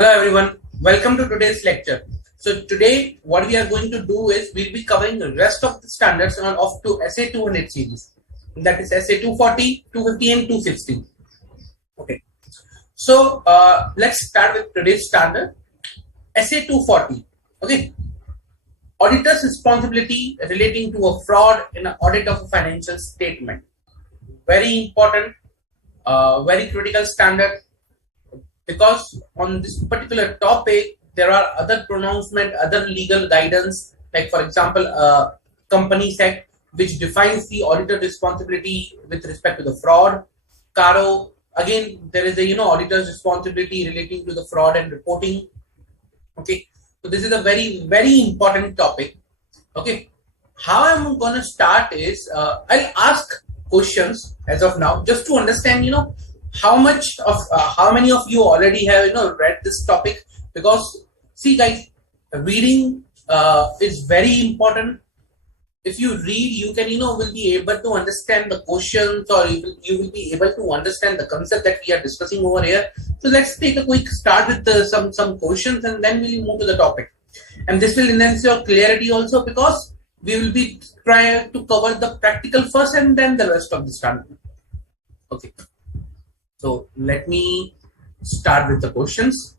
Hello everyone, welcome to today's lecture. So today what we are going to do is we'll be covering the rest of the standards of SA 200 series. That is SA 240, 250 and 260. Okay. So let's start with today's standard SA 240. Okay. Auditor's responsibility relating to a fraud in an audit of a financial statement. Very important, very critical standard, because on this particular topic there are other pronouncement, other legal guidance, like for example companies act, which defines the auditor responsibility with respect to the fraud. Caro, again there is a auditor's responsibility relating to the fraud and reporting. Okay, so this is a very important topic. Okay, how I'm going to start is I'll ask questions as of now just to understand how many of you already have read this topic. Because see guys, reading is very important. If you read, you can will be able to understand the questions, or you will be able to understand the concept that we are discussing over here. So let's take a quick start with some questions, and then we'll move to the topic. And this will enhance your clarity also, because we will be trying to cover the practical first and then the rest of the standard. Okay, so let me start with the questions.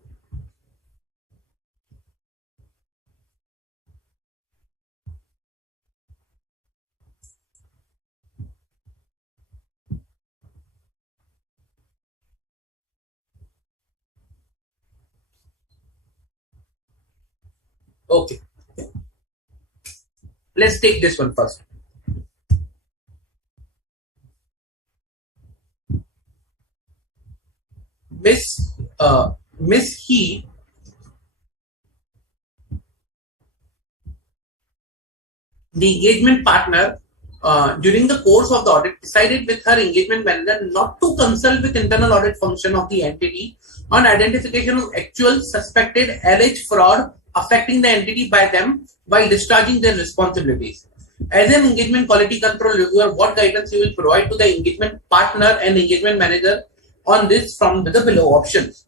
Okay, let's take this one first. Miss He, the engagement partner, during the course of the audit, decided with her engagement manager not to consult with internal audit function of the entity on identification of actual suspected alleged fraud affecting the entity by them while discharging their responsibilities. As an engagement quality control reviewer, what guidance you will provide to the engagement partner and engagement manager on this from the below options?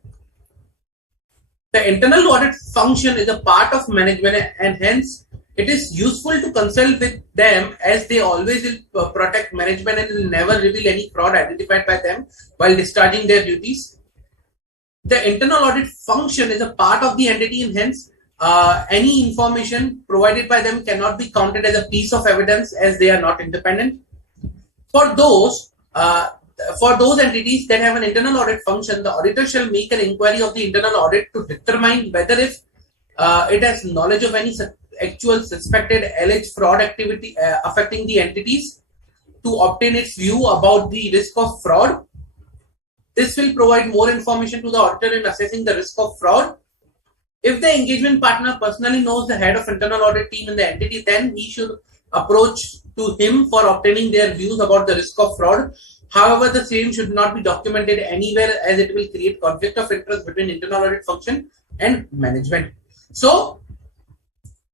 The internal audit function is a part of management, and hence it is useful to consult with them, as they always will protect management and will never reveal any fraud identified by them while discharging their duties. The internal audit function is a part of the entity, and hence any information provided by them cannot be counted as a piece of evidence, as they are not independent. For those entities that have an internal audit function, the auditor shall make an inquiry of the internal audit to determine whether if it has knowledge of any actual suspected alleged fraud activity affecting the entities, to obtain its view about the risk of fraud. This will provide more information to the auditor in assessing the risk of fraud. If the engagement partner personally knows the head of internal audit team in the entity, then he should approach to him for obtaining their views about the risk of fraud. However, the same should not be documented anywhere, as it will create conflict of interest between internal audit function and management. So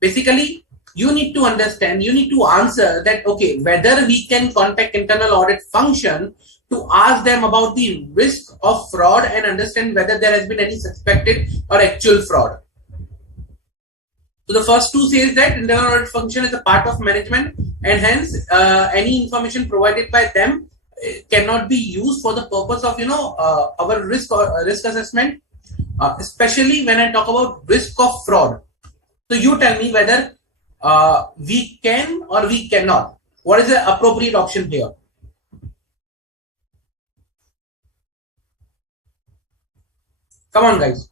basically, you need to understand, you need to answer that, okay, whether we can contact internal audit function to ask them about the risk of fraud and understand whether there has been any suspected or actual fraud. So the first two says that internal audit function is a part of management, and hence any information provided by them cannot be used for the purpose of our risk assessment, especially when I talk about risk of fraud. So you tell me whether we can or we cannot. What is the appropriate option here? Come on, guys.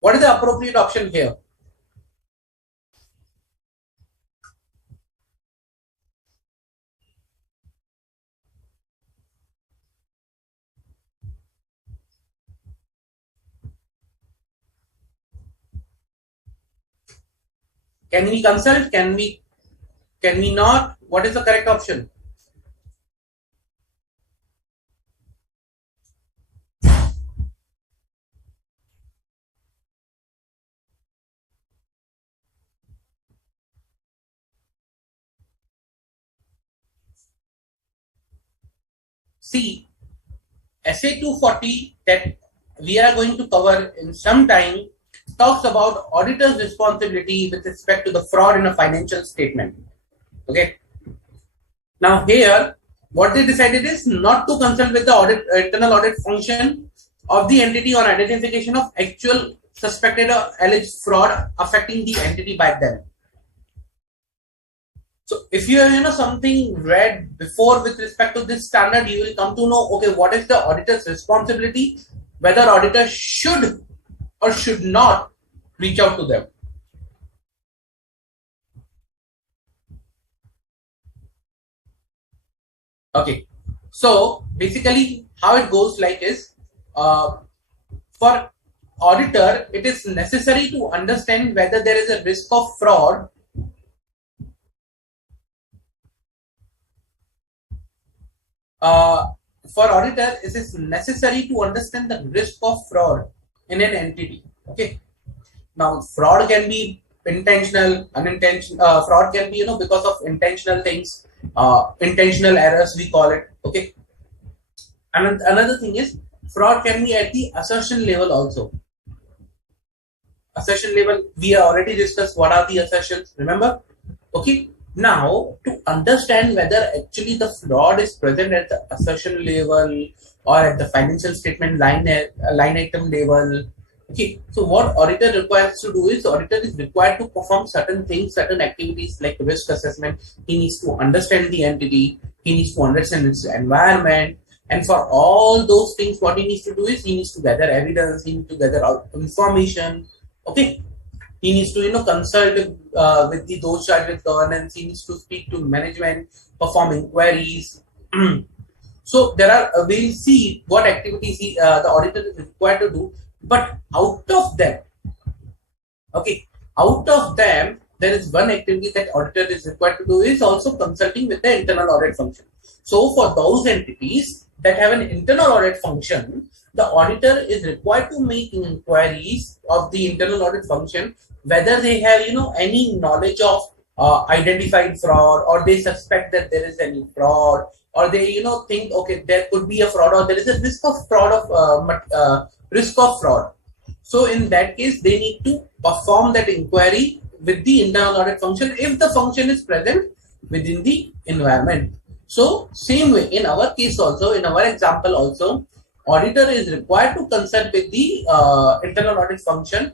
What is the appropriate option here? Can we consult? Can we not? What is the correct option? See, SA 240 that we are going to cover in some time talks about auditor's responsibility with respect to the fraud in a financial statement. Okay. Now here, what they decided is not to consult with the internal audit function of the entity on identification of actual suspected or alleged fraud affecting the entity by them. So if you have something read before with respect to this standard, you will come to know, okay, what is the auditor's responsibility, whether auditor should or should not reach out to them. Okay, so basically how it goes like is, for auditor, it is necessary to understand whether there is a risk of fraud for auditor, it is necessary to understand the risk of fraud in an entity. Okay. Now, fraud can be intentional, unintentional. Fraud can be, because of intentional things, intentional errors, we call it. Okay. And another thing is, fraud can be at the assertion level also. Assertion level, we have already discussed what are the assertions. Remember? Okay. Now, to understand whether actually the fraud is present at the assertion level or at the financial statement line item level. Okay, so what auditor requires to do is, auditor is required to perform certain things, certain activities like risk assessment. He needs to understand the entity, he needs to understand its environment, and for all those things, what he needs to do is he needs to gather evidence, he needs to gather information. Okay, he needs to consult with those charged with governance. He needs to speak to management, perform inquiries. So there are we'll see what activities the auditor is required to do. But out of them, there is one activity that auditor is required to do is also consulting with the internal audit function. So for those entities that have an internal audit function, the auditor is required to make inquiries of the internal audit function whether they have any knowledge of identified fraud, or they suspect that there is any fraud, or they think, okay, there could be a fraud, or there is a risk of fraud. So in that case, they need to perform that inquiry with the internal audit function if the function is present within the environment. So same way in our case also, in our example also, auditor is required to consult with the internal audit function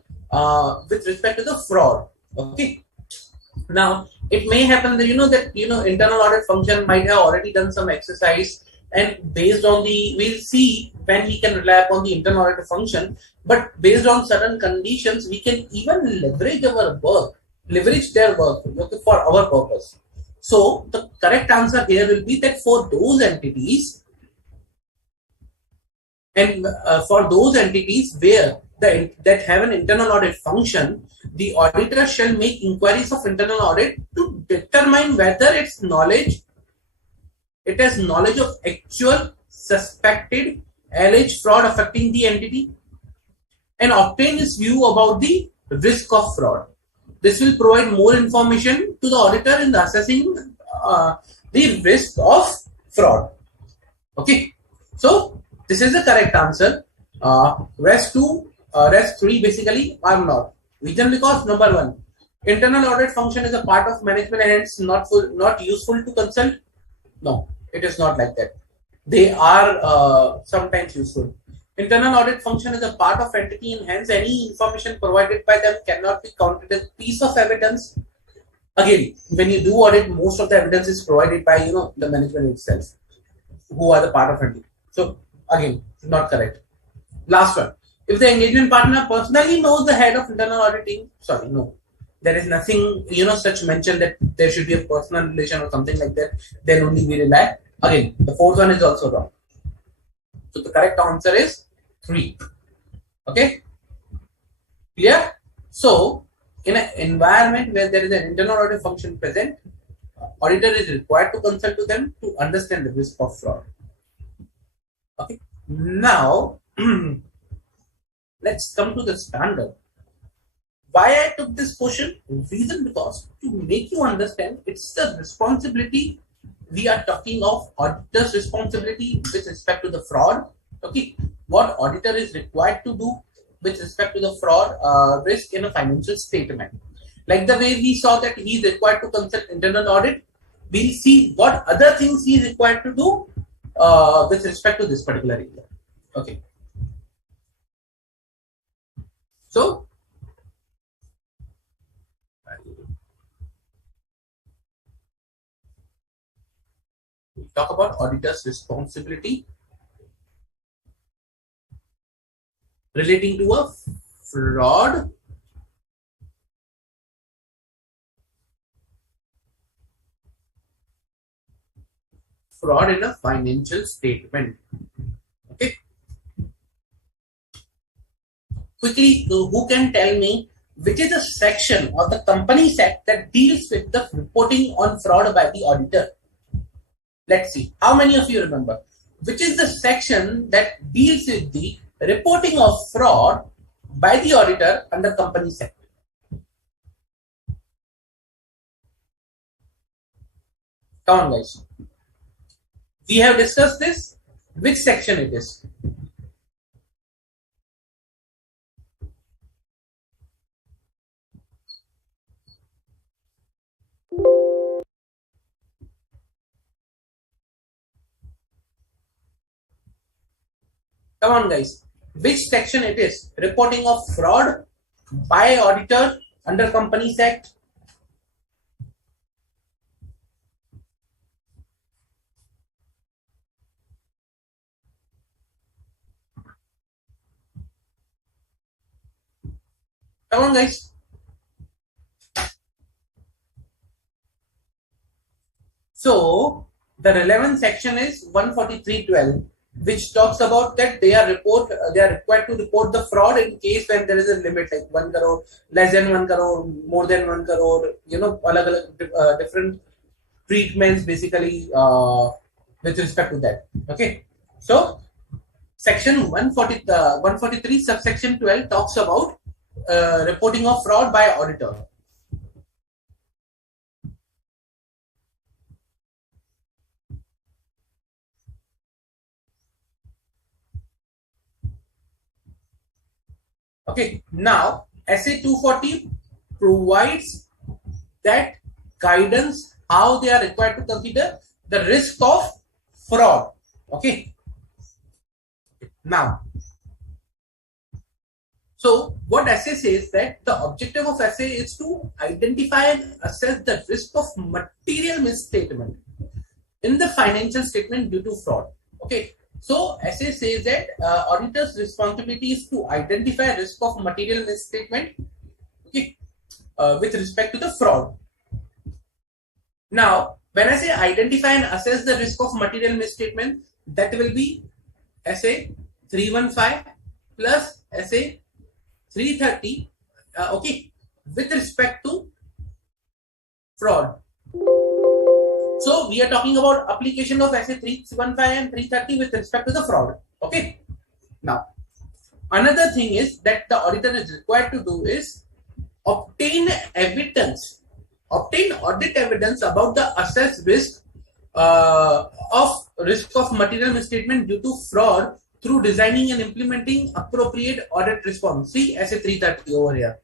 with respect to the fraud. Okay. Now it may happen that internal audit function might have already done some exercise, and based on we'll see when we can rely upon the internal audit function, but based on certain conditions, we can even leverage their work, okay, for our purpose. So the correct answer here will be that for those entities, and for those entities where that have an internal audit function, the auditor shall make inquiries of internal audit to determine whether it has knowledge of actual suspected alleged fraud affecting the entity, and obtain its view about the risk of fraud. This will provide more information to the auditor in assessing the risk of fraud. Okay, so this is the correct answer. Rest 3 basically are not. Reason because number 1, internal audit function is a part of management and hence not useful to consult. No, it is not like that. They are sometimes useful. Internal audit function is a part of entity and hence any information provided by them cannot be counted as piece of evidence. Again, when you do audit, most of the evidence is provided by the management itself, who are the part of entity. So again, not correct. Last one. If the engagement partner personally knows the head of internal auditing, no. There is nothing, such mention that there should be a personal relation or something like that. Then only we rely. Again, the 4th one is also wrong. So the correct answer is 3. Okay? Clear? So, in an environment where there is an internal audit function present, auditor is required to consult to them to understand the risk of fraud. Okay? Now, let's come to the standard. Why I took this question? Reason because to make you understand, it's the responsibility we are talking of auditor's responsibility with respect to the fraud. Okay, what auditor is required to do with respect to the fraud risk in a financial statement. Like the way we saw that he is required to consult internal audit, we'll see what other things he is required to do with respect to this particular area. Okay, so we talk about auditor's responsibility relating to a fraud in a financial statement. Okay, quickly, who can tell me which is the section of the Companies Act that deals with the reporting on fraud by the auditor? Let's see. How many of you remember? Which is the section that deals with the reporting of fraud by the auditor under Companies Act? Come on, guys. We have discussed this. Which section it is? Come on, guys. Which section it is? Reporting of fraud by auditor under Companies Act. Come on, guys. So the relevant section is 143.12, which talks about that they are required to report the fraud in case when there is a limit like 1 crore, less than 1 crore, more than 1 crore, different treatments basically with respect to that. Okay, so section 143 subsection 12 talks about reporting of fraud by auditor. Okay, now SA 240 provides that guidance how they are required to consider the risk of fraud. Okay, now, so what SA says that the objective of SA is to identify and assess the risk of material misstatement in the financial statement due to fraud. Okay, so SA says that auditor's responsibility is to identify risk of material misstatement, okay, with respect to the fraud. Now, when I say identify and assess the risk of material misstatement, that will be SA 315 plus SA 330, okay, with respect to fraud. So we are talking about application of SA 315 and 330 with respect to the fraud. Okay. Now, another thing is that the auditor is required to do is obtain audit evidence about the assessed risk of material misstatement due to fraud through designing and implementing appropriate audit response. See SA 330 over here.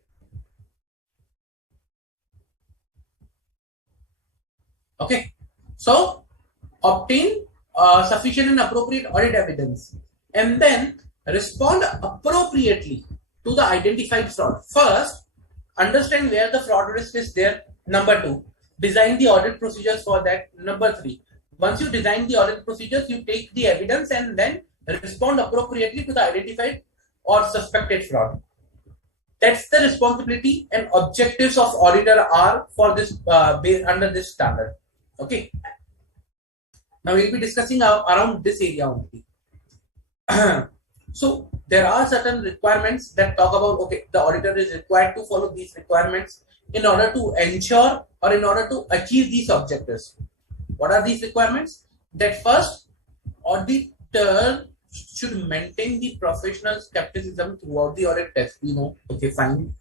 Okay, so obtain sufficient and appropriate audit evidence and then respond appropriately to the identified fraud. First, understand where the fraud risk is there. Number 2, design the audit procedures for that. Number 3, once you design the audit procedures, you take the evidence and then respond appropriately to the identified or suspected fraud. That's the responsibility and objectives of auditor are for this under this standard. Okay. Now we'll be discussing around this area only. So there are certain requirements that talk about, okay, the auditor is required to follow these requirements in order to ensure or in order to achieve these objectives. What are these requirements? That first, auditor should maintain the professional skepticism throughout the audit test. We know, okay, fine.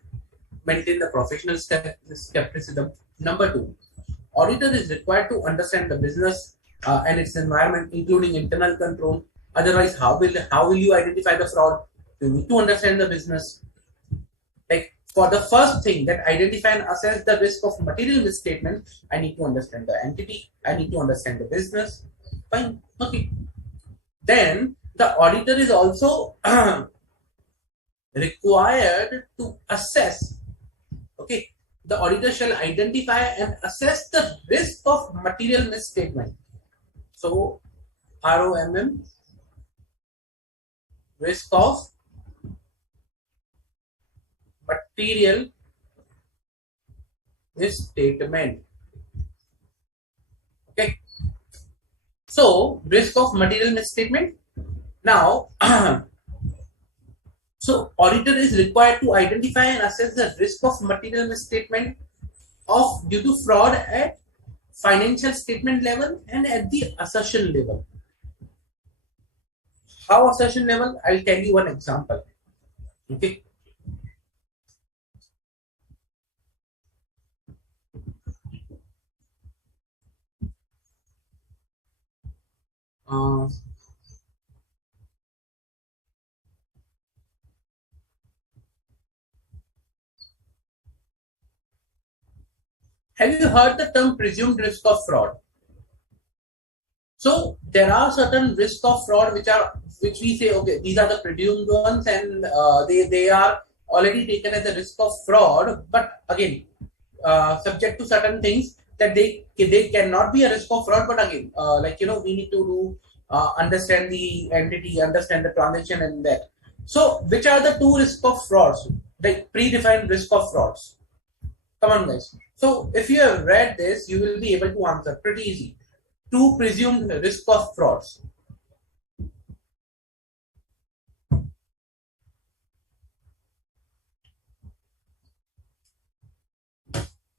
Maintain the professional skepticism. Number 2, auditor is required to understand the business and its environment, including internal control. Otherwise, how will you identify the fraud? You need to understand the business. Like for the first thing, that identify and assess the risk of material misstatement, I need to understand the entity, I need to understand the business. Fine, okay. Then the auditor is also required to assess. Okay, the auditor shall identify and assess the risk of material misstatement. So ROMM, risk of material misstatement. Okay, so risk of material misstatement. Now, so auditor is required to identify and assess the risk of material misstatement of due to fraud at financial statement level and at the assertion level. How assertion level? I'll tell you one example. Okay. Have you heard the term presumed risk of fraud? So there are certain risk of fraud which we say, okay, these are the presumed ones, and they are already taken as a risk of fraud. But again, subject to certain things that they cannot be a risk of fraud. But again, we need to understand the entity, understand the transaction, and that. So which are the two risk of frauds? The predefined risk of frauds. Come on, guys. So if you have read this, you will be able to answer pretty easy. Two presumed risk of frauds.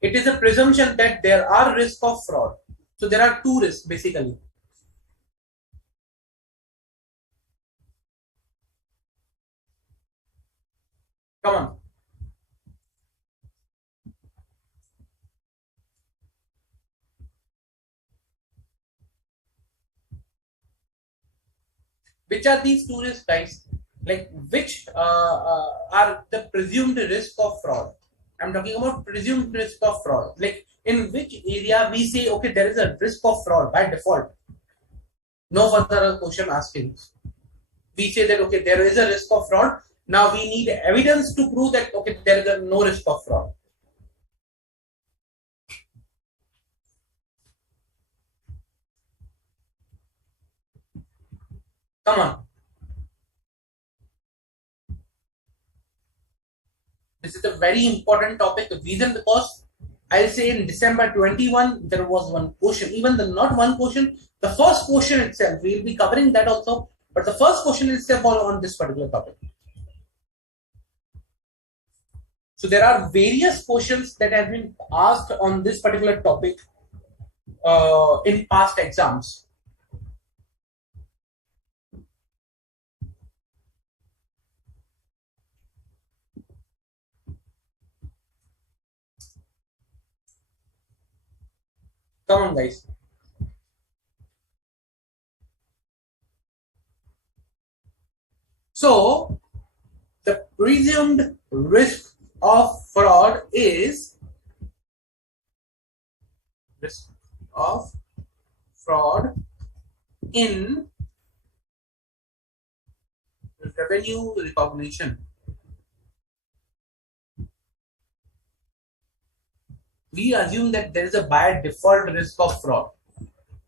It is a presumption that there are risks of fraud. So there are two risks basically. Come on. Which are these two risks, guys? Like which are the presumed risk of fraud? I'm talking about presumed risk of fraud. Like in which area we say, okay, there is a risk of fraud by default. No further question asking. We say that, okay, there is a risk of fraud. Now we need evidence to prove that, okay, there is no risk of fraud. Come on. This is a very important topic. The reason because I'll say in December 21, there was one question, even the not one question, the first question itself, we'll be covering that also, but the first question itself on this particular topic. So there are various questions that have been asked on this particular topic in past exams. Come on, guys. So the presumed risk of fraud is risk of fraud in revenue recognition. We assume that there is a by default risk of fraud.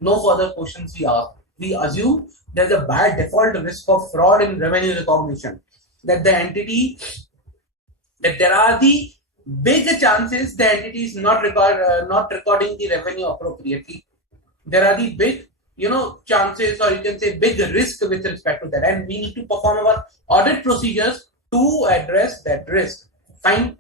No further questions we ask. We assume there's a by default risk of fraud in revenue recognition. That the entity, that there are the big chances the entity is not recording the revenue appropriately. There are the big, chances, or you can say big risk with respect to that, and we need to perform our audit procedures to address that risk. Fine.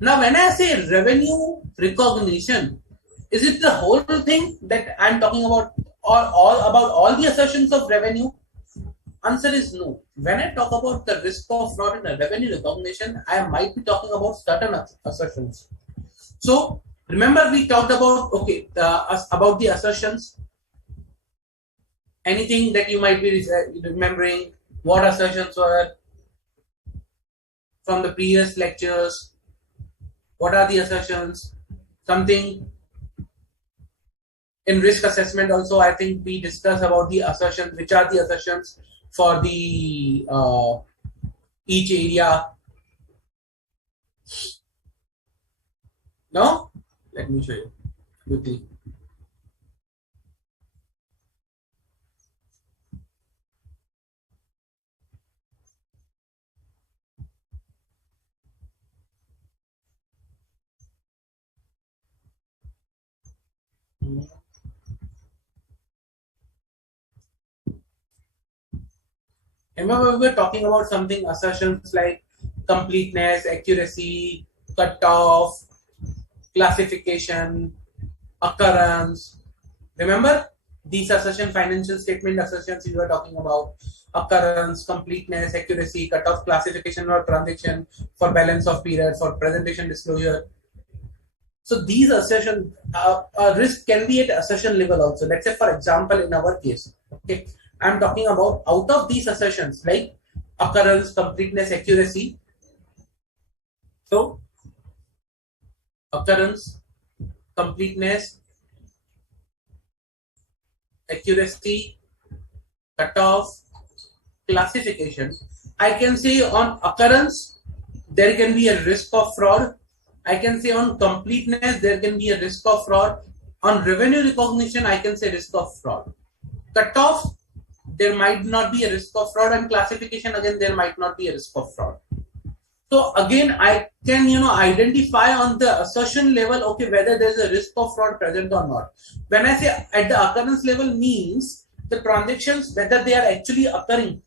Now, when I say revenue recognition, is it the whole thing that I'm talking about, or all the assertions of revenue? Answer is no. When I talk about the risk of fraud in a revenue recognition, I might be talking about certain assertions. So remember we talked about about the assertions. Anything that you might be remembering, what assertions were from the previous lectures, what are the assertions, something in risk assessment also. I think we discussed about the assertions, which are the assertions for the each area. No, let me show you quickly. Remember, we were talking about something assertions like completeness, accuracy, cutoff, classification, occurrence. Remember these assertion, financial statement assertions we were talking about: occurrence, completeness, accuracy, cutoff, classification or transaction, for balance of period, for presentation disclosure. So these assertion risk can be at assertion level also. Let's say, for example, in our case, okay, I'm talking about out of these assertions like occurrence, completeness, accuracy. So occurrence, completeness, accuracy, cutoff, classification. I can say on occurrence there can be a risk of fraud. I can say on completeness there can be a risk of fraud. On revenue recognition I can say risk of fraud. Cutoff, there might not be a risk of fraud, and classification again there might not be a risk of fraud. So again I can identify on the assertion level, okay, whether there is a risk of fraud present or not. When I say at the occurrence level means the transactions whether they are actually occurring.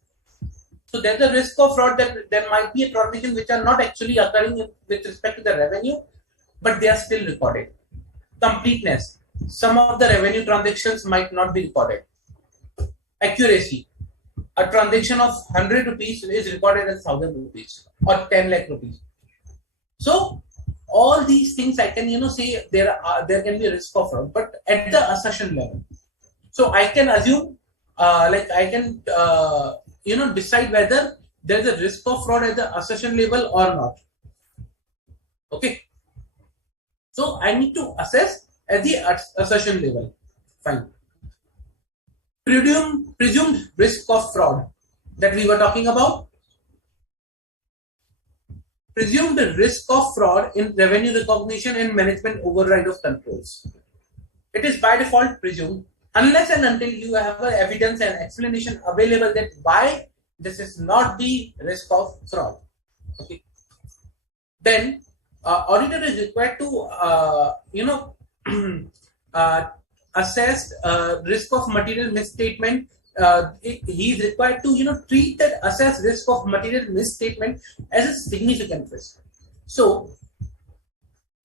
So there's a risk of fraud that there might be a transaction which are not actually occurring with respect to the revenue, but they are still recorded. Completeness, some of the revenue transactions might not be recorded. Accuracy, a transaction of 100 rupees is recorded as 1000 rupees or 10 lakh rupees. So all these things I can say there can be a risk of fraud, but at the assertion level. So I can assume I can decide whether there is a risk of fraud at the assertion level or not. Okay. So I need to assess at the assertion level. Fine. Presumed risk of fraud that we were talking about. Presumed risk of fraud in revenue recognition and management override of controls. It is by default presumed unless and until you have evidence and explanation available that why this is not the risk of fraud. Okay. Then auditor is required to assess risk of material misstatement. He is required to treat that assess risk of material misstatement as a significant risk. So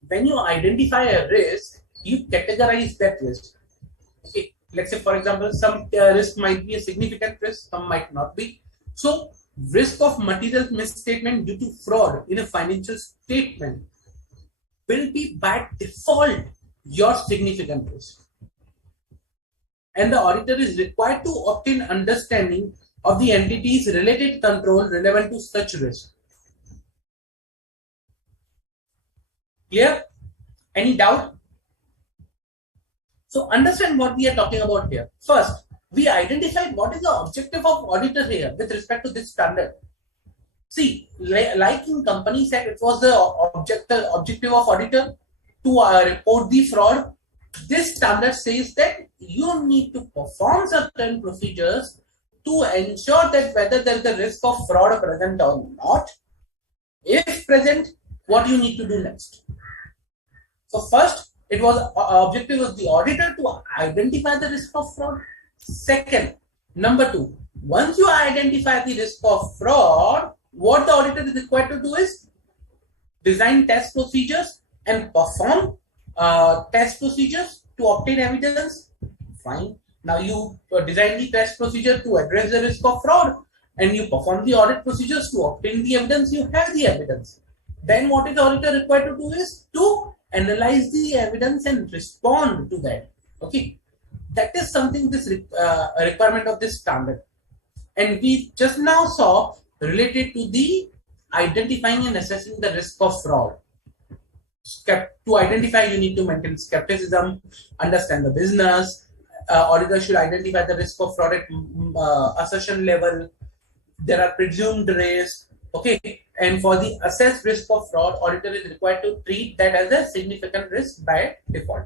when you identify a risk, you categorize that risk. Okay, let's say for example some risk might be a significant risk, some might not be. So risk of material misstatement due to fraud in a financial statement will be by default your significant risk. And the auditor is required to obtain understanding of the entity's related control relevant to such risk. Clear? Any doubt? So understand what we are talking about here. First, we identified what is the objective of auditor here with respect to this standard. See, like in company said, it was the objective of auditor to report the fraud. This standard says that you need to perform certain procedures to ensure that whether there is a risk of fraud present or not. If present, what you need to do next. So first, it was objective of the auditor to identify the risk of fraud. Second, number two, once you identify the risk of fraud, what the auditor is required to do is design test procedures and perform test procedures to obtain evidence. Fine. Now you design the test procedure to address the risk of fraud, and you perform the audit procedures to obtain the evidence. You have the evidence. Then what is the auditor required to do is to analyze the evidence and respond to that. Okay. That is something this requirement of this standard. And we just now saw related to the identifying and assessing the risk of fraud. To identify, you need to maintain skepticism, understand the business. Auditor should identify the risk of fraud at assertion level. There are presumed risks. Okay, and for the assessed risk of fraud, auditor is required to treat that as a significant risk by default.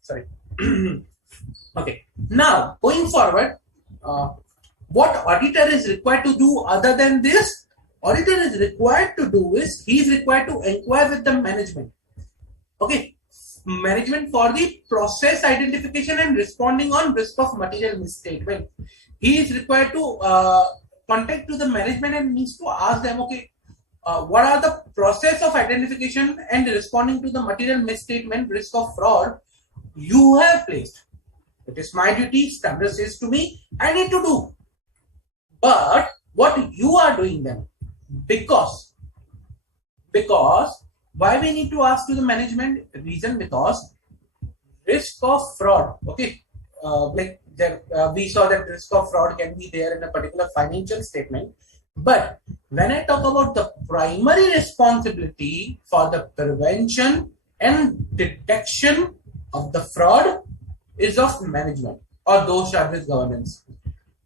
Sorry. Okay. Now going forward, what auditor is required to do other than this? Auditor is required to do is he is required to inquire with the management. Okay, management for the process identification and responding on risk of material misstatement. He is required to contact to the management and needs to ask them, okay, what are the process of identification and responding to the material misstatement risk of fraud you have placed. It is my duty, standard says to me, I need to do. But what you are doing then? Because why we need to ask to the management? Reason because risk of fraud. Okay, like there we saw that risk of fraud can be there in a particular financial statement. But when I talk about the primary responsibility for the prevention and detection of the fraud is of management or those charged with governance.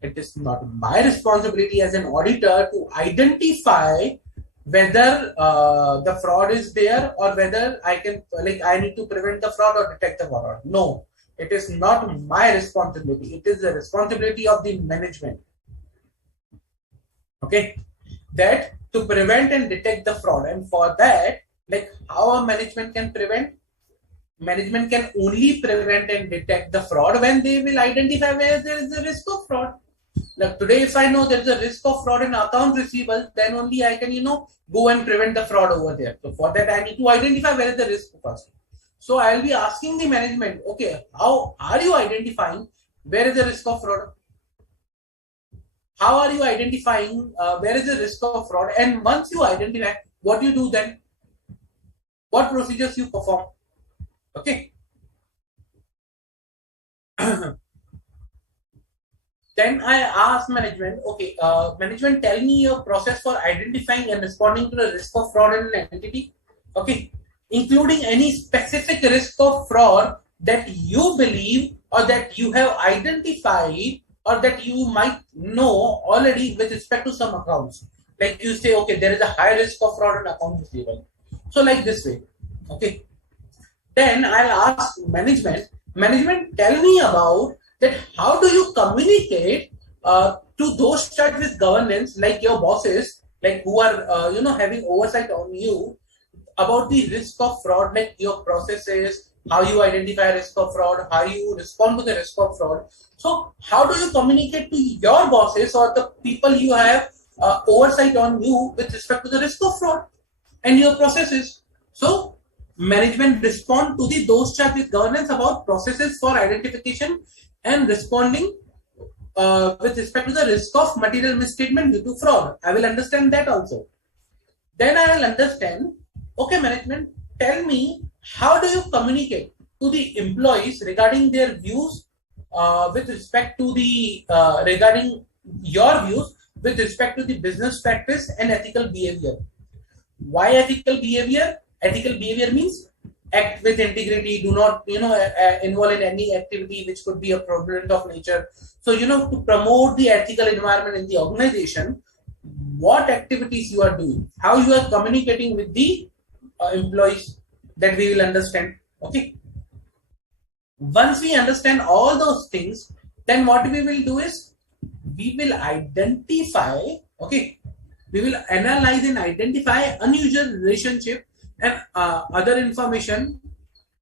It is not my responsibility as an auditor to identify whether the fraud is there or whether I need to prevent the fraud or detect the fraud. No, it is not my responsibility. It is the responsibility of the management. Okay, that to prevent and detect the fraud, and for that, like how a management can prevent. Management can only prevent and detect the fraud when they will identify where there is a risk of fraud. Like today, if I know there is a risk of fraud in account receivable, then only I can, go and prevent the fraud over there. So for that, I need to identify where is the risk first. So I'll be asking the management, okay, how are you identifying where is the risk of fraud? How are you identifying where is the risk of fraud? And once you identify, what do you do then? What procedures you perform? Okay. Then I ask management, okay, management, tell me your process for identifying and responding to the risk of fraud in an entity. Okay, including any specific risk of fraud that you believe or that you have identified or that you might know already with respect to some accounts. Like you say, okay, there is a high risk of fraud in account receivable. So like this way, okay. Then I'll ask management, tell me about that how do you communicate to those charged with governance, like your bosses, like who are, having oversight on you about the risk of fraud, like your processes, how you identify risk of fraud, how you respond to the risk of fraud. So how do you communicate to your bosses or the people you have oversight on you with respect to the risk of fraud and your processes? So management respond to those charged with governance about processes for identification and responding with respect to the risk of material misstatement due to fraud. I will understand that also. Then I will understand, okay, management, tell me how do you communicate to the employees regarding their views with respect to the regarding your views with respect to the business practice and ethical behavior. Why ethical behavior? Ethical behavior means act with integrity, do not involve in any activity which could be a fraudulent of nature. So to promote the ethical environment in the organization, what activities you are doing, how you are communicating with the employees, that we will understand. Okay, once we understand all those things, then what we will do is we will identify, okay, we will analyze and identify unusual relationship and other information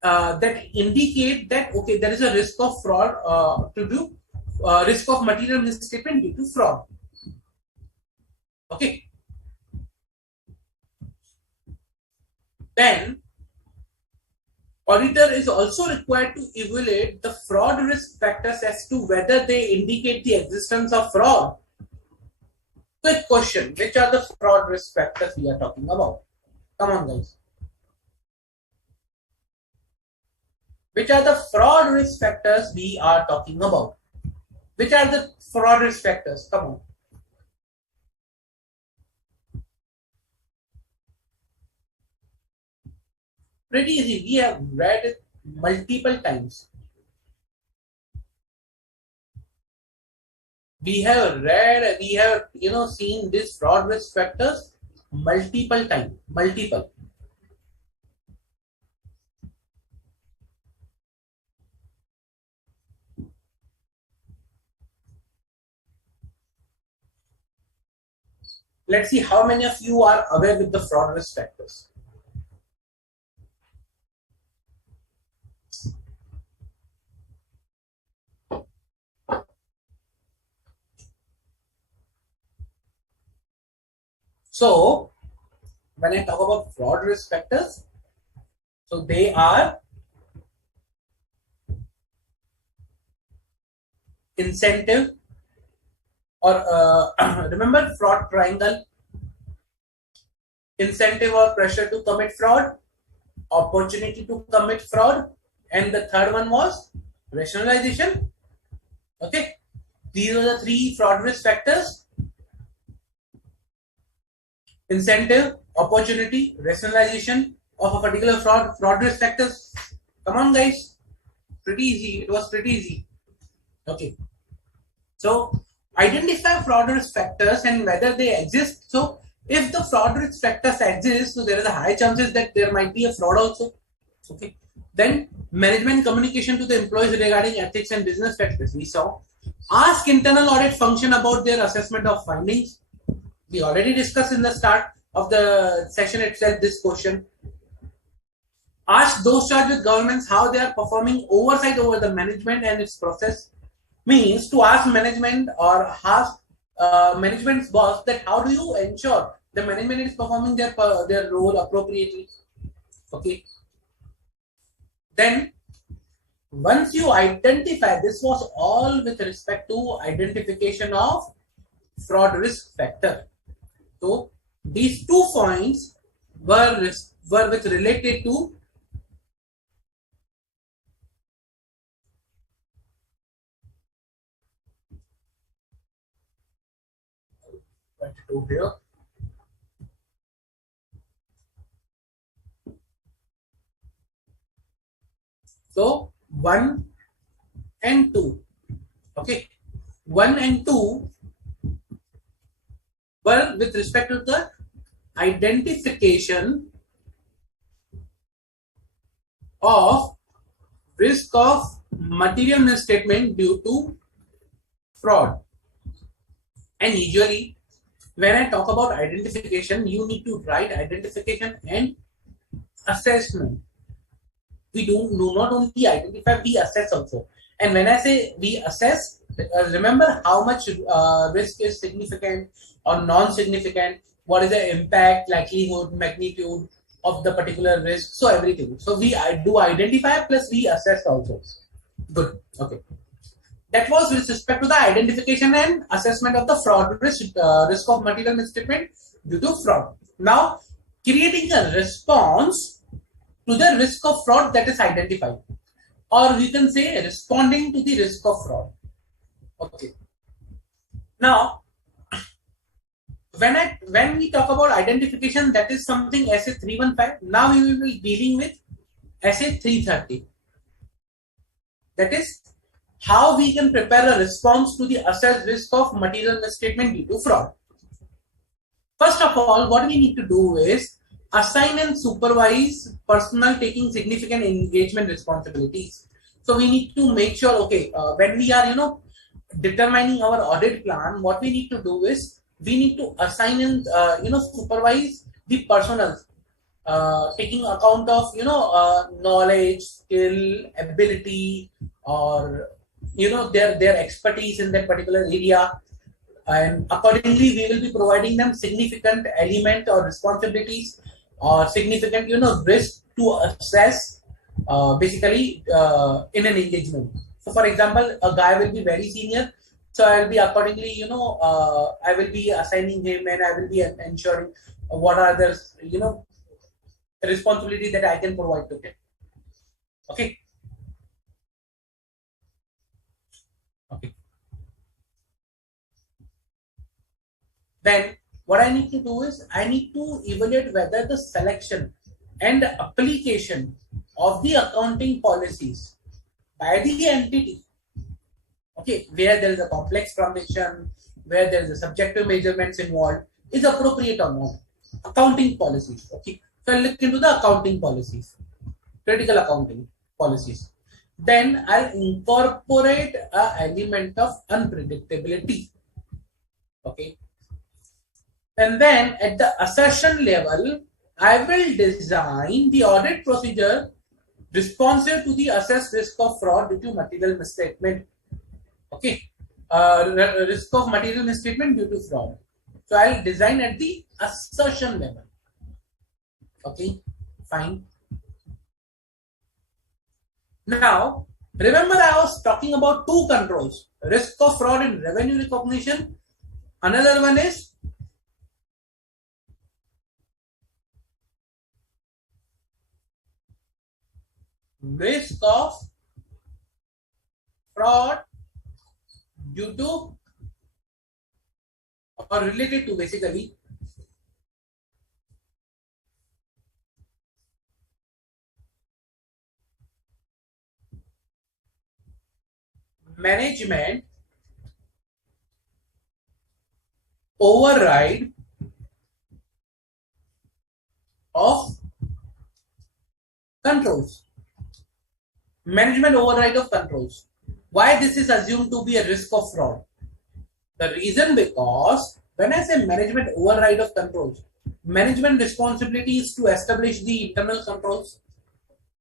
that indicate that, okay, there is a risk of fraud risk of material misstatement due to fraud. Okay. Then auditor is also required to evaluate the fraud risk factors as to whether they indicate the existence of fraud. Quick question, which are the fraud risk factors we are talking about? Come on, guys. Which are the fraud risk factors we are talking about? Which are the fraud risk factors? Come on. Pretty easy. We have read it multiple times. We have read, we have seen this fraud risk factors multiple times. Multiple. Let's see how many of you are aware with the fraud risk factors. So, when I talk about fraud risk factors, so they are incentive or remember fraud triangle: incentive or pressure to commit fraud, opportunity to commit fraud, and the third one was rationalization. Okay, these are the three fraud risk factors: incentive, opportunity, rationalization of a particular fraud risk factors. Come on, guys, pretty easy. It was pretty easy. Okay, so identify fraud risk factors and whether they exist. So if the fraud risk factors exist, so there is a high chances that there might be a fraud also. Okay, then management communication to the employees regarding ethics and business practice. We saw ask internal audit function about their assessment of findings. We already discussed in the start of the session itself this question. Ask those charged with governments how they are performing oversight over the management and its process. Means to ask management or ask management's boss that how do you ensure the management is performing their role appropriately. Okay, then once you identify, this was all with respect to identification of fraud risk factor. So these 2 points were with related to here. So 1 and 2. Okay, 1 and 2 were with respect to the identification of risk of material misstatement due to fraud. And usually when I talk about identification, you need to write identification and assessment. We do not only identify, we assess also. And when I say we assess, remember how much risk is significant or non-significant, what is the impact, likelihood, magnitude of the particular risk, so everything. So we do identify plus we assess also. Good. Okay. That was with respect to the identification and assessment of the fraud risk of material misstatement due to fraud. Now, creating a response to the risk of fraud that is identified, or we can say responding to the risk of fraud. Okay. Now, when we talk about identification, that is something SA 315. Now we will be dealing with SA 330. That is how we can prepare a response to the assessed risk of material misstatement due to fraud. First of all, what we need to do is assign and supervise personnel taking significant engagement responsibilities. So we need to make sure, okay, when we are, determining our audit plan, what we need to do is we need to assign and, supervise the personnel, taking account of, knowledge, skill, ability, or, their expertise in that particular area. And accordingly, we will be providing them significant element or responsibilities or significant, risk to assess, basically in an engagement. So, for example, a guy will be very senior, so I will be accordingly, I will be assigning him and I will be ensuring what are the, responsibilities that I can provide to him. Okay. Then what I need to do is I need to evaluate whether the selection and application of the accounting policies by the entity, okay, where there is a complex transaction, where there is a subjective measurements involved, is appropriate or not. Accounting policies. Okay. So I'll look into the accounting policies, critical accounting policies. Then I'll incorporate an element of unpredictability. Okay. And then at the assertion level, I will design the audit procedure responsive to the assessed risk of fraud due to material misstatement. Okay. Risk of material misstatement due to fraud. So I'll design at the assertion level. Okay, fine. Now, remember I was talking about two controls, risk of fraud in revenue recognition. Another one is risk of fraud due to or related to basically management override of controls. Management override of controls. Why this is assumed to be a risk of fraud? The reason because when I say management override of controls, management responsibility is to establish the internal controls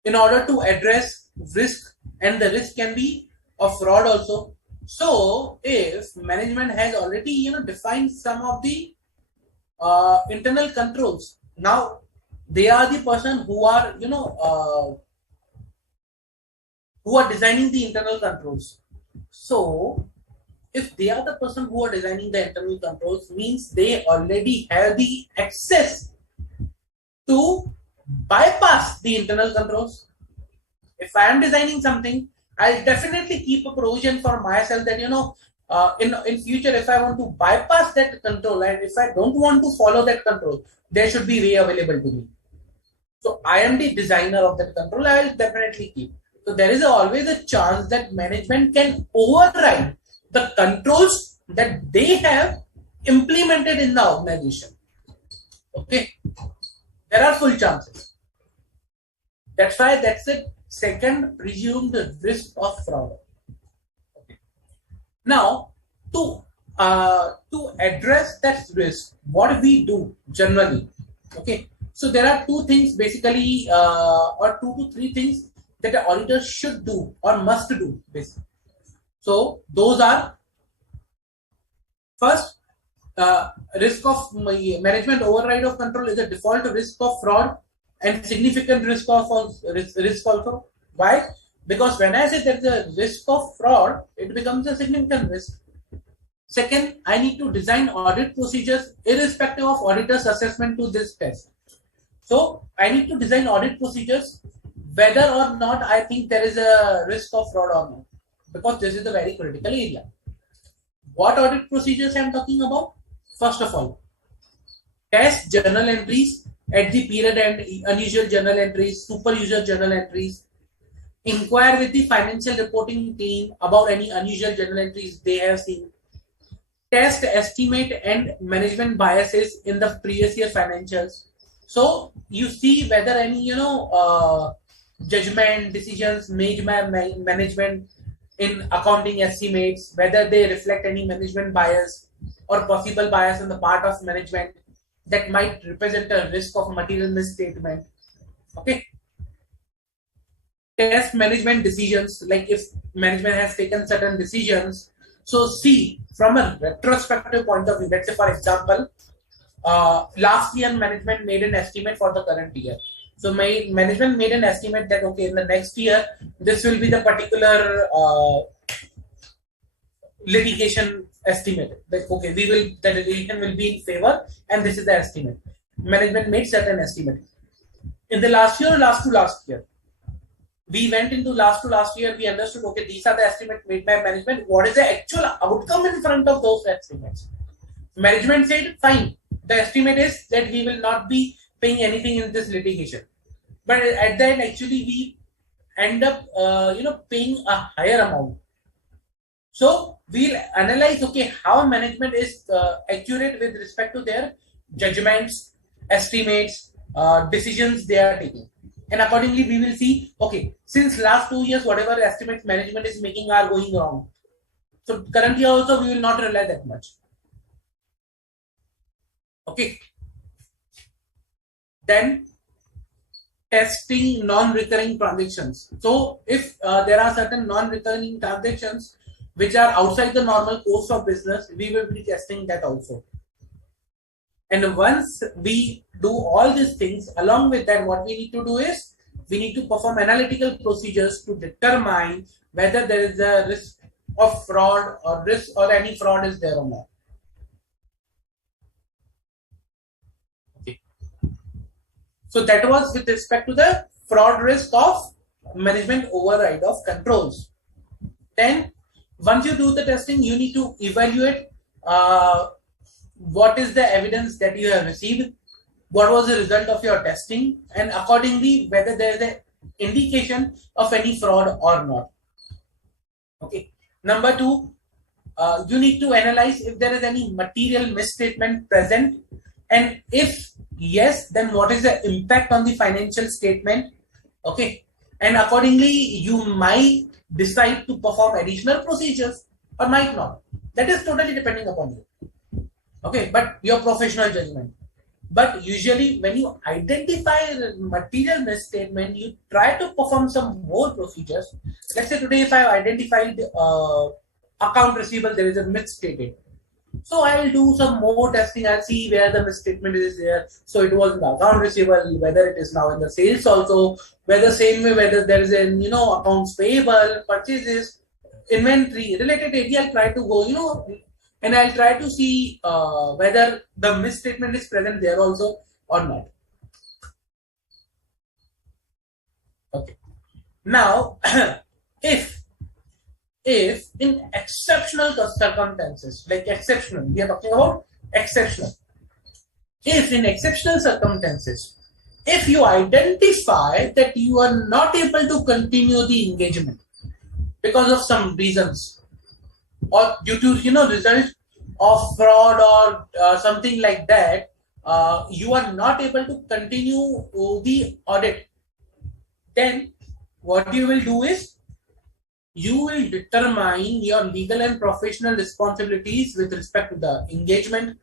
in order to address risk, and the risk can be of fraud also. So if management has already defined some of the internal controls, now they are the person who are who are designing the internal controls. So if they are the person who are designing the internal controls, means they already have the access to bypass the internal controls. If I am designing something, I'll definitely keep a provision for myself that in future, if I want to bypass that control and if I don't want to follow that control, there should be way available to me. So I am the designer of that control. I will definitely keep. So there is always a chance that management can override the controls that they have implemented in the organization. Okay, there are full chances. That's why that's the second presumed risk of fraud. Okay. Now, to address that risk, what we do generally, okay. So there are two things basically, or 2 to 3 things that an auditor should do or must do, basically. So those are first, risk of management override of control is a default risk of fraud and significant risk of risk also. Why? Because when I say there's a risk of fraud, it becomes a significant risk. Second, I need to design audit procedures irrespective of auditor's assessment to this test. So I need to design audit procedures whether or not I think there is a risk of fraud or not, because this is a very critical area. What audit procedures I am talking about? First of all, test journal entries at the period end, unusual journal entries, super user journal entries. Inquire with the financial reporting team about any unusual journal entries they have seen. Test, estimate, and management biases in the previous year financials. So you see whether any judgment decisions made by management in accounting estimates, whether they reflect any management bias or possible bias on the part of management that might represent a risk of material misstatement. Okay. Test management decisions, like if management has taken certain decisions. So see, from a retrospective point of view, let's say for example, last year management made an estimate for the current year. So my management made an estimate that okay, in the next year, this will be the particular litigation estimate. Like okay, the litigation will be in favor, and this is the estimate. Management made certain estimate. In the last year or last year, we went into last year, we understood, okay, these are the estimates made by management. What is the actual outcome in front of those estimates? Management said, fine, the estimate is that we will not be paying anything in this litigation. But at the end, actually, we end up, paying a higher amount. So we'll analyze, okay, how management is accurate with respect to their judgments, estimates, decisions they are taking. And accordingly, we will see, okay, since last 2 years, whatever estimates management is making are going wrong. So currently also, we will not rely that much. Okay. Then testing non-recurring transactions. So if there are certain non-recurring transactions which are outside the normal course of business, we will be testing that also. And once we do all these things, along with that, what we need to do is we need to perform analytical procedures to determine whether there is a risk of fraud or risk or any fraud is there or not. Okay. So that was with respect to the fraud risk of management override of controls. Then once you do the testing, you need to evaluate what is the evidence that you have received, what was the result of your testing, and accordingly whether there is an indication of any fraud or not. Okay. Number two, you need to analyze if there is any material misstatement present, and if yes, then what is the impact on the financial statement. Okay. And accordingly, you might decide to perform additional procedures or might not. That is totally depending upon you. Okay, but your professional judgment. But usually, when you identify a material misstatement, you try to perform some more procedures. Let's say today, if I have identified account receivable, there is a misstated. So I'll do some more testing. I'll see where the misstatement is there. So it was in the account receivable, whether it is now in the sales also, whether same way, whether there is in accounts payable, purchases, inventory related area. I'll try to go, and I'll try to see whether the misstatement is present there also or not. Okay. Now, if in exceptional circumstances, like exceptional, we are talking about exceptional. If in exceptional circumstances, if you identify that you are not able to continue the engagement because of some reasons, or due to result of fraud or something like that, you are not able to continue the audit, then what you will do is you will determine your legal and professional responsibilities with respect to the engagement.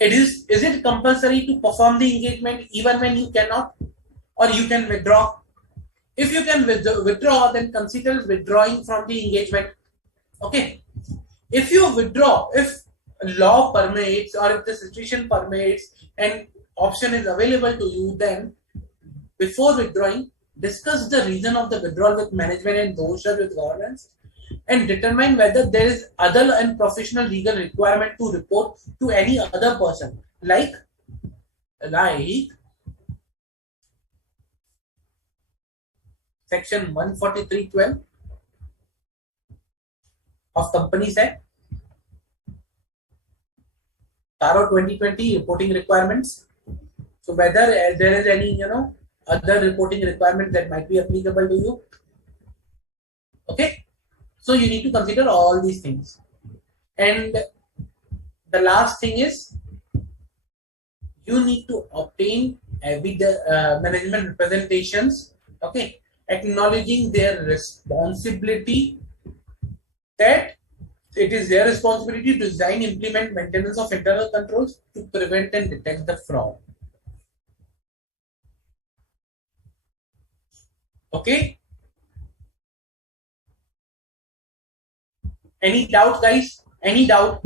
Is it compulsory to perform the engagement even when you cannot, or you can withdraw? If you can withdraw, then consider withdrawing from the engagement. Okay. If you withdraw, if law permits or if the situation permits and option is available to you, then before withdrawing, discuss the reason of the withdrawal with management and those with governance, and determine whether there is other and professional legal requirement to report to any other person, like section 143(12) of Companies Act, TARO 2020 reporting requirements. So whether there is any other reporting requirement that might be applicable to you. Okay, so you need to consider all these things. And the last thing is you need to obtain management representations, okay, acknowledging their responsibility, that it is their responsibility to design, implement, maintenance of internal controls to prevent and detect the fraud. Okay. Any doubt, guys? Any doubt?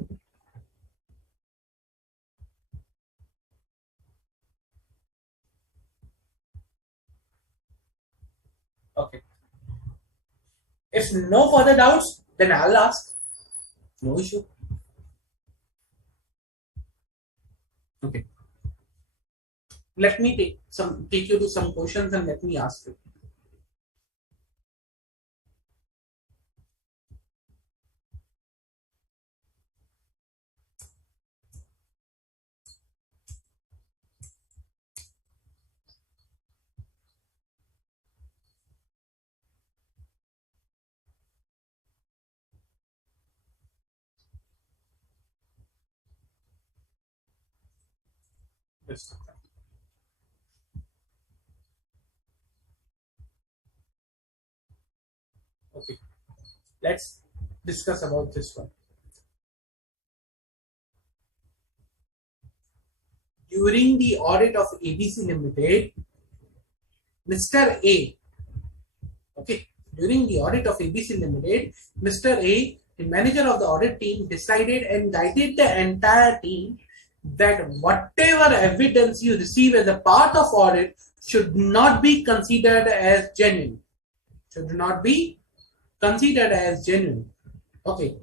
Okay. If no further doubts, then I'll ask. No issue. Okay. Let me take you to some questions and let me ask you. Yes. Okay, let's discuss about this one. During the audit of ABC Limited, Mr. A, okay, during the audit of ABC Limited, Mr. A, the manager of the audit team, decided and guided the entire team that whatever evidence you receive as a part of audit should not be considered as genuine. Should not be considered as genuine. Okay.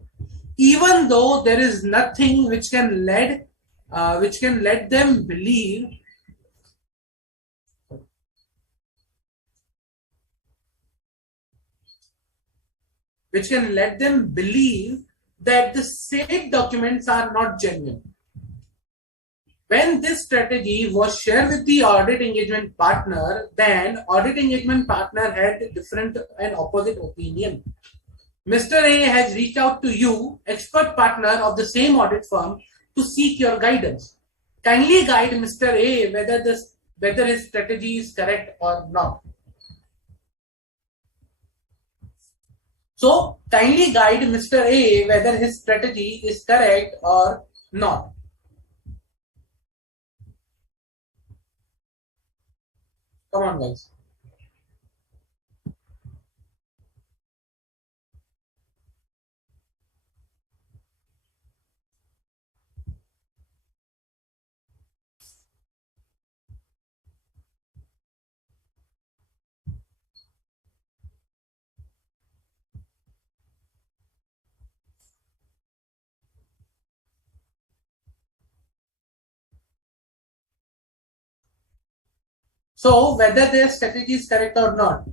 Even though there is nothing which can let them believe that the said documents are not genuine. When this strategy was shared with the audit engagement partner, then audit engagement partner had different and opposite opinion. Mr. A has reached out to you, expert partner of the same audit firm, to seek your guidance. Kindly guide Mr. A whether his strategy is correct or not. So kindly guide Mr. A whether his strategy is correct or not. Come on, guys. So whether their strategy is correct or not.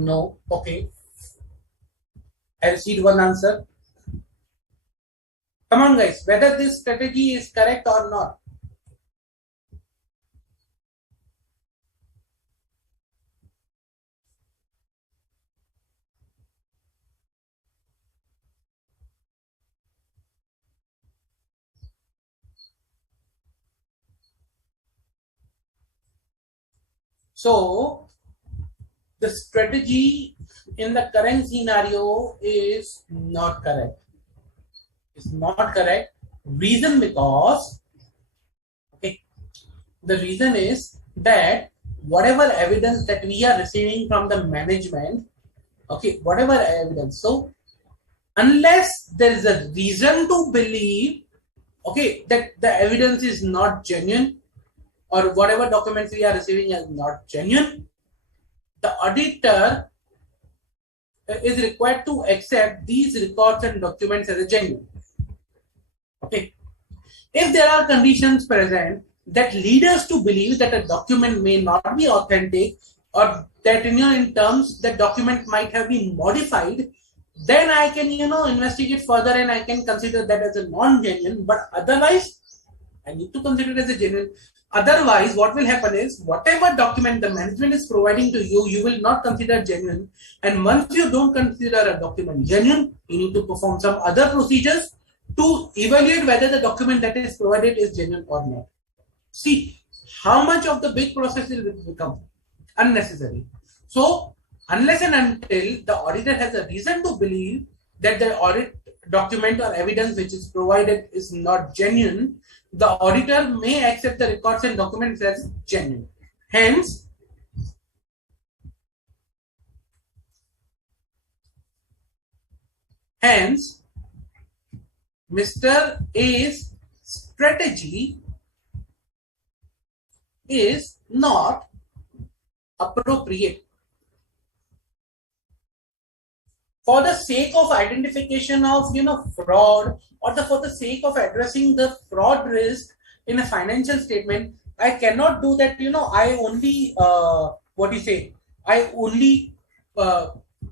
No. Okay. I received one answer. Come on, guys. Whether this strategy is correct or not. So the strategy in the current scenario is not correct. It's not correct. Reason because okay, the reason is that whatever evidence that we are receiving from the management, okay, whatever evidence. So unless there is a reason to believe, okay, that the evidence is not genuine or whatever documents we are receiving is not genuine, the auditor is required to accept these records and documents as a genuine. Okay. If there are conditions present that lead us to believe that a document may not be authentic or that in terms that document might have been modified, then I can investigate further and I can consider that as a non-genuine. But otherwise, I need to consider it as a genuine. Otherwise, what will happen is whatever document the management is providing to you, you will not consider genuine. And once you don't consider a document genuine, you need to perform some other procedures to evaluate whether the document that is provided is genuine or not. See how much of the big process will become unnecessary. So unless and until the auditor has a reason to believe that the audit document or evidence which is provided is not genuine, the auditor may accept the records and documents as genuine. Hence, Mr. A's strategy is not appropriate. for the sake of identification of fraud, or for the sake of addressing the fraud risk in a financial statement, I cannot do that. I only what do you say, I only uh,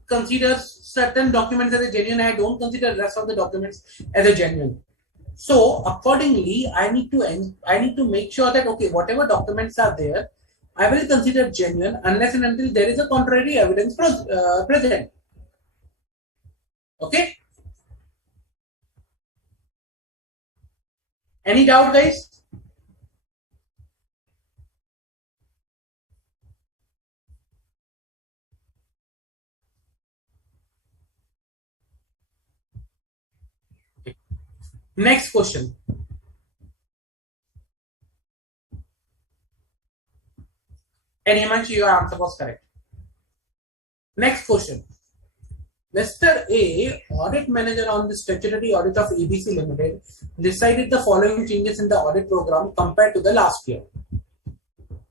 consider certain documents as a genuine. I don't consider the rest of the documents as a genuine. So accordingly, I need to make sure that, okay, whatever documents are there, I will consider genuine unless and until there is a contrary evidence present. Okay. Any doubt, guys? Next question. And Himanshi, your answer was correct. Next question. Mr. A, audit manager on the statutory audit of ABC Limited, decided the following changes in the audit program compared to the last year.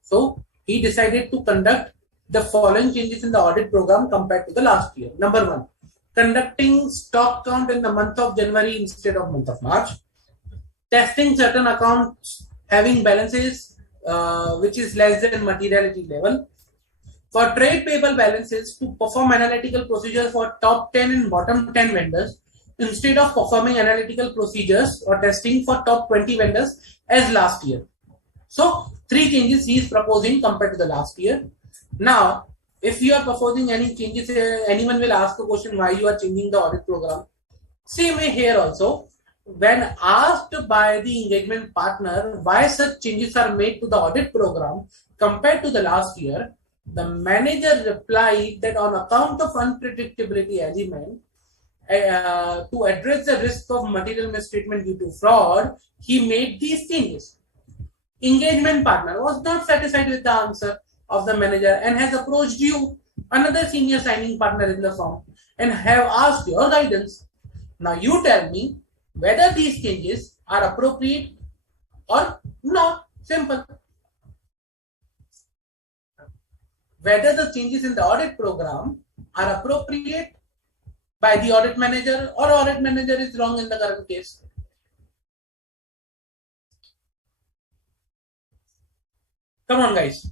So he decided to conduct the following changes in the audit program compared to the last year. Number one, conducting stock count in the month of January instead of month of March. Testing certain accounts having balances which is less than materiality level. For trade payable balances, to perform analytical procedures for top 10 and bottom 10 vendors instead of performing analytical procedures or testing for top 20 vendors as last year. So, three changes he is proposing compared to the last year. Now, if you are proposing any changes, anyone will ask a question why you are changing the audit program. Same way here also. When asked by the engagement partner why such changes are made to the audit program compared to the last year, the manager replied that on account of unpredictability element, to address the risk of material misstatement due to fraud, he made these changes. Engagement partner was not satisfied with the answer of the manager and has approached you, another senior signing partner in the firm, and have asked your guidance. Now you tell me whether these changes are appropriate or not. Simple. Whether the changes in the audit program are appropriate by the audit manager or audit manager is wrong in the current case. Come on, guys.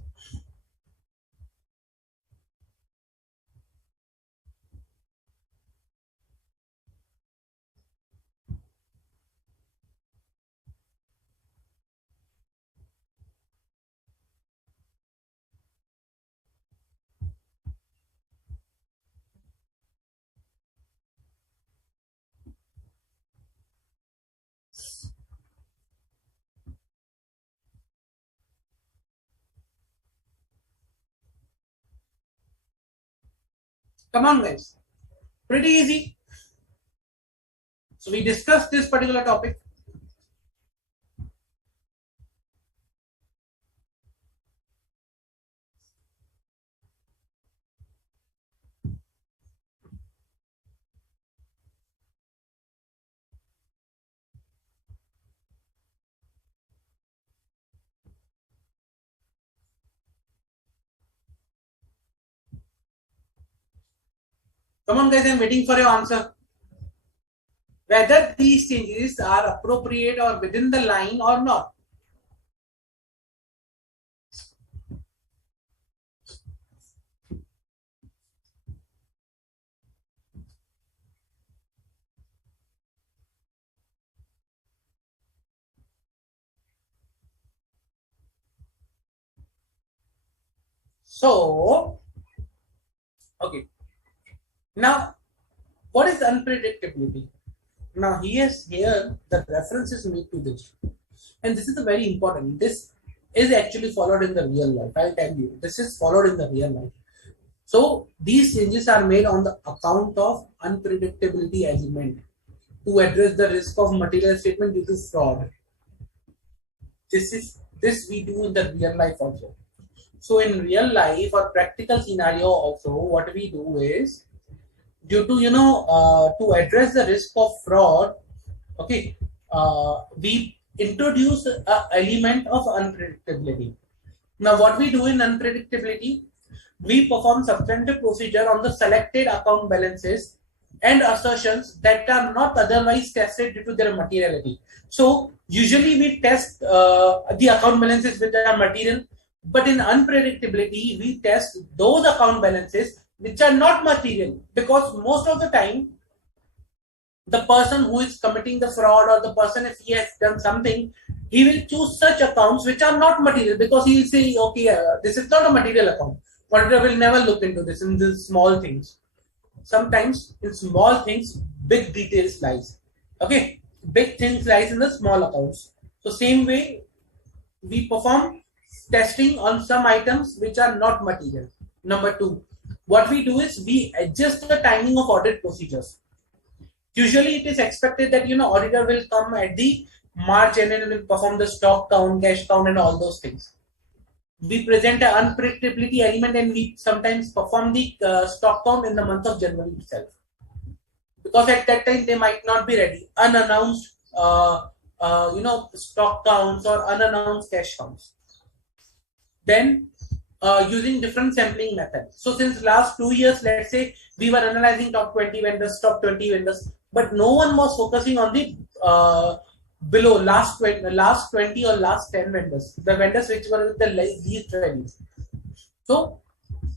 Come on, guys. Pretty easy. So we discussed this particular topic. Come on, guys. I'm waiting for your answer. Whether these changes are appropriate or within the line or not. So, okay. Now, what is unpredictability? Now, here the reference is made to this, and this is a very important. This is actually followed in the real life. I'll tell you, this is followed in the real life. So, these changes are made on the account of unpredictability element to address the risk of material statement due to fraud. This we do in the real life also. So, in real life or practical scenario also, what we do is, due to to address the risk of fraud, okay, we introduce an element of unpredictability. Now what we do in unpredictability, we perform substantive procedure on the selected account balances and assertions that are not otherwise tested due to their materiality. So usually we test the account balances which are material, but in unpredictability we test those account balances which are not material, because most of the time the person who is committing the fraud, or the person, if he has done something, he will choose such accounts which are not material, because he will say, okay, this is not a material account. Auditor will never look into this in the small things. Sometimes in small things, big details lies. Okay, big things lies in the small accounts. So same way, we perform testing on some items which are not material. Number two, what we do is we adjust the timing of audit procedures. Usually it is expected that auditor will come at the March end and will perform the stock count, cash count, and all those things. We present an unpredictability element, and we sometimes perform the stock count in the month of January itself, because at that time they might not be ready. Unannounced stock counts or unannounced cash counts. Then using different sampling methods. So since last 2 years, let's say we were analyzing top 20 vendors, top 20 vendors, but no one was focusing on the below last 20 or last 10 vendors, the vendors which were with the least value. So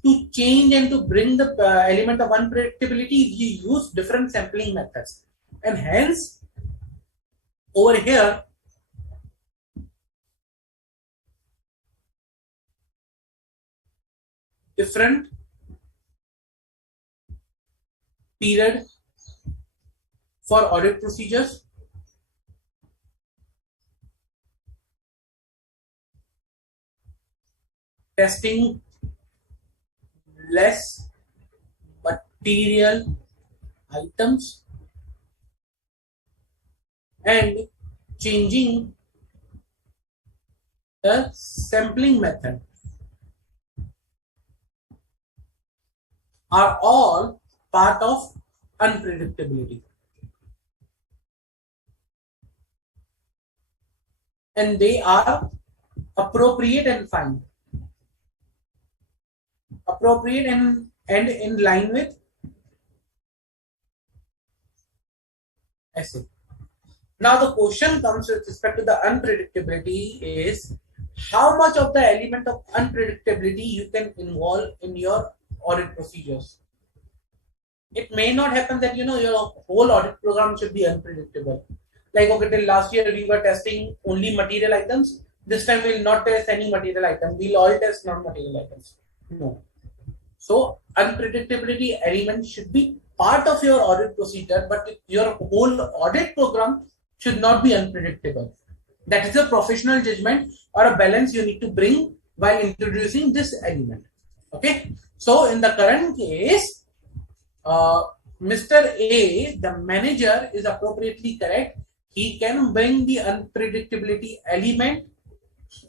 to change and to bring the element of unpredictability, we use different sampling methods, and hence over here different period for audit procedures, testing less material items, and changing the sampling method are all part of unpredictability, and they are appropriate and fine, appropriate and in line with SA. Now the question comes with respect to the unpredictability is how much of the element of unpredictability you can involve in your audit procedures. It may not happen that your whole audit program should be unpredictable. Like, okay, till last year we were testing only material items. This time we will not test any material item. We'll all test non-material items. No. So unpredictability element should be part of your audit procedure, but your whole audit program should not be unpredictable. That is a professional judgment or a balance you need to bring while introducing this element. Okay. So in the current case, Mr. A, the manager, is appropriately correct. He can bring the unpredictability element.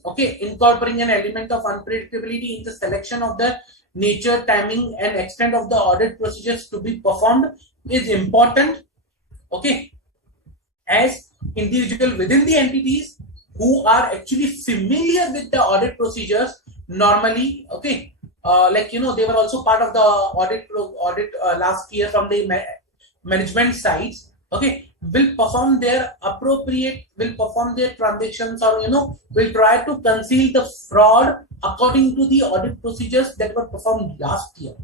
Okay, incorporating an element of unpredictability in the selection of the nature, timing, and extent of the audit procedures to be performed is important. Okay, as individual within the entities who are actually familiar with the audit procedures normally. Okay, they were also part of the audit last year from the management sides. Okay, will perform their transactions, or will try to conceal the fraud according to the audit procedures that were performed last year.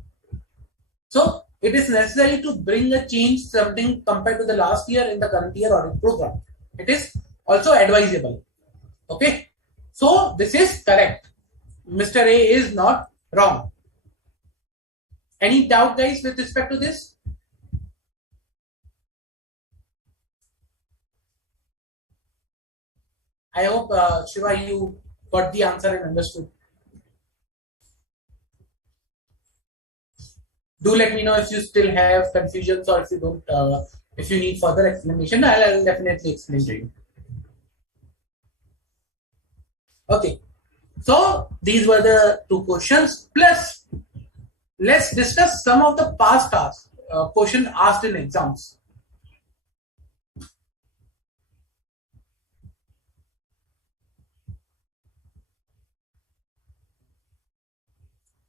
So it is necessary to bring a change, something compared to the last year in the current year audit program. It is also advisable. Okay, so this is correct. Mr. A is not wrong. Any doubt, guys, with respect to this? I hope, Shiva, you got the answer and understood. Do let me know if you still have confusions, or if you don't, if you need further explanation. I'll definitely explain to you. Okay, so these were the two questions. Plus, let's discuss some of the past questions asked in exams.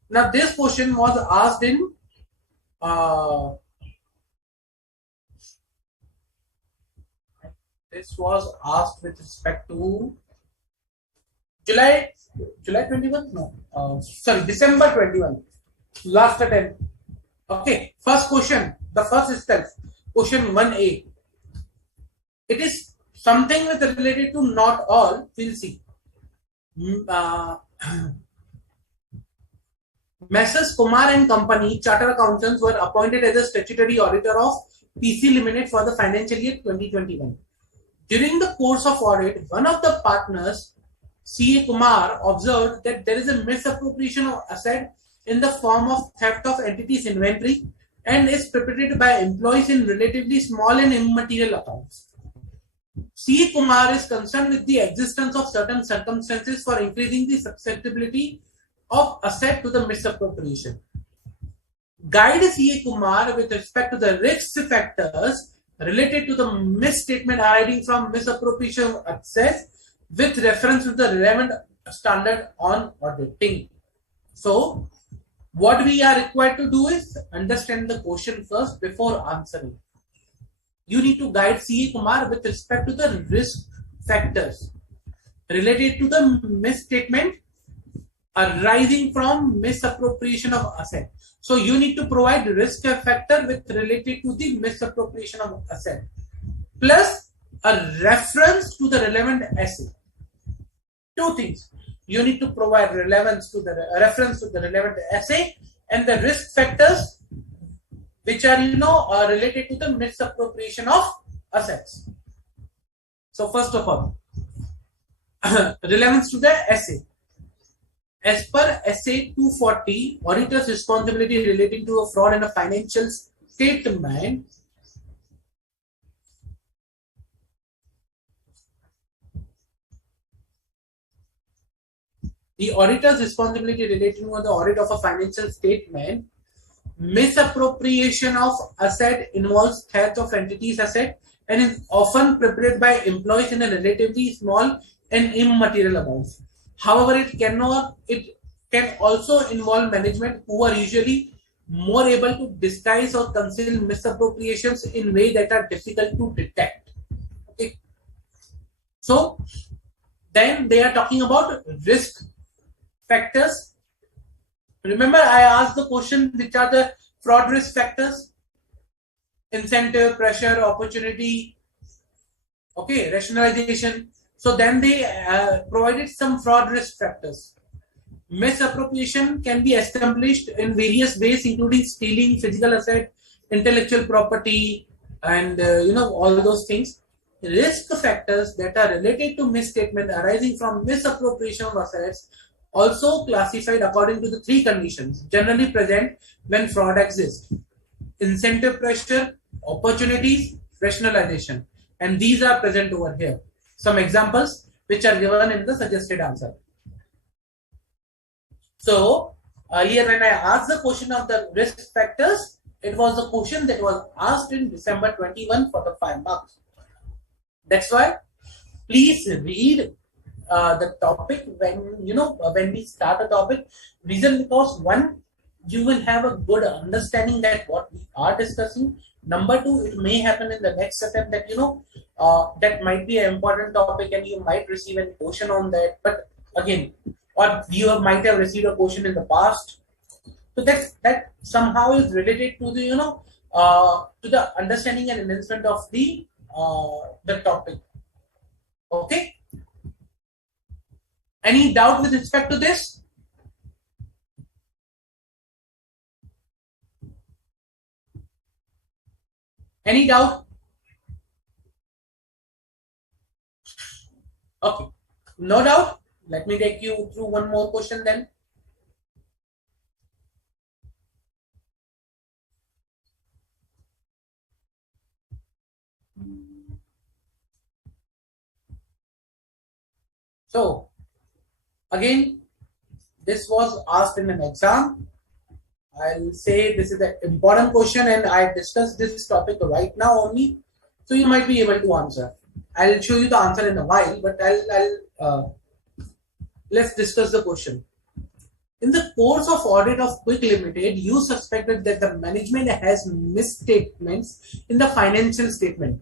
Now, this question was asked in This was asked with respect to July 21? No. Sorry, December 21. Last attempt. Okay. First question. The first itself. Question 1A. It is something with related to not all. We'll see. Messrs. Kumar and Company Chartered Accountants were appointed as a statutory auditor of PC Limited for the financial year 2021. During the course of audit, one of the partners, C.A. Kumar, observed that there is a misappropriation of asset in the form of theft of entities inventory and is perpetrated by employees in relatively small and immaterial accounts. C.A. Kumar is concerned with the existence of certain circumstances for increasing the susceptibility of asset to the misappropriation. Guide C.A. Kumar with respect to the risk factors related to the misstatement arising from misappropriation of assets with reference to the relevant standard on auditing. So, what we are required to do is understand the question first before answering. You need to guide C.A. Kumar with respect to the risk factors related to the misstatement arising from misappropriation of asset. So you need to provide risk factor with related to the misappropriation of asset plus a reference to the relevant asset. Two things. You need to provide relevance to the reference to the relevant asset and the risk factors which are related to the misappropriation of assets. So first of all, relevance to the asset. As per SA 240, auditor's responsibility relating to a fraud in a financial statement, the auditor's responsibility relating to the audit of a financial statement, misappropriation of asset involves theft of entities' asset and is often prepared by employees in a relatively small and immaterial amounts. However, it can also involve management who are usually more able to disguise or conceal misappropriations in ways that are difficult to detect. Okay. So, then they are talking about risk factors. Remember, I asked the question, which are the fraud risk factors? Incentive, pressure, opportunity, okay, rationalization. So then they provided some fraud risk factors. Misappropriation can be established in various ways, including stealing physical asset, intellectual property, and all those things. Risk factors that are related to misstatement arising from misappropriation of assets, also classified according to the three conditions generally present when fraud exists: incentive, pressure, opportunities, rationalization, and these are present over here. Some examples which are given in the suggested answer. So earlier when I asked the question of the risk factors, it was the question that was asked in December 21 for the 5 marks. That's why please read the topic when we start a topic. Reason because one, you will have a good understanding that what we are discussing. Number two, it may happen in the next attempt that that might be an important topic and you might receive a question on that. But again, or you might have received a question in the past. So that somehow is related to the to the understanding and enhancement of the topic. Okay. Any doubt with respect to this? Any doubt? Okay, no doubt. Let me take you through one more question then. So, again, this was asked in an exam. I'll say this is an important question and I discussed this topic right now only. So you might be able to answer. I'll show you the answer in a while, but let's discuss the question. In the course of audit of Quick Limited, you suspected that the management has misstatements in the financial statement.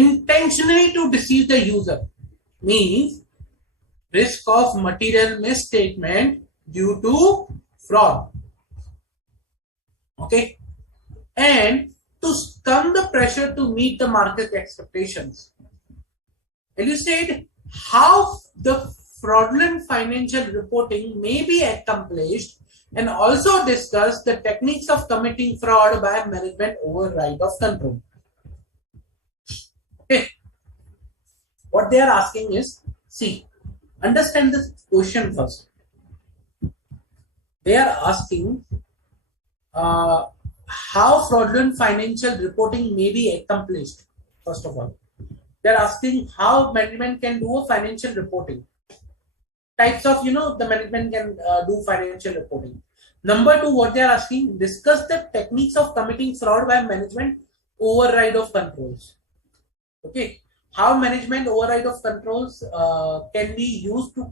intentionally to deceive the user, means risk of material misstatement due to fraud. Okay, and to scum the pressure to meet the market expectations. Elucidate how the fraudulent financial reporting may be accomplished, and also discuss the techniques of committing fraud by management override of control. Okay, what they are asking is, see, understand this question first. They are asking uh, how fraudulent financial reporting may be accomplished. First of all, they're asking how management can do a financial reporting. Types of, the management can do financial reporting. Number two, what they are asking, discuss the techniques of committing fraud by management override of controls. Okay, how management override of controls can be used to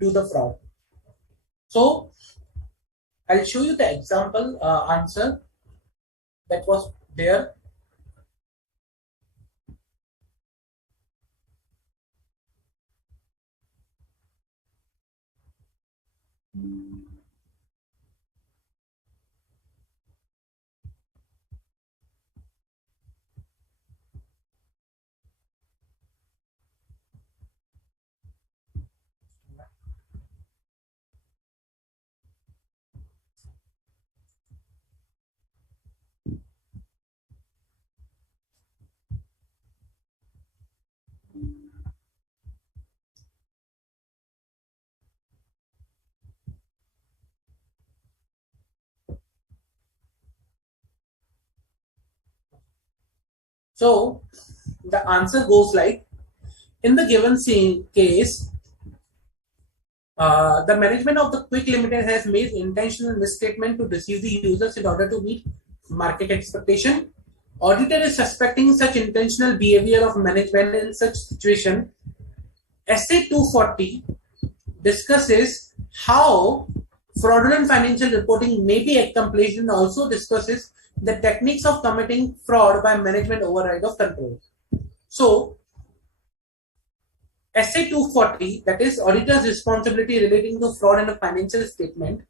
do the fraud. So I'll show you the example answer that was there. So the answer goes like, in the given case, the management of the Quick Limited has made intentional misstatement to deceive the users in order to meet market expectation. Auditor is suspecting such intentional behavior of management in such situation. SA 240 discusses how fraudulent financial reporting may be accomplished, and also discusses the techniques of committing fraud by management override of control. So SA 240, that is auditor's responsibility relating to fraud in a financial statement.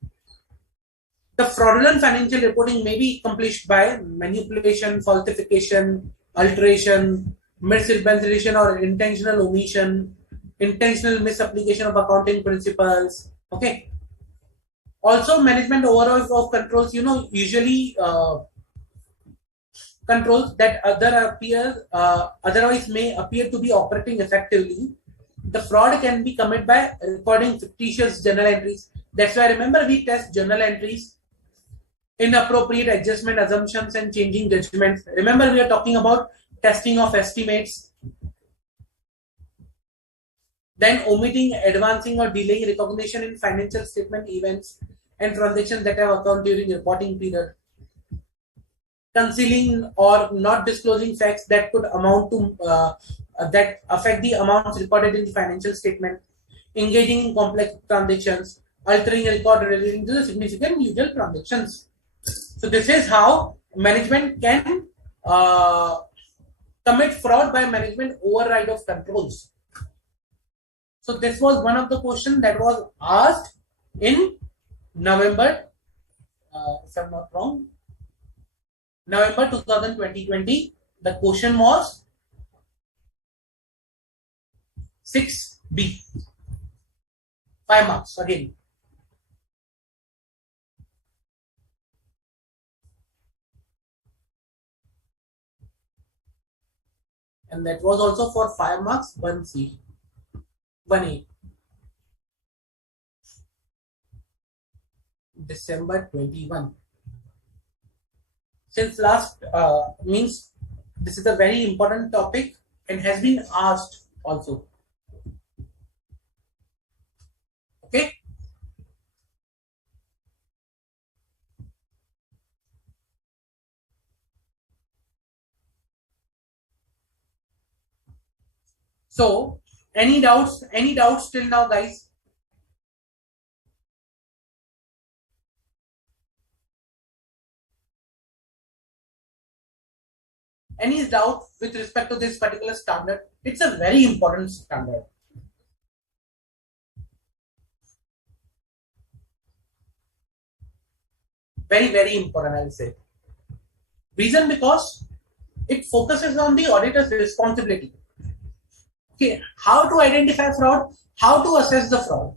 The fraudulent financial reporting may be accomplished by manipulation, falsification, alteration, misrepresentation or intentional omission, intentional misapplication of accounting principles. Okay. Also, management overall of controls, usually controls that otherwise may appear to be operating effectively. The fraud can be committed by recording fictitious journal entries. That's why, remember, we test journal entries, inappropriate adjustment assumptions, and changing judgments. Remember, we are talking about testing of estimates. Then omitting, advancing, or delaying recognition in financial statement events and transactions that have occurred during reporting period. Concealing or not disclosing facts that could amount to that affect the amounts recorded in the financial statement. Engaging in complex transactions, altering a record relating to the significant usual transactions. So this is how management can commit fraud by management override of controls. So this was one of the questions that was asked in November, if I'm not wrong, November 2020. The question was 6B. 5 marks again. And that was also for 5 marks, 1C, 1A. December 21. Since last means this is a very important topic and has been asked also. Okay. So any doubts? Any doubts till now, guys? Any doubt with respect to this particular standard? It's a very important standard. Very, very important, I'll say. Reason because it focuses on the auditor's responsibility. Okay, how to identify fraud, how to assess the fraud,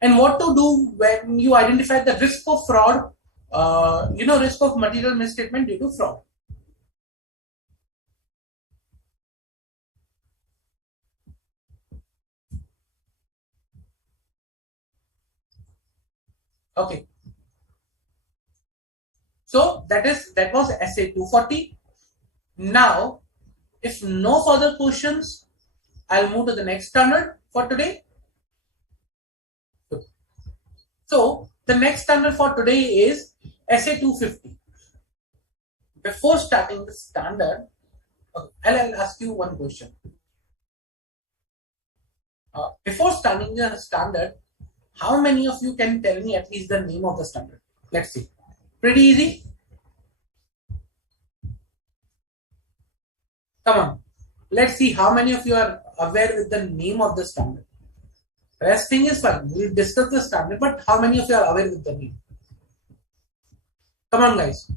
and what to do when you identify the risk of fraud, risk of material misstatement due to fraud. Okay. So that was essay 240. Now, if no further questions, I'll move to the next standard for today. So the next standard for today is essay 250. Before starting the standard, I'll ask you one question. Before starting the standard, how many of you can tell me at least the name of the standard? Let's see. Pretty easy. Come on. Let's see how many of you are aware with the name of the standard. Rest thing is fine. We'll discuss the standard, but how many of you are aware with the name? Come on, guys.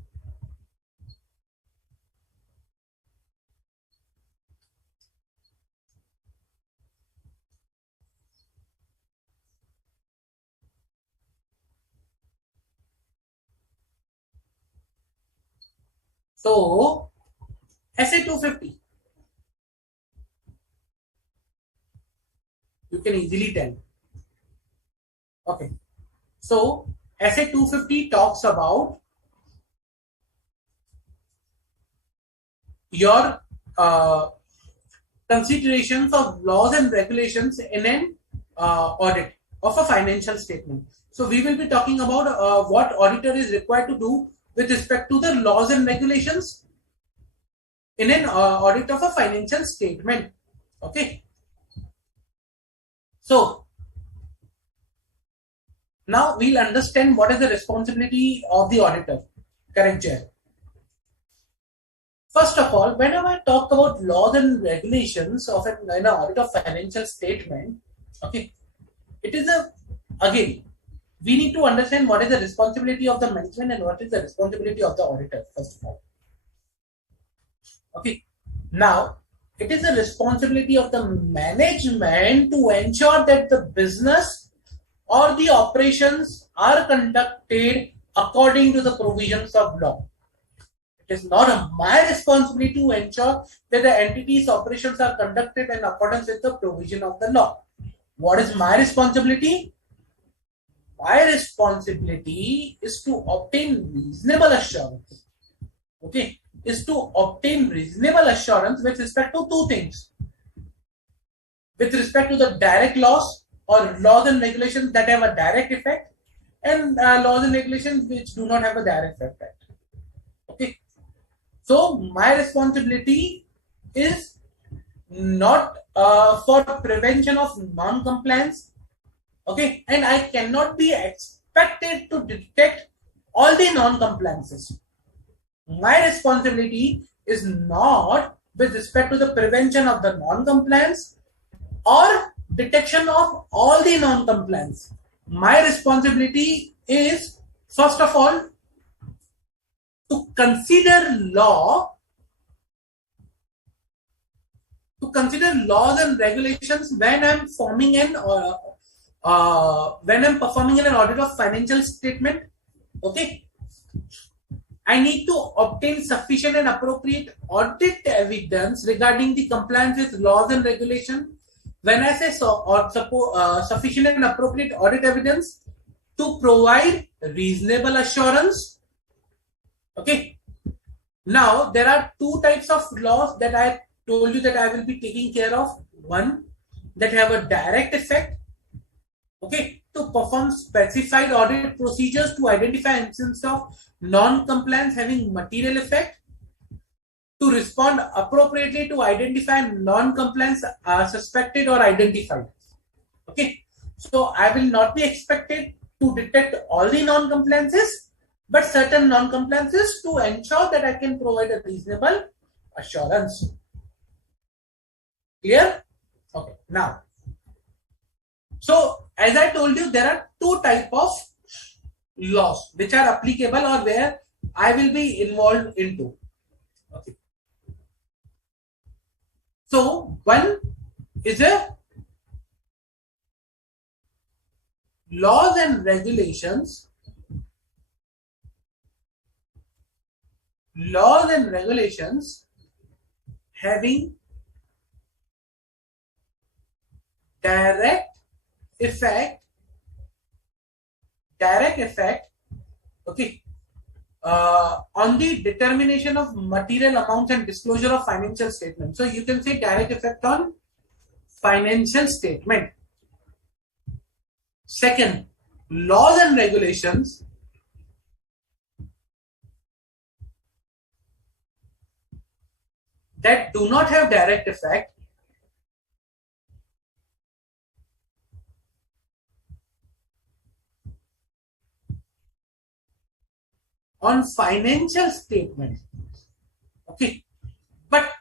So, essay 250. You can easily tell. Okay. So, essay 250 talks about your considerations of laws and regulations in an audit of a financial statement. So, we will be talking about what auditor is required to do with respect to the laws and regulations in an audit of a financial statement. Okay. So, now we'll understand what is the responsibility of the auditor. Correct, Jay? First of all, whenever I talk about laws and regulations of an audit of financial statement, okay, it is again, we need to understand what is the responsibility of the management and what is the responsibility of the auditor, first of all. Okay, now it is the responsibility of the management to ensure that the business or the operations are conducted according to the provisions of law. It is not my responsibility to ensure that the entity's operations are conducted in accordance with the provision of the law. What is my responsibility? My responsibility is to obtain reasonable assurance. Okay, is to obtain reasonable assurance with respect to two things. With respect to the direct laws or laws and regulations that have a direct effect, and laws and regulations which do not have a direct effect. Okay. So my responsibility is not for prevention of non-compliance. Okay, and I cannot be expected to detect all the non-compliances. My responsibility is not with respect to the prevention of the non-compliance or detection of all the non-compliance. My responsibility is, first of all, to consider laws and regulations when I'm performing an audit of financial statement. Okay, I need to obtain sufficient and appropriate audit evidence regarding the compliance with laws and regulations. When I say sufficient and appropriate audit evidence to provide reasonable assurance. Okay. Now, there are two types of laws that I told you that I will be taking care of. One, that have a direct effect. Okay. To perform specified audit procedures to identify instances of non-compliance having material effect. To respond appropriately to identify non-compliance suspected or identified. Okay. So, I will not be expected to detect all the non-compliances, but certain non-compliances to ensure that I can provide a reasonable assurance. Clear? Okay. Now, so as I told you, there are two type of laws which are applicable or where I will be involved into. Okay. So one is a laws and regulations, having direct effect, okay, on the determination of material amounts and disclosure of financial statements. So you can say direct effect on financial statement. Second, laws and regulations that do not have direct effect on financial statement. Okay, but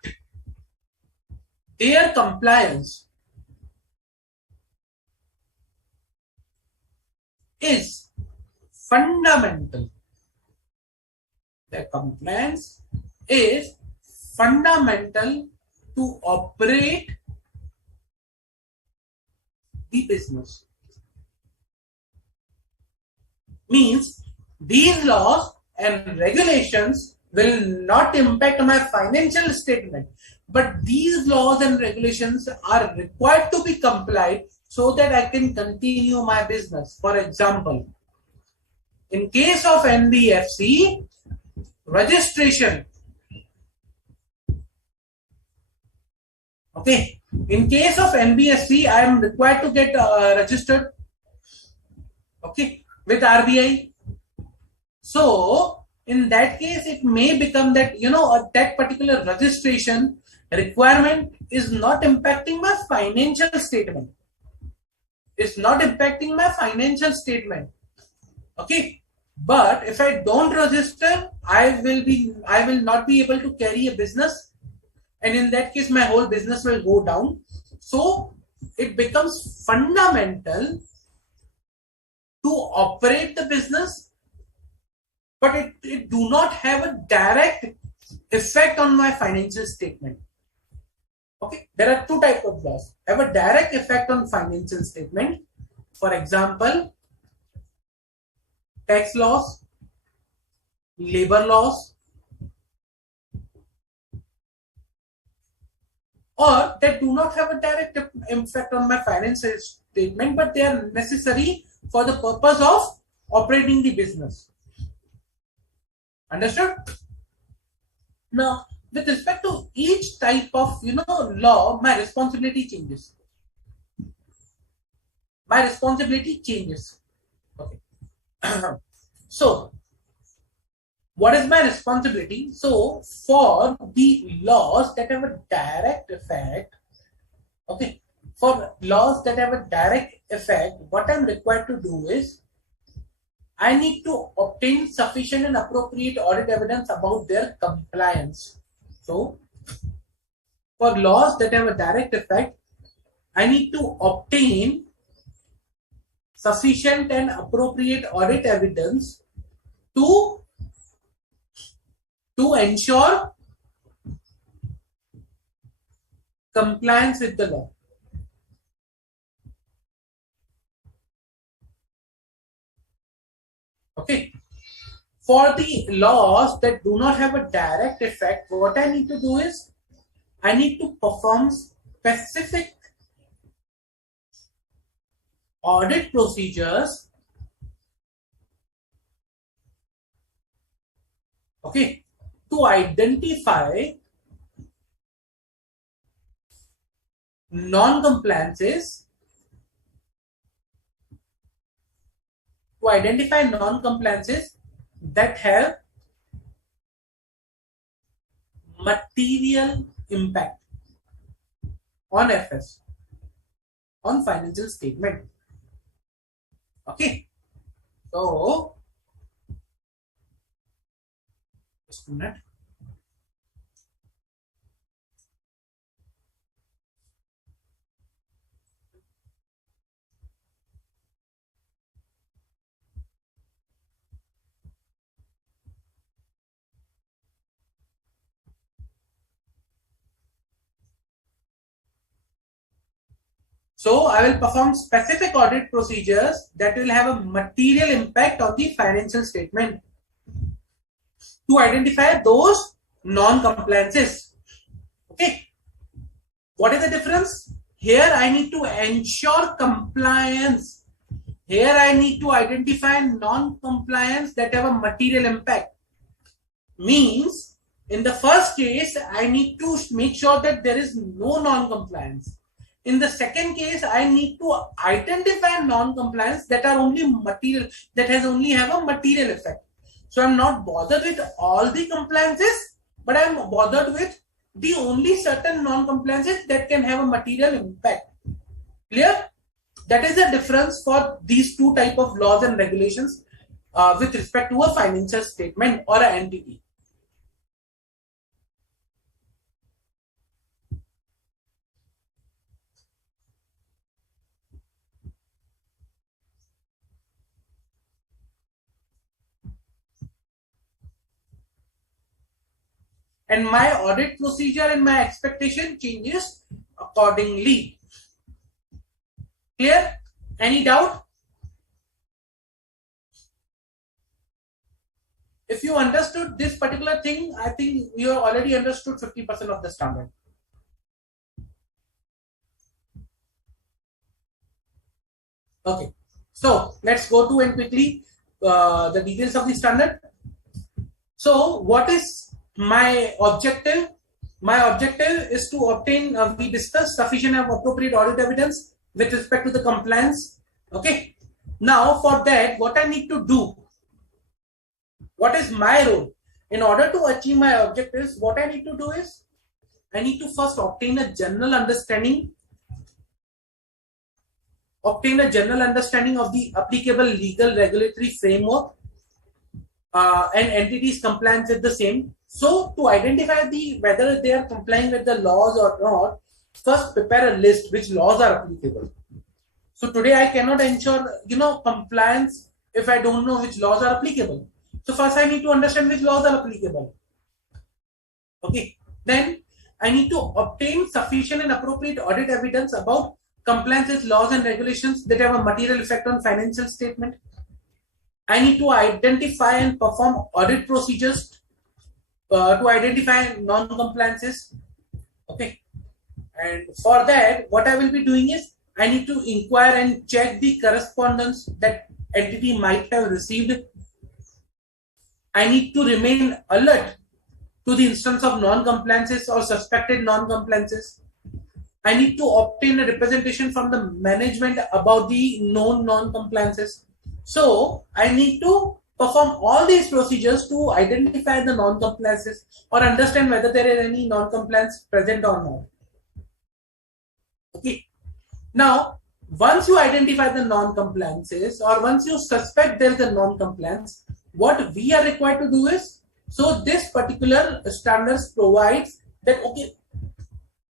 their compliance is fundamental. Their compliance is fundamental to operate the business. Means these laws and regulations will not impact my financial statement, but these laws and regulations are required to be complied so that I can continue my business. For example, in case of NBFC, registration. Okay, in case of NBFC, I am required to get registered. Okay, with RBI. So in that case, it may become that that particular registration requirement is not impacting my financial statement. It's not impacting my financial statement. Okay, but if I don't register, I will not be able to carry a business, and in that case, my whole business will go down. So it becomes fundamental to operate the business, but it do not have a direct effect on my financial statement. Okay, there are two types of laws. Have a direct effect on financial statement. For example, tax laws, labor laws, or that do not have a direct effect on my financial statement, but they are necessary for the purpose of operating the business. Understood? Now, with respect to each type of law, my responsibility changes. Okay. So what is my responsibility? So for the laws that have a direct effect, okay, for laws that have a direct effect, what I'm required to do is I need to obtain sufficient and appropriate audit evidence about their compliance. So for laws that have a direct effect, I need to obtain sufficient and appropriate audit evidence to ensure compliance with the law. Okay. For the laws that do not have a direct effect, what I need to do is I need to perform specific audit procedures, okay, to identify non-compliances, that have material impact on FS, on financial statement. Okay, so just a minute. So I will perform specific audit procedures that will have a material impact on the financial statement to identify those non-compliances. Okay, what is the difference? Here I need to ensure compliance. Here I need to identify non-compliance that have a material impact. Means in the first case, I need to make sure that there is no non-compliance. In the second case, I need to identify non-compliance that are only material, that has only have a material effect. So I'm not bothered with all the compliances, but I'm bothered with the only certain non-compliances that can have a material impact. Clear? That is the difference for these two type of laws and regulations with respect to a financial statement or an entity. And my audit procedure and my expectation changes accordingly. Clear? Any doubt? If you understood this particular thing, I think you have already understood 50% of the standard. Okay, so let's go to and quickly the details of the standard. So what is my objective? My objective is to obtain, we discussed sufficient and appropriate audit evidence with respect to the compliance. Okay, now for that, what I need to do, what is my role? In order to achieve my objectives, what I need to do is, I need to first obtain a general understanding of the applicable legal regulatory framework and entities compliance with the same. So to identify whether they are complying with the laws or not, first prepare a list which laws are applicable. So today I cannot ensure compliance if I don't know which laws are applicable. So first I need to understand which laws are applicable. Okay, then I need to obtain sufficient and appropriate audit evidence about compliance with laws and regulations that have a material effect on financial statement. I need to identify and perform audit procedures to identify non-compliances. Okay, and for that, what I will be doing is I need to inquire and check the correspondence that entity might have received. I need to remain alert to the instance of non-compliances or suspected non-compliances. I need to obtain a representation from the management about the known non-compliances. So I need to perform all these procedures to identify the non-compliances or understand whether there is any non-compliance present or not. Okay. Now, once you identify the non-compliances or once you suspect there is a non-compliance, what we are required to do is, so this particular standards provides that, okay,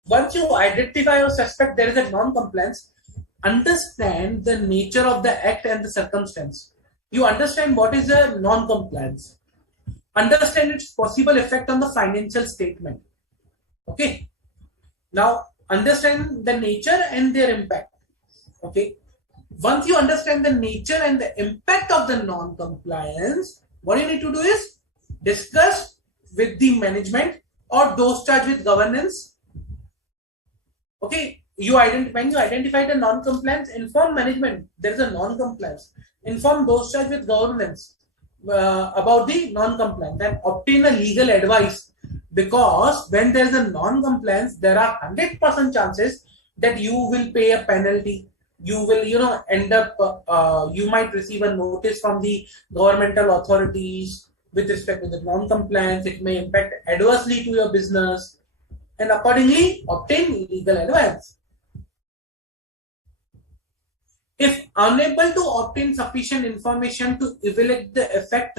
once you identify or suspect there is a non-compliance, understand the nature of the act and the circumstance. You understand what is a non-compliance. Understand its possible effect on the financial statement. Okay. Now, understand the nature and their impact. Okay. Once you understand the nature and the impact of the non-compliance, what you need to do is discuss with the management or those charged with governance. Okay, when you identify the non-compliance, inform management there is a non-compliance. Inform those charged with governance about the non-compliance and obtain a legal advice, because when there is a non-compliance, there are 100% chances that you will pay a penalty. You will, end up, you might receive a notice from the governmental authorities with respect to the non-compliance. It may impact adversely to your business, and accordingly obtain legal advice. If unable to obtain sufficient information to evaluate the effect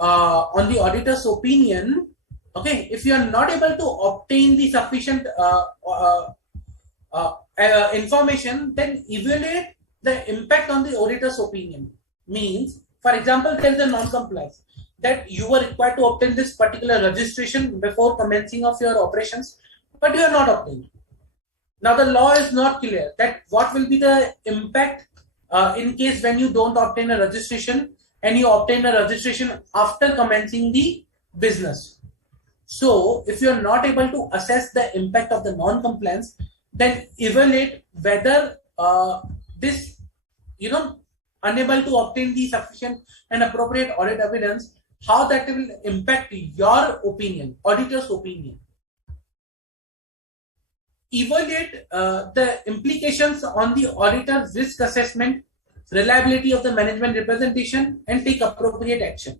on the auditor's opinion, okay, if you are not able to obtain the sufficient information, then evaluate the impact on the auditor's opinion. Means, for example, there is a non-compliance that you were required to obtain this particular registration before commencing of your operations, but you are not obtained. Now the law is not clear that what will be the impact in case when you don't obtain a registration and you obtain a registration after commencing the business. So if you are not able to assess the impact of the non-compliance, then evaluate whether this, unable to obtain the sufficient and appropriate audit evidence, how that will impact your opinion, auditor's opinion. Evaluate the implications on the auditor's risk assessment, reliability of the management representation, and take appropriate action.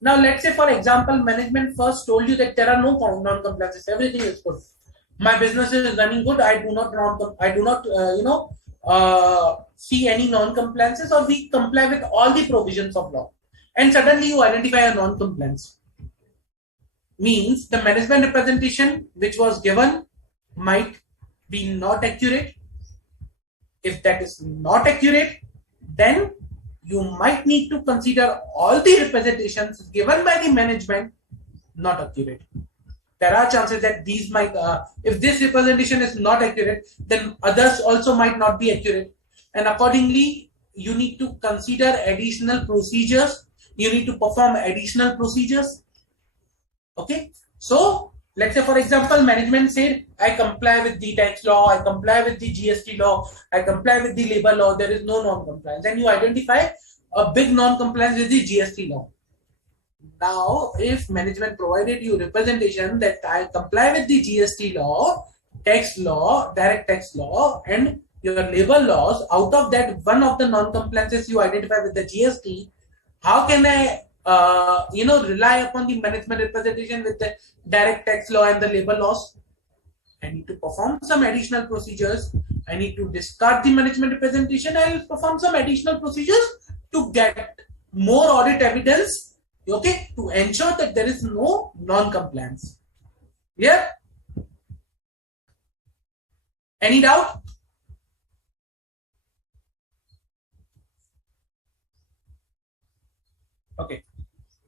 Now, let's say, for example, management first told you that there are no non-compliances, everything is good. My business is running good. I do not, see any non-compliances, or we comply with all the provisions of law. And suddenly you identify a non-compliance. Means the management representation which was given might be not accurate. If that is not accurate, then you might need to consider all the representations given by the management not accurate. There are chances that these might, if this representation is not accurate, then others also might not be accurate. And accordingly, you need to consider additional procedures. You need to perform additional procedures. Okay. So let's say, for example, management said, I comply with the tax law, I comply with the GST law, I comply with the labor law, there is no non-compliance. And you identify a big non-compliance with the GST law. Now, if management provided you representation that I comply with the GST law, tax law, direct tax law, and your labor laws, out of that, one of the non-compliances you identify with the GST, how can I rely upon the management representation with the direct tax law and the labor laws? I need to perform some additional procedures. I need to discard the management representation. I will perform some additional procedures to get more audit evidence, okay, to ensure that there is no non-compliance. Clear? Any doubt? Okay.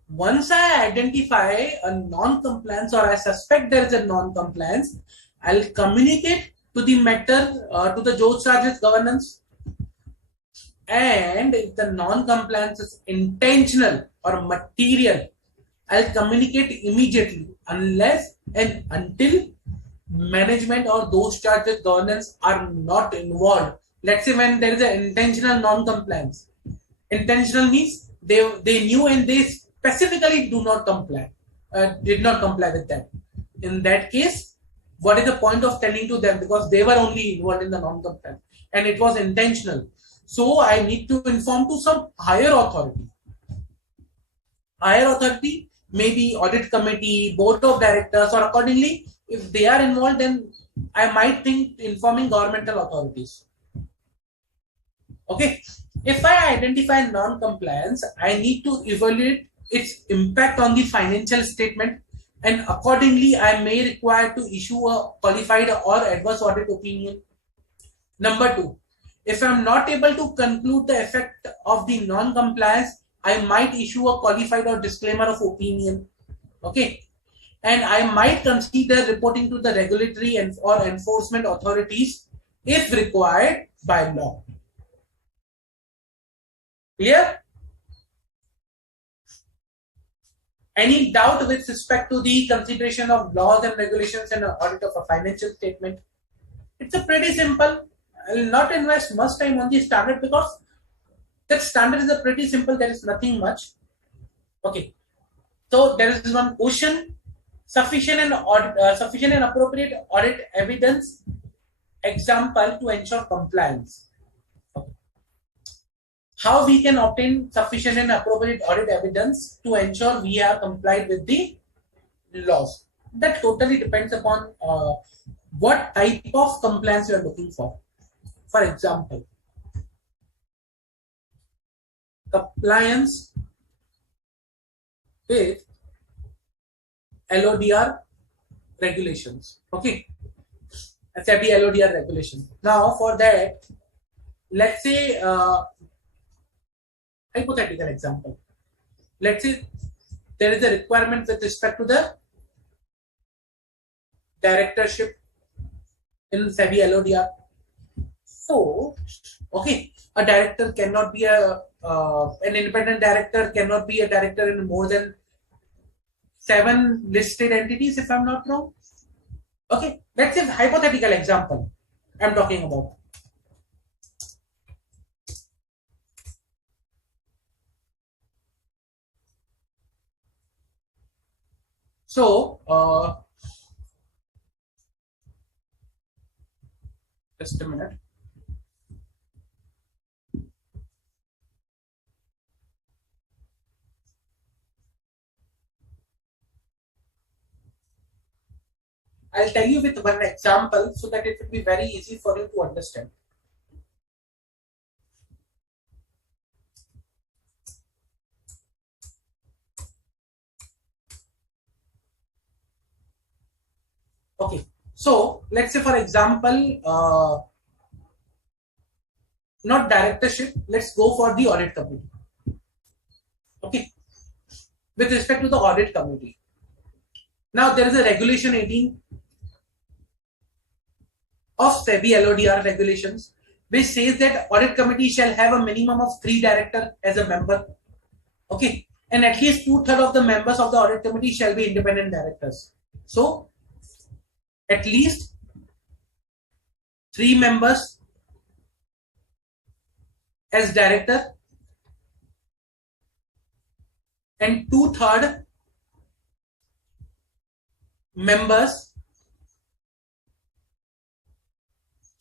Once I identify a non-compliance or I suspect there is a non-compliance, I'll communicate to the matter to the George Charges governance. And if the non-compliance is intentional or material, I'll communicate immediately unless and until management or those charges governance are not involved. Let's say when there is an intentional non-compliance. Intentional means they knew and they specifically did not comply with them. In that case, what is the point of telling to them, because they were only involved in the non-compliance and it was intentional. So I need to inform to some higher authority. Higher authority, maybe audit committee, board of directors, or accordingly, if they are involved, then I might think informing governmental authorities. Okay. If I identify non-compliance, I need to evaluate its impact on the financial statement, and accordingly, I may require to issue a qualified or adverse audit opinion. Number two, if I'm not able to conclude the effect of the non-compliance, I might issue a qualified or disclaimer of opinion. Okay. And I might consider reporting to the regulatory or enforcement authorities if required by law. Clear? Any doubt with respect to the consideration of laws and regulations and audit of a financial statement? It's a pretty simple. I will not invest much time on the standard because that standard is a pretty simple. There is nothing much. Okay. So there is one question: sufficient and appropriate audit evidence example to ensure compliance. Okay. How we can obtain sufficient and appropriate audit evidence to ensure we are complied with the laws? That totally depends upon what type of compliance you are looking for. For example, compliance with LODR regulations. Okay, SAP LODR regulations. Now, for that, let's say hypothetical example. Let's say there is a requirement with respect to the directorship in SEBI LODR. So, okay, a director cannot be an independent director cannot be a director in more than 7 listed entities, if I'm not wrong. Okay, let's say hypothetical example I'm talking about. So, just a minute. I'll tell you with one example so that it will be very easy for you to understand. Okay, so let's say for example, not directorship, let's go for the audit committee. Okay, with respect to the audit committee. Now there is a regulation 18 of SEBI LODR regulations which says that audit committee shall have a minimum of 3 directors as a member. Okay, and at least 2/3 of the members of the audit committee shall be independent directors. So at least 3 members as director and 2/3 members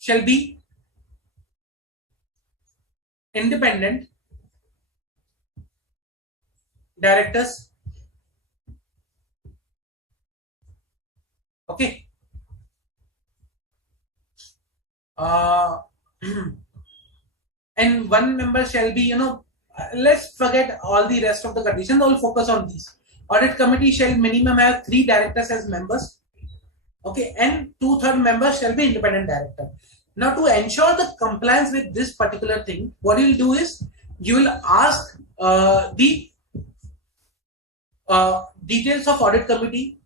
shall be independent directors. Okay, uh, and 1 member shall be, let's forget all the rest of the conditions. We'll focus on these. Audit committee shall minimum have 3 directors as members. Okay, and 2/3 members shall be independent director. Now, to ensure the compliance with this particular thing, what you'll do is you will ask the details of audit committee.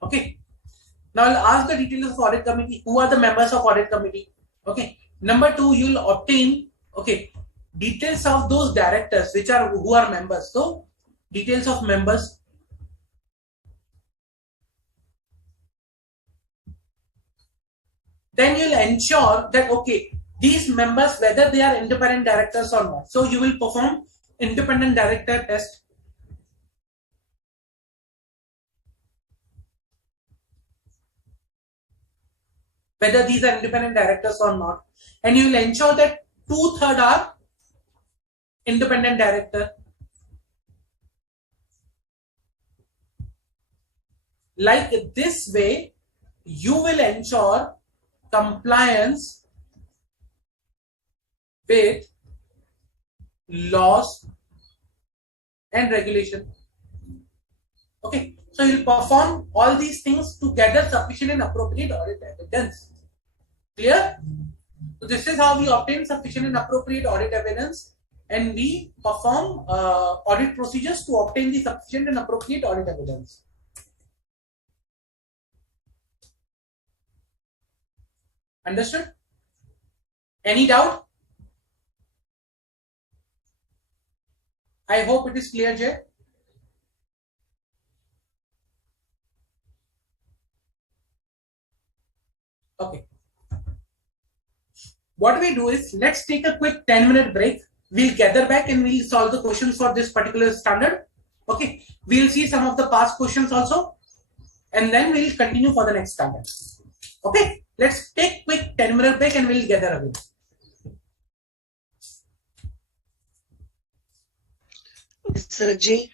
Okay, now I'll ask the details of audit committee. Who are the members of audit committee? Okay, number 2, you'll obtain details of those directors who are members. So details of members. Then you'll ensure that these members, whether they are independent directors or not. So you will perform independent director test. Whether these are independent directors or not, and you will ensure that 2/3 are independent director. Like this way, you will ensure compliance with laws and regulation. Okay, so you'll perform all these things to gather sufficient and appropriate audit evidence. Clear? So this is how we obtain sufficient and appropriate audit evidence, and we perform audit procedures to obtain the sufficient and appropriate audit evidence. Understood? Any doubt? I hope it is clear, Jay. Okay. What we do is, let's take a quick 10-minute break. We'll gather back and we'll solve the questions for this particular standard. Okay. We'll see some of the past questions also, and then we'll continue for the next standard. Okay. Let's take quick 10-minute break and we'll gather again. Sir Ji.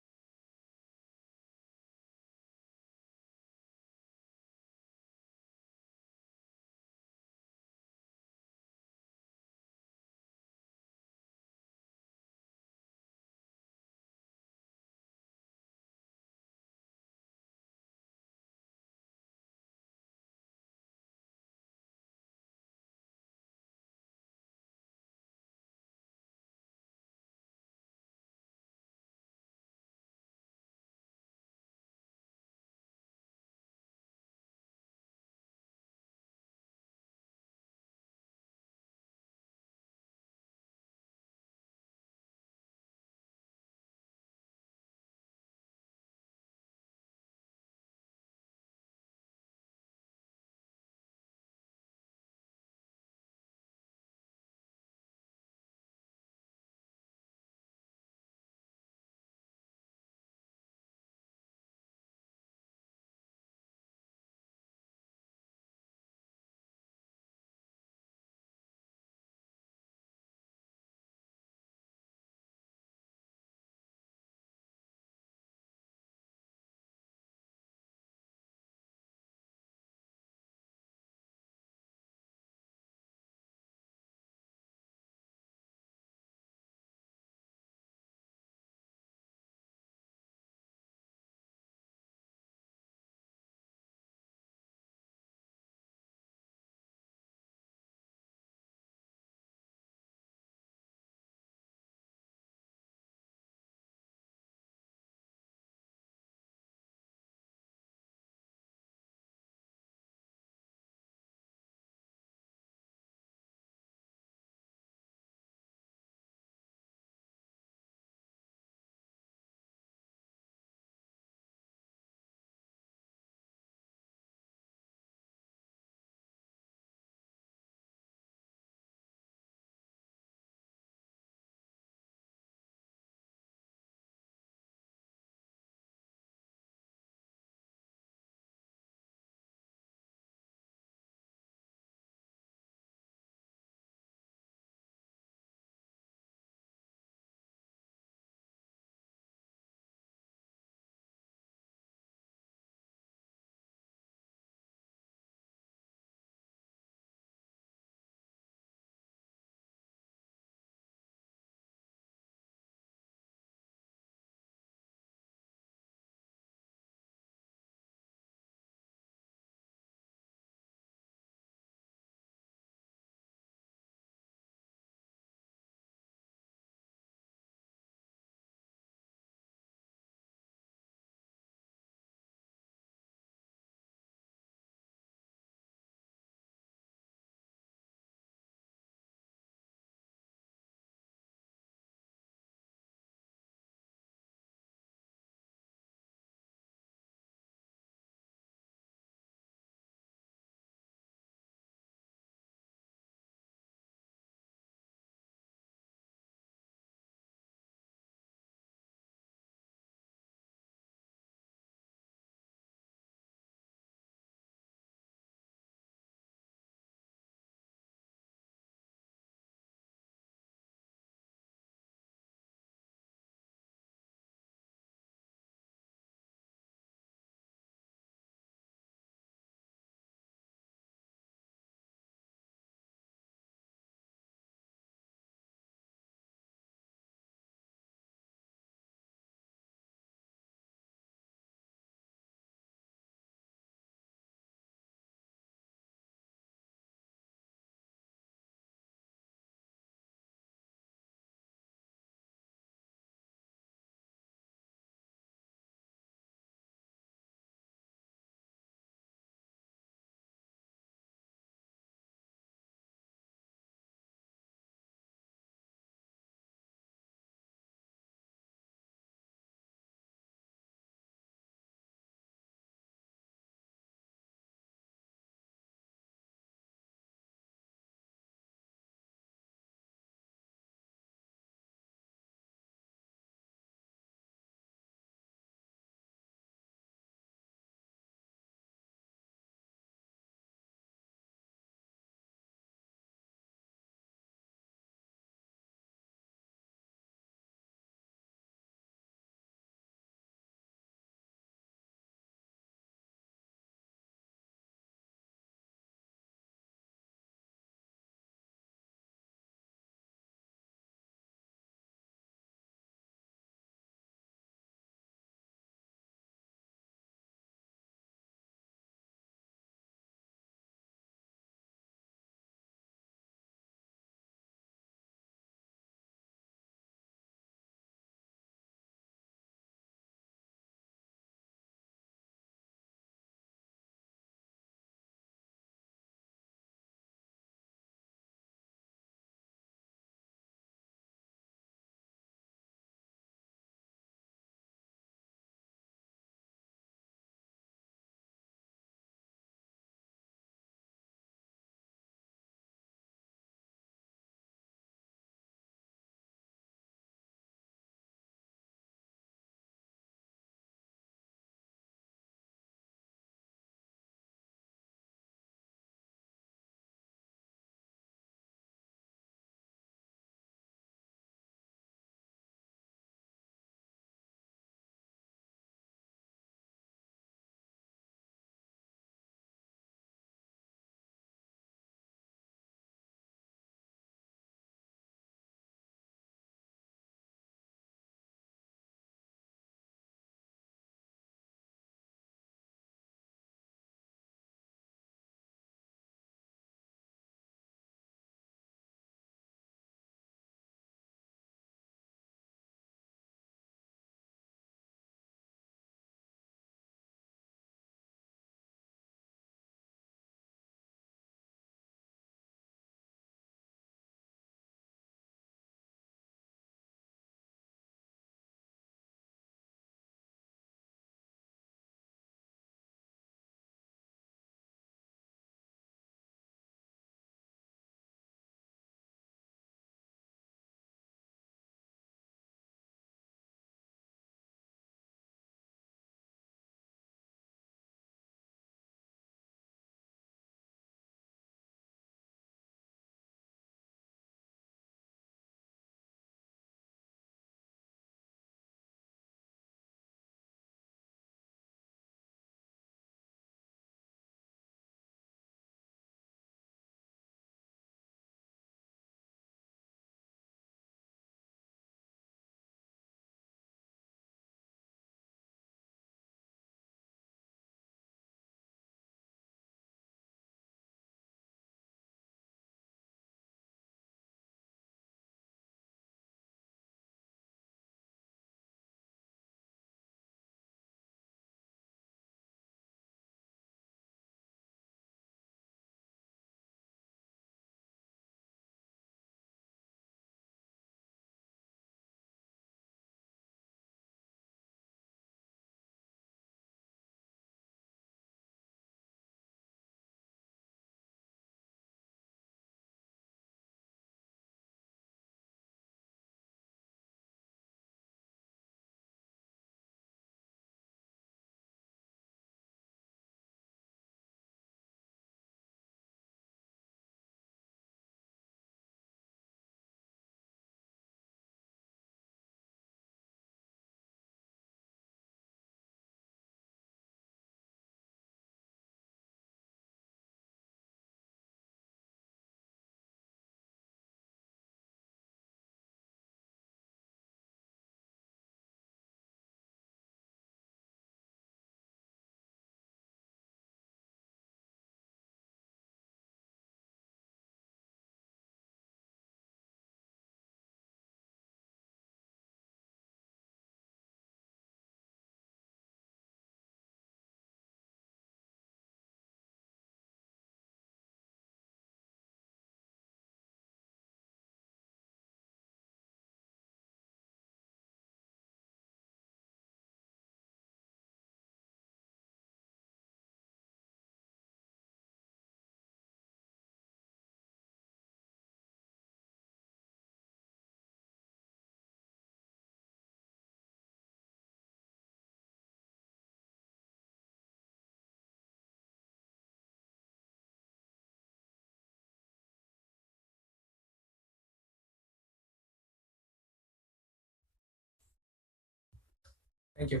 Thank you.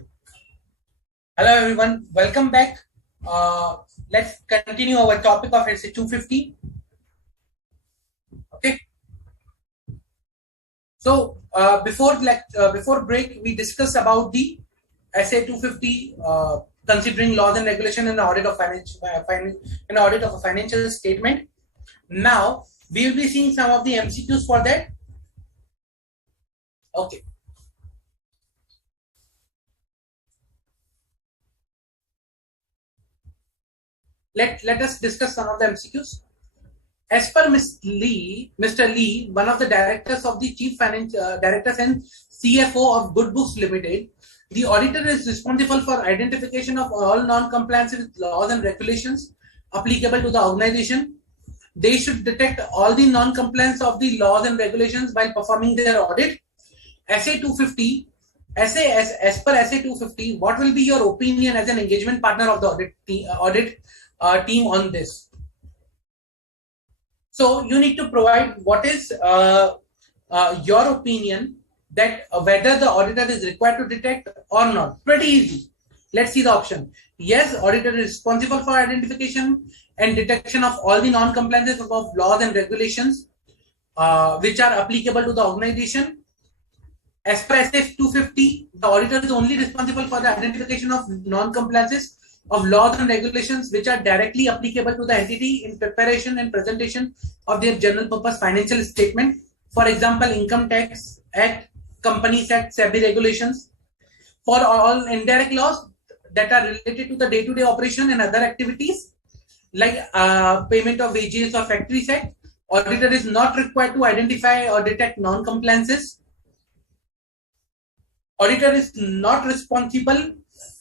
Hello everyone, welcome back. Let's continue our topic of SA 250. Okay. So before break, we discussed about the SA 250, considering laws and regulation and audit of audit of a financial statement. Now we will be seeing some of the MCQs for that. Okay. Let us discuss some of the MCQs. As per Mr. Lee, one of the directors of the chief directors and CFO of Good Books Limited, the auditor is responsible for identification of all non-compliance with laws and regulations applicable to the organization. They should detect all the non-compliance of the laws and regulations while performing their audit. SA 250, as per SA 250, what will be your opinion as an engagement partner of the audit team on this? So you need to provide what is your opinion that whether the auditor is required to detect or not. Pretty easy. Let's see the option. Yes, auditor is responsible for identification and detection of all the non-compliances of laws and regulations which are applicable to the organization. As per SF 250, the auditor is only responsible for the identification of non-compliances of laws and regulations which are directly applicable to the entity in preparation and presentation of their general purpose financial statement. For example, Income Tax Act, Companies Act, SEBI regulations. For all indirect laws that are related to the day-to-day operation and other activities like payment of wages or factories act, auditor is not required to identify or detect non-compliances. Auditor is not responsible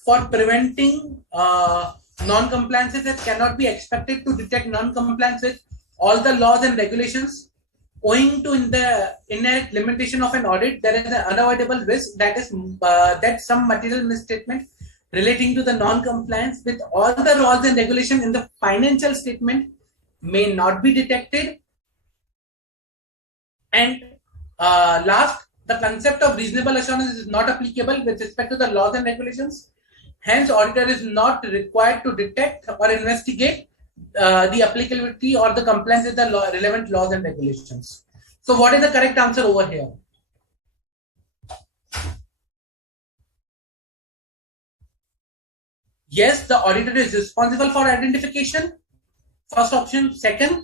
for preventing non-compliances that cannot be expected to detect non-compliance with all the laws and regulations. Owing to the inherent limitation of an audit, there is an unavoidable risk that is that some material misstatement relating to the non-compliance with all the laws and regulations in the financial statement may not be detected. And last, the concept of reasonable assurance is not applicable with respect to the laws and regulations. Hence, auditor is not required to detect or investigate the applicability or the compliance with the relevant laws and regulations. So what is the correct answer over here? Yes, the auditor is responsible for identification. First option. Second,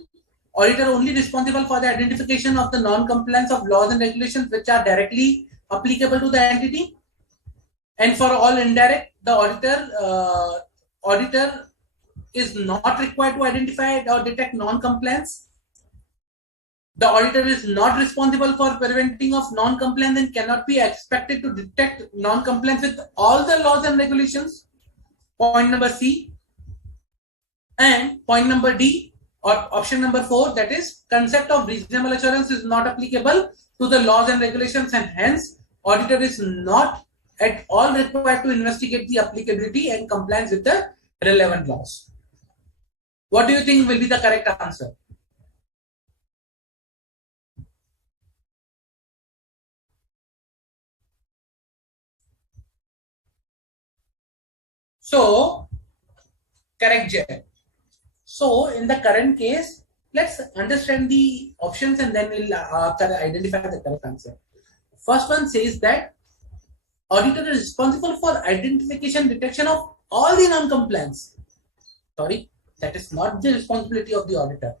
auditor only responsible for the identification of the non-compliance of laws and regulations which are directly applicable to the entity. And for all indirect, the auditor is not required to identify or detect non-compliance. The auditor is not responsible for preventing of non-compliance and cannot be expected to detect non-compliance with all the laws and regulations. Point number C. And point number D, or option number 4, that is concept of reasonable assurance is not applicable to the laws and regulations, and hence auditor is not at all required to investigate the applicability and compliance with the relevant laws. What do you think will be the correct answer? So, correct, Jay. So, in the current case, let's understand the options and then we'll identify the correct answer. First one says that auditor is responsible for identification, detection of all the non-compliance. Sorry, that is not the responsibility of the auditor.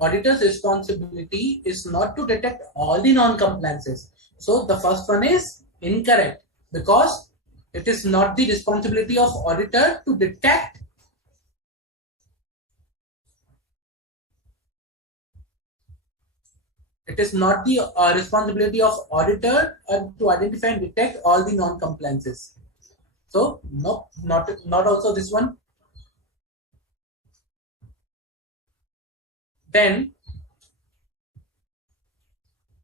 Auditor's responsibility is not to detect all the non-compliances. So the first one is incorrect because it is not the responsibility of auditor to detect it is not the responsibility of auditor to identify and detect all the non-compliances. So no, not also this one. Then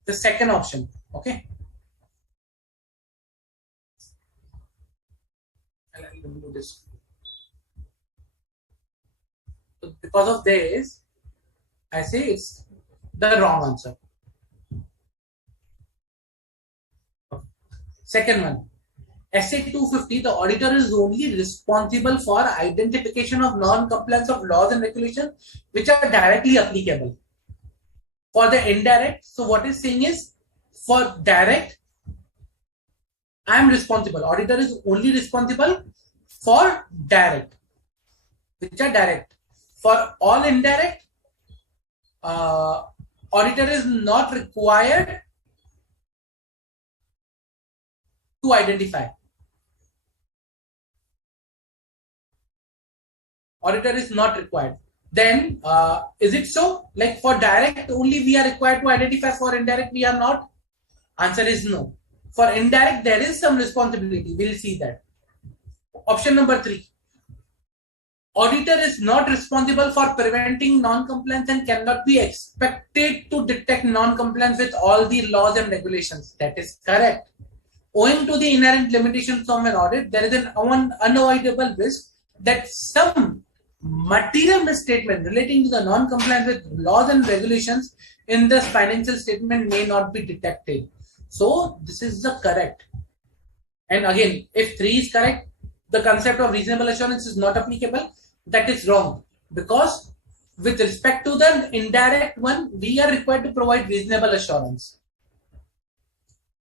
the second option, okay. Let me do this. So because of this, I say it's the wrong answer. Second one, SA 250, the auditor is only responsible for identification of non-compliance of laws and regulations which are directly applicable. For the indirect, so what is saying is, for direct, I am responsible. Auditor is only responsible for direct, which are direct. For all indirect, auditor is not required to identify. Auditor is not required. Then, is it so? Like for direct only we are required to identify, for indirect we are not? Answer is no. For indirect there is some responsibility. We'll see that. Option number 3. Auditor is not responsible for preventing non-compliance and cannot be expected to detect non-compliance with all the laws and regulations. That is correct. Owing to the inherent limitations of an audit, there is an unavoidable risk that some material misstatement relating to the non-compliance with laws and regulations in the financial statement may not be detected. So this is the correct. And again, if 3 is correct, the concept of reasonable assurance is not applicable. That is wrong, because with respect to the indirect one, we are required to provide reasonable assurance.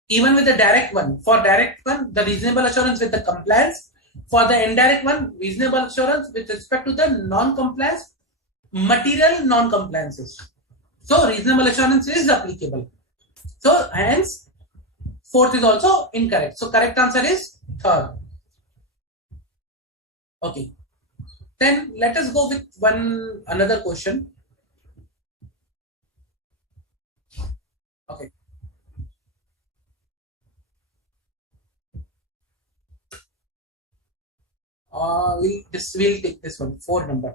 Even with the direct one, for direct one, the reasonable assurance with the compliance. For the indirect one, reasonable assurance with respect to the non-compliance, material non-compliances. So reasonable assurance is applicable. So hence, 4th is also incorrect. So correct answer is 3rd. Okay. Then let us go with another question. Okay. We'll take this one, 4 number.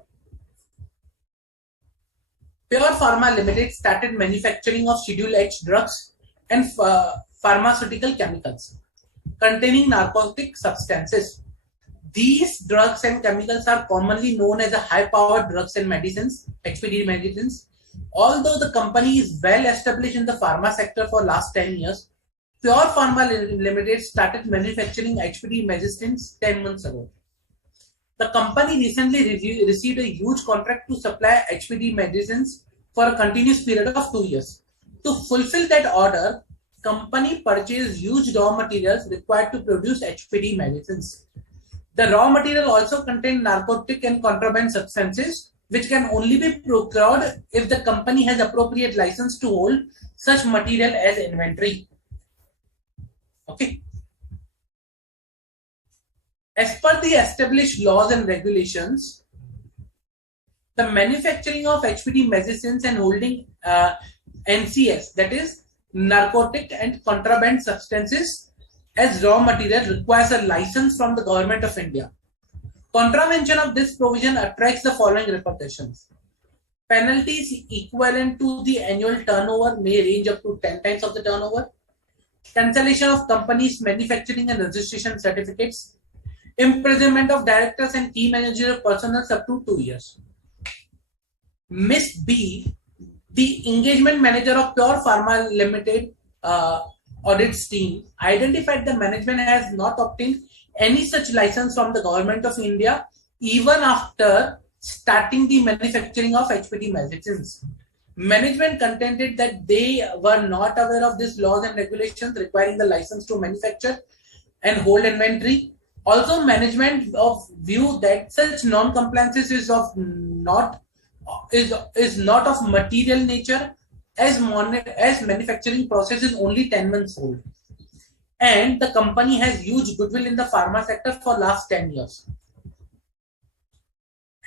Pure Pharma Limited started manufacturing of Schedule H drugs and pharmaceutical chemicals containing narcotic substances. These drugs and chemicals are commonly known as high-powered drugs and medicines, HPD medicines. Although the company is well established in the pharma sector for last 10 years, Pure Pharma Limited started manufacturing HPD medicines 10 months ago. The company recently received a huge contract to supply HPD medicines for a continuous period of 2 years. To fulfill that order, company purchased huge raw materials required to produce HPD medicines. The raw material also contained narcotic and contraband substances, which can only be procured if the company has appropriate license to hold such material as inventory. Okay. As per the established laws and regulations, the manufacturing of HPD medicines and holding NCS, that is narcotic and contraband substances, as raw material requires a license from the Government of India. Contravention of this provision attracts the following repercussions. Penalties equivalent to the annual turnover may range up to 10 times of the turnover. Cancellation of companies' manufacturing and registration certificates. Imprisonment of directors and key managerial personnel up to 2 years. Miss B, the engagement manager of Pure Pharma Limited audits team, identified the management has not obtained any such license from the Government of India even after starting the manufacturing of HPD medicines. Management contended that they were not aware of these laws and regulations requiring the license to manufacture and hold inventory. Also, management of view that such non-compliances is not of material nature, as manufacturing process is only 10 months old, and the company has huge goodwill in the pharma sector for last 10 years.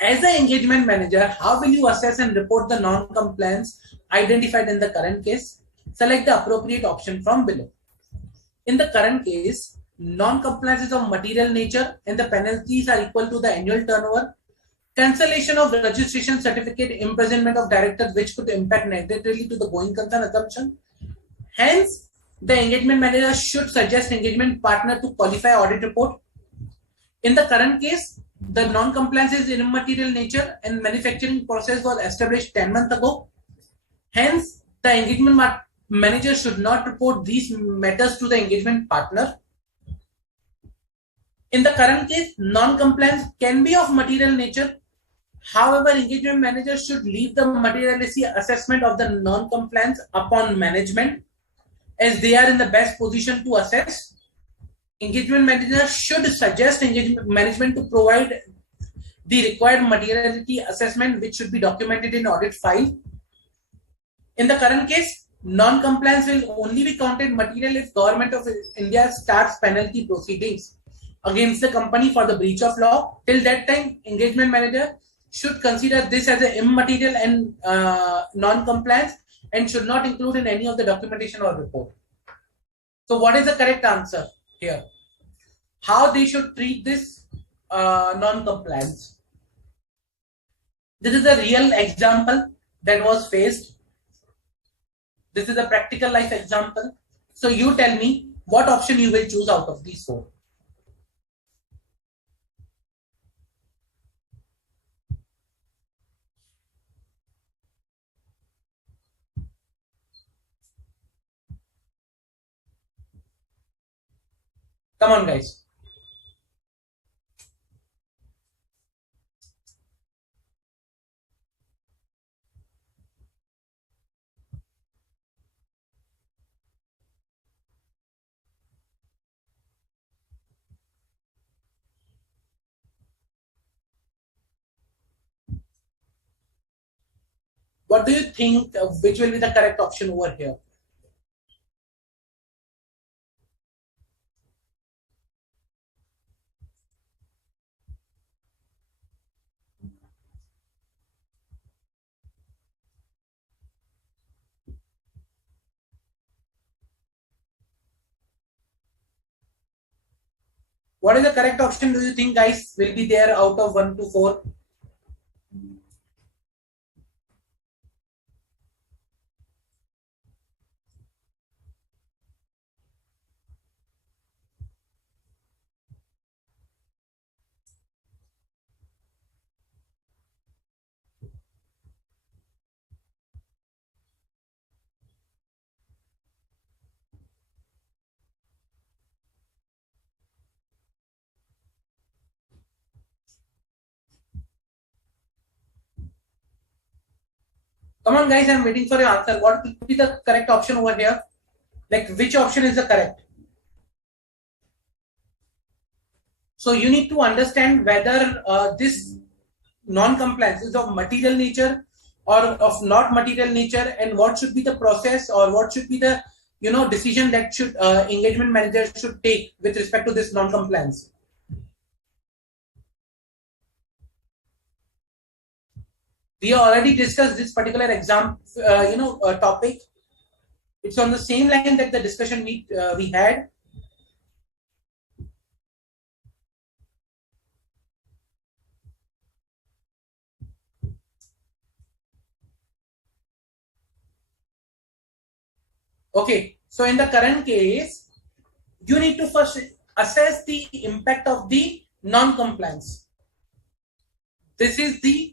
As an engagement manager, how will you assess and report the non-compliance identified in the current case? Select the appropriate option from below. In the current case, non-compliance is of material nature and the penalties are equal to the annual turnover. Cancellation of registration certificate, imprisonment of directors, which could impact negatively to the going concern assumption. Hence, the engagement manager should suggest engagement partner to qualify audit report. In the current case, the non-compliance is in immaterial nature and manufacturing process was established 10 months ago. Hence, the engagement manager should not report these matters to the engagement partner. In the current case, non-compliance can be of material nature. However, engagement manager should leave the materiality assessment of the non-compliance upon management, as they are in the best position to assess. Engagement manager should suggest engagement management to provide the required materiality assessment, which should be documented in audit file. In the current case, non-compliance will only be counted material if Government of India starts penalty proceedings against the company for the breach of law. Till that time, engagement manager should consider this as an immaterial and non-compliance and should not include in any of the documentation or report. So what is the correct answer here? How they should treat this non-compliance? This is a real example that was faced. This is a practical life example. So you tell me what option you will choose out of these four. Come on, guys. What do you think, which will be the correct option over here? What is the correct option do you think, guys, will be there out of 1 to 4? Come on, guys, I'm waiting for your answer. What will be the correct option over here? Like, which option is the correct? So you need to understand whether this non-compliance is of material nature or of not material nature, and what should be the process or what should be the decision that should engagement manager should take with respect to this non-compliance. We already discussed this particular exam topic. It's on the same line that the discussion we had. Okay, so in the current case, you need to first assess the impact of the non-compliance. This is the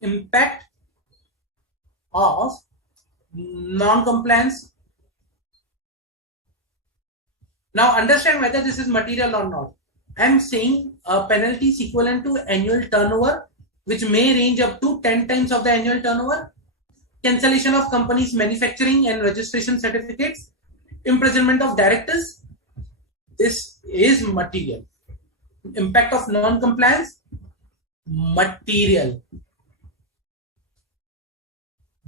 impact of non-compliance. Now understand whether this is material or not. I am saying a penalty is equivalent to annual turnover, which may range up to 10 times of the annual turnover. Cancellation of companies' manufacturing and registration certificates, imprisonment of directors. This is material. Impact of non-compliance, material.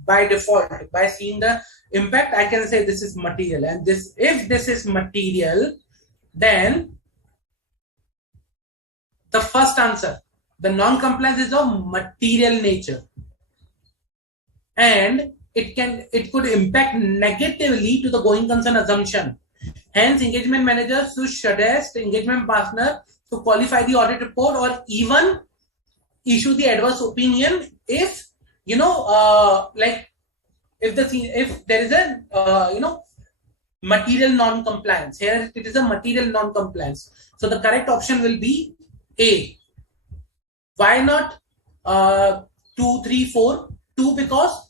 By default, by seeing the impact, I can say this is material. And this, if this is material, then the first answer, the non-compliance is of material nature. And it could impact negatively to the going concern assumption. Hence, engagement manager should suggest engagement partner to qualify the audit report or even issue the adverse opinion if if there is a material non-compliance. Here it is a material non-compliance. So the correct option will be A. Why not 2, 3, 4? 2 because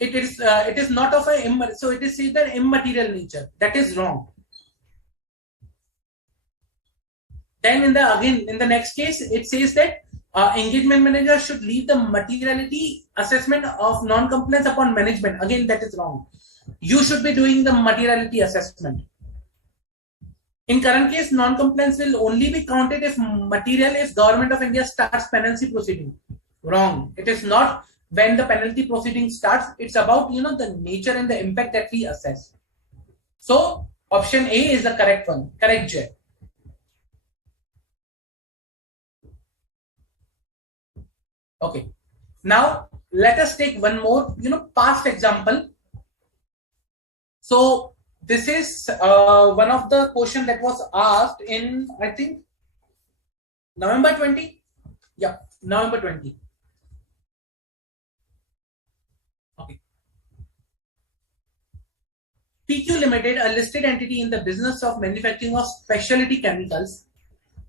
it is not of a so it is either immaterial nature. That is wrong. Then in the next case, it says that engagement manager should leave the materiality assessment of non-compliance upon management. Again, that is wrong. You should be doing the materiality assessment. In current case, non-compliance will only be counted if material if Government of India starts penalty proceeding. Wrong. It is not when the penalty proceeding starts. It's about the nature and the impact that we assess. So option A is the correct one. Correct, Jay. Okay. Now let us take one more past example. So this is one of the question that was asked in, I think, November 20. Yeah, November 20. Okay. PQ Limited, a listed entity in the business of manufacturing of specialty chemicals.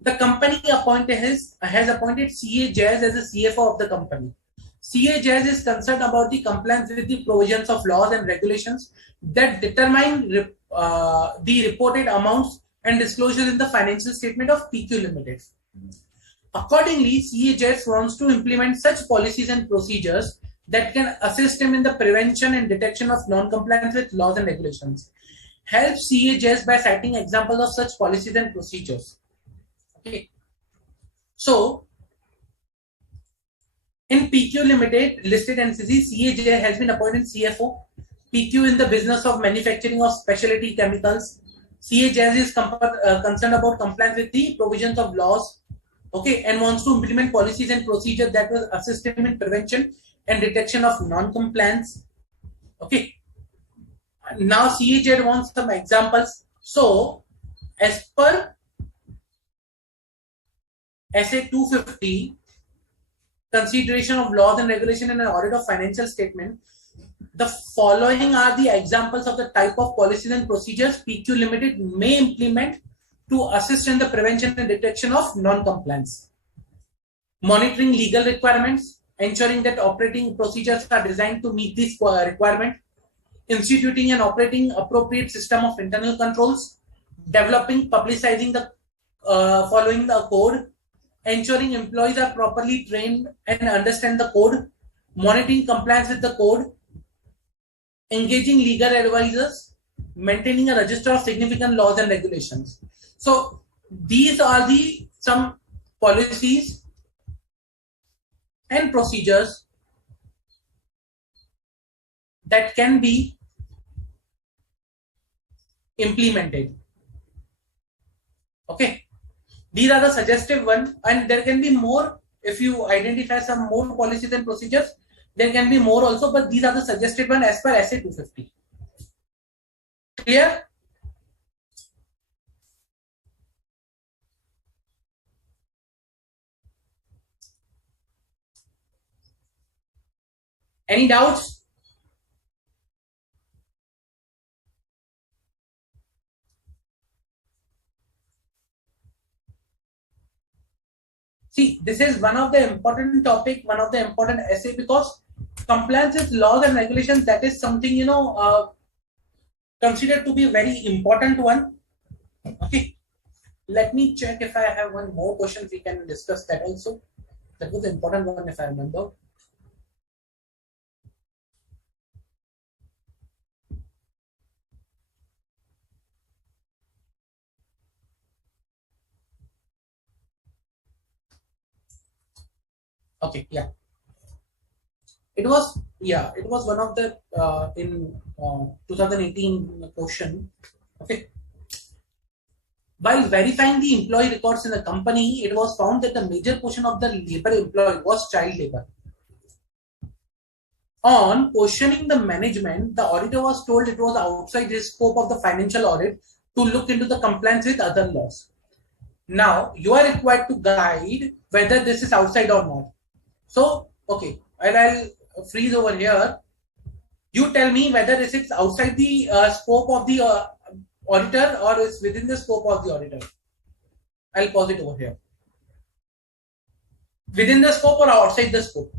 The company has appointed CA Jazz as the CFO of the company. CA Jazz is concerned about the compliance with the provisions of laws and regulations that determine the reported amounts and disclosures in the financial statement of PQ Limited. Accordingly, CA Jazz wants to implement such policies and procedures that can assist him in the prevention and detection of non-compliance with laws and regulations. Help CA Jazz by citing examples of such policies and procedures. Okay. So, in PQ Limited listed entity, CAJ has been appointed CFO. PQ in the business of manufacturing of specialty chemicals. CAJ is concerned about compliance with the provisions of laws, okay, and wants to implement policies and procedures that will assist him in prevention and detection of non-compliance. Okay. Now CAJ wants some examples. So, as per SA 250, consideration of laws and regulation and an audit of financial statement, the following are the examples of the type of policies and procedures PQ Limited may implement to assist in the prevention and detection of non-compliance. Monitoring legal requirements, ensuring that operating procedures are designed to meet this requirement, instituting and operating appropriate system of internal controls, developing, publicizing the following the code, ensuring employees are properly trained and understand the code, monitoring compliance with the code, engaging legal advisors, maintaining a register of significant laws and regulations. So these are the some policies and procedures that can be implemented. Okay. These are the suggestive one, and there can be more if you identify some more policies and procedures. There can be more also, but these are the suggested one as per SA 250. Clear? Any doubts? See, this is one of the important topic, one of the important essay, because compliance with laws and regulations, that is something considered to be a very important one. Okay, let me check if I have one more question. We can discuss that also. That was the important one, if I remember. Okay, yeah. It was one of the in 2018 question. Okay. While verifying the employee records in the company, it was found that the major portion of the labor employed was child labor. On questioning the management, the auditor was told it was outside his scope of the financial audit to look into the compliance with other laws. Now, you are required to guide whether this is outside or not. So, okay, I'll freeze over here. You tell me whether this is outside the scope of the auditor or is within the scope of the auditor. I'll pause it over here. Within the scope or outside the scope?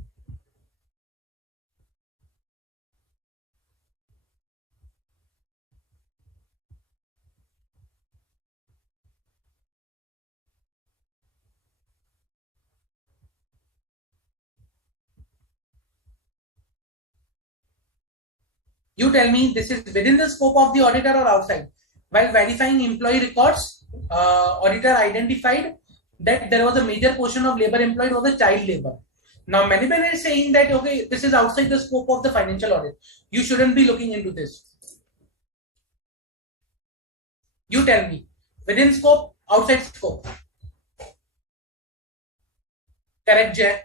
You tell me this is within the scope of the auditor or outside. While verifying employee records, auditor identified that there was a major portion of labor employed was a child labor. Now, management is saying that okay, this is outside the scope of the financial audit. You shouldn't be looking into this. You tell me within scope, outside scope. Correct, Jay?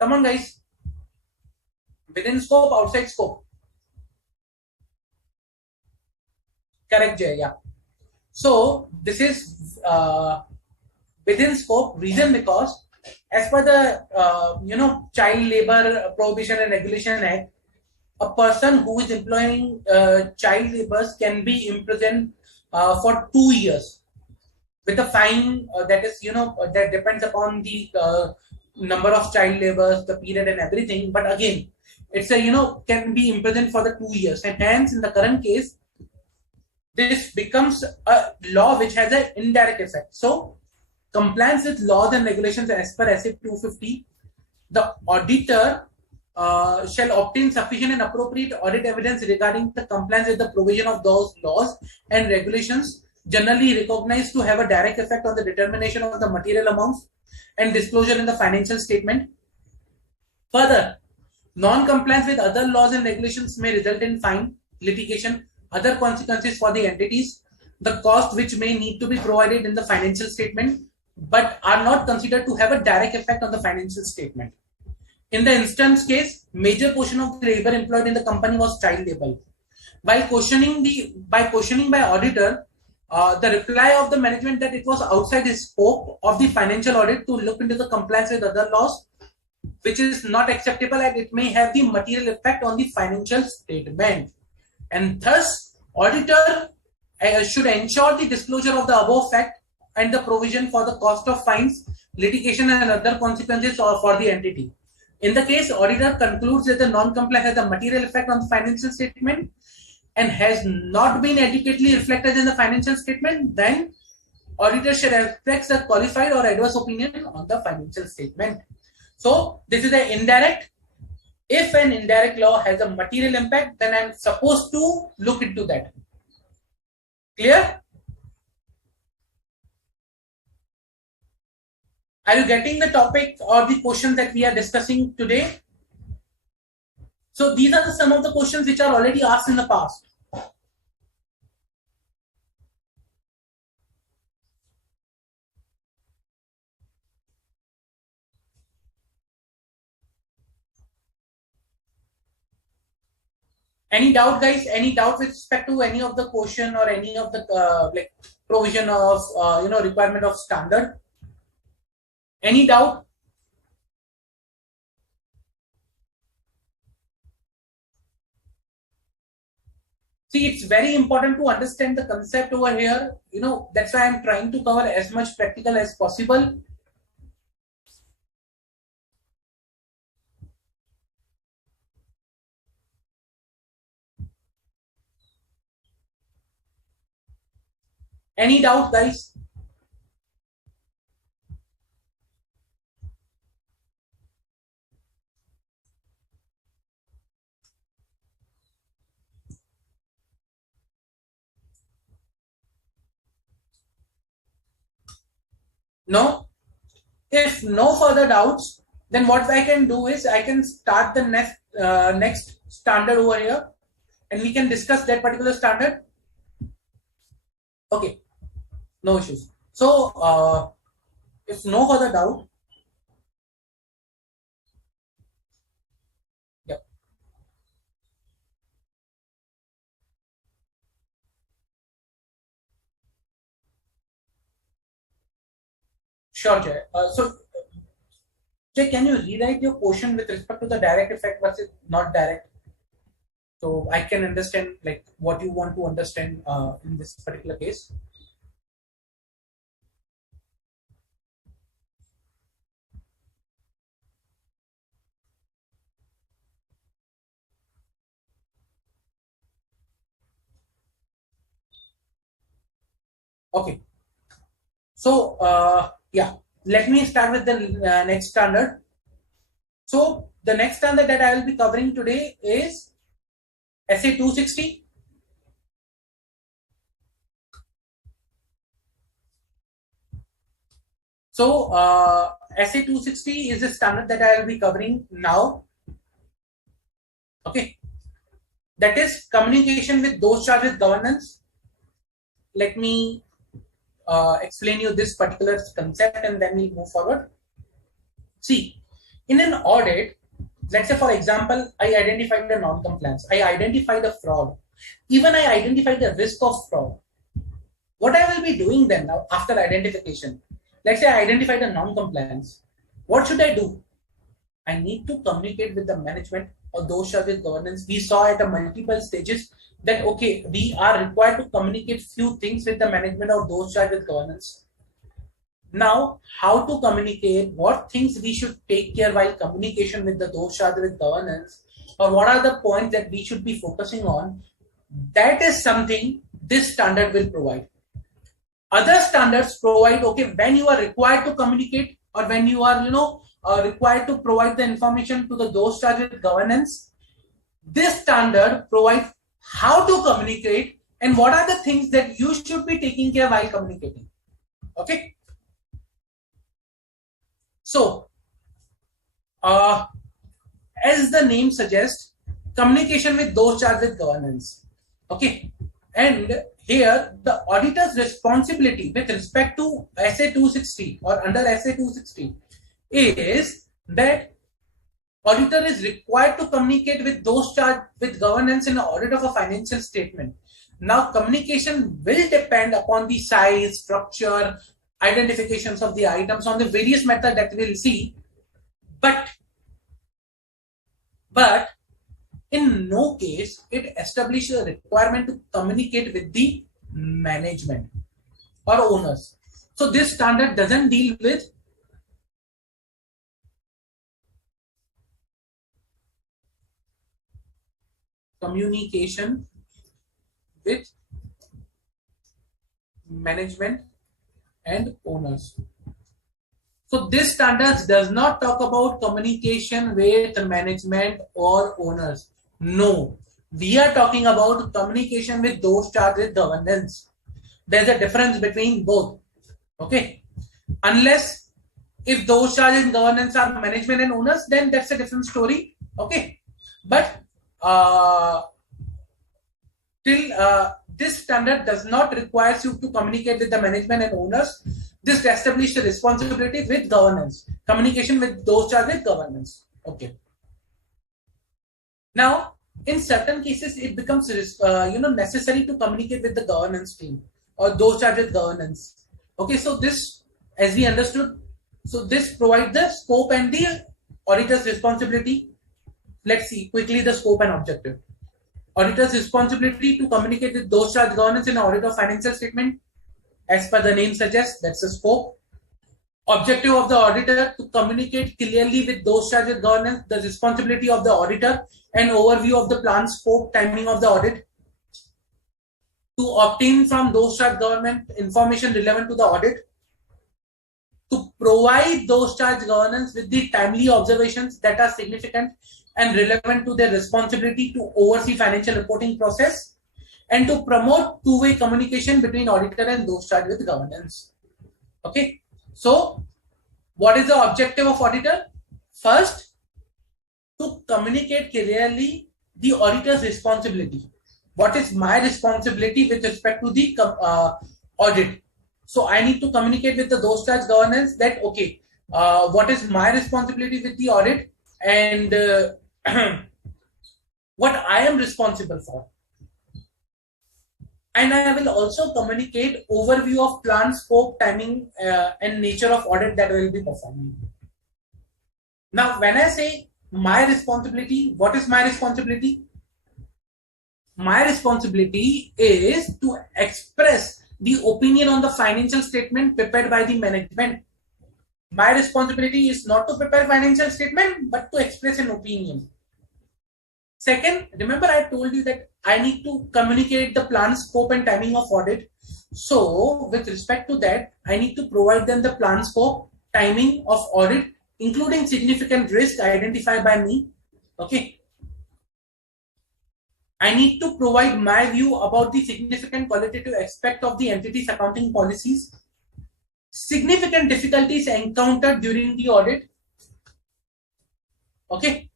Come on, guys. Within scope, outside scope. Correct, Jay? Yeah. So this is within scope. Reason because as per the Child Labor Prohibition and Regulation Act, a person who is employing child laborers can be imprisoned for 2 years with a fine that is that depends upon the number of child laborers, the period and everything. But again, it's a can be imprisoned for the 2 years, and hence in the current case this becomes a law which has an indirect effect. So, compliance with laws and regulations as per SAP 250, the auditor shall obtain sufficient and appropriate audit evidence regarding the compliance with the provision of those laws and regulations, generally recognized to have a direct effect on the determination of the material amounts and disclosure in the financial statement. Further, non-compliance with other laws and regulations may result in fine, litigation, other consequences for the entities, the cost which may need to be provided in the financial statement, but are not considered to have a direct effect on the financial statement. In the instance case, major portion of the labor employed in the company was child labor. While questioning by auditor, the reply of the management that it was outside the scope of the financial audit to look into the compliance with other laws, which is not acceptable and it may have the material effect on the financial statement. And thus, auditor should ensure the disclosure of the above fact and the provision for the cost of fines, litigation and other consequences for the entity. In the case, auditor concludes that the non-compliance has a material effect on the financial statement and has not been adequately reflected in the financial statement, then auditor should express a qualified or adverse opinion on the financial statement. So this is an indirect. If an indirect law has a material impact, then I'm supposed to look into that. Clear? Are you getting the topic or the questions that we are discussing today? So these are some of the questions which are already asked in the past. Any doubt, guys? Any doubt with respect to any of the question or any of the like provision of requirement of standard? Any doubt? See, it's very important to understand the concept over here. That's why I'm trying to cover as much practical as possible. Any doubt, guys? No? If no further doubts, then what I can do is I can start the next standard over here and we can discuss that particular standard. Okay, no issues. So, if no further doubt, yeah, sure, Jay. So, Jay, can you rewrite your question with respect to the direct effect versus not direct? So I can understand like what you want to understand in this particular case. Okay. So yeah, let me start with the next standard. So the next standard that I will be covering today is SA 260. So SA 260 is the standard that I will be covering now. Okay, that is communication with those charged with governance. Let me explain you this particular concept and then we'll move forward. See, in an audit, let's say for example, I identified the non-compliance, I identified the fraud, even I identified the risk of fraud. What I will be doing then now after identification, let's say I identified the non-compliance, what should I do? I need to communicate with the management or those charged with governance. We saw at a multiple stages that okay, we are required to communicate few things with the management or those charged with governance. Now, how to communicate, what things we should take care while communication with the those charged with governance, or what are the points that we should be focusing on, that is something this standard will provide. Other standards provide, okay, when you are required to communicate or when you are, required to provide the information to the those charged with governance, this standard provides how to communicate and what are the things that you should be taking care while communicating. Okay. So, as the name suggests, communication with those charged with governance. Okay, and here the auditor's responsibility with respect to SA 260 or under SA 260 is that auditor is required to communicate with those charged with governance in the audit of a financial statement. Now, communication will depend upon the size, structure, identifications of the items on the various method that we'll see, but in no case it establishes a requirement to communicate with the management or owners. So this standard doesn't deal with communication with management and owners. So this standards does not talk about communication with management or owners. No, we are talking about communication with those charged with governance. There's a difference between both. Okay, unless if those charged with governance are management and owners, then that's a different story. Okay, but till this standard does not require you to communicate with the management and owners. This establishes the responsibility with governance, communication with those charged with governance. Okay. Now, in certain cases, it becomes necessary to communicate with the governance team or those charged with governance. Okay, so this, as we understood, so this provides the scope and the auditor's responsibility. Let's see quickly the scope and objective. Auditor's responsibility to communicate with those charged governance in audit of financial statement. As per the name suggests, that's the scope. Objective of the auditor to communicate clearly with those charged with governance, the responsibility of the auditor, and overview of the plan scope, timing of the audit. To obtain from those charged government information relevant to the audit. To provide those charged governance with the timely observations that are significant and relevant to their responsibility to oversee financial reporting process. And to promote two-way communication between auditor and those charged with governance. Okay, so what is the objective of auditor? First, to communicate clearly the auditor's responsibility. What is my responsibility with respect to the audit? So I need to communicate with the those charged governance that okay, what is my responsibility with the audit and what I am responsible for. And I will also communicate overview of plan scope, timing, and nature of audit that will be performing. Now, when I say my responsibility, what is my responsibility? my responsibility is to express the opinion on the financial statement prepared by the management. My responsibility is not to prepare financial statement, but to express an opinion. Second, remember I told you that I need to communicate the plan, scope, and timing of audit. So, with respect to that, I need to provide them the plan, scope, timing of audit, including significant risk identified by me. Okay. I need to provide my view about the significant qualitative aspect of the entity's accounting policies, significant difficulties encountered during the audit, okay,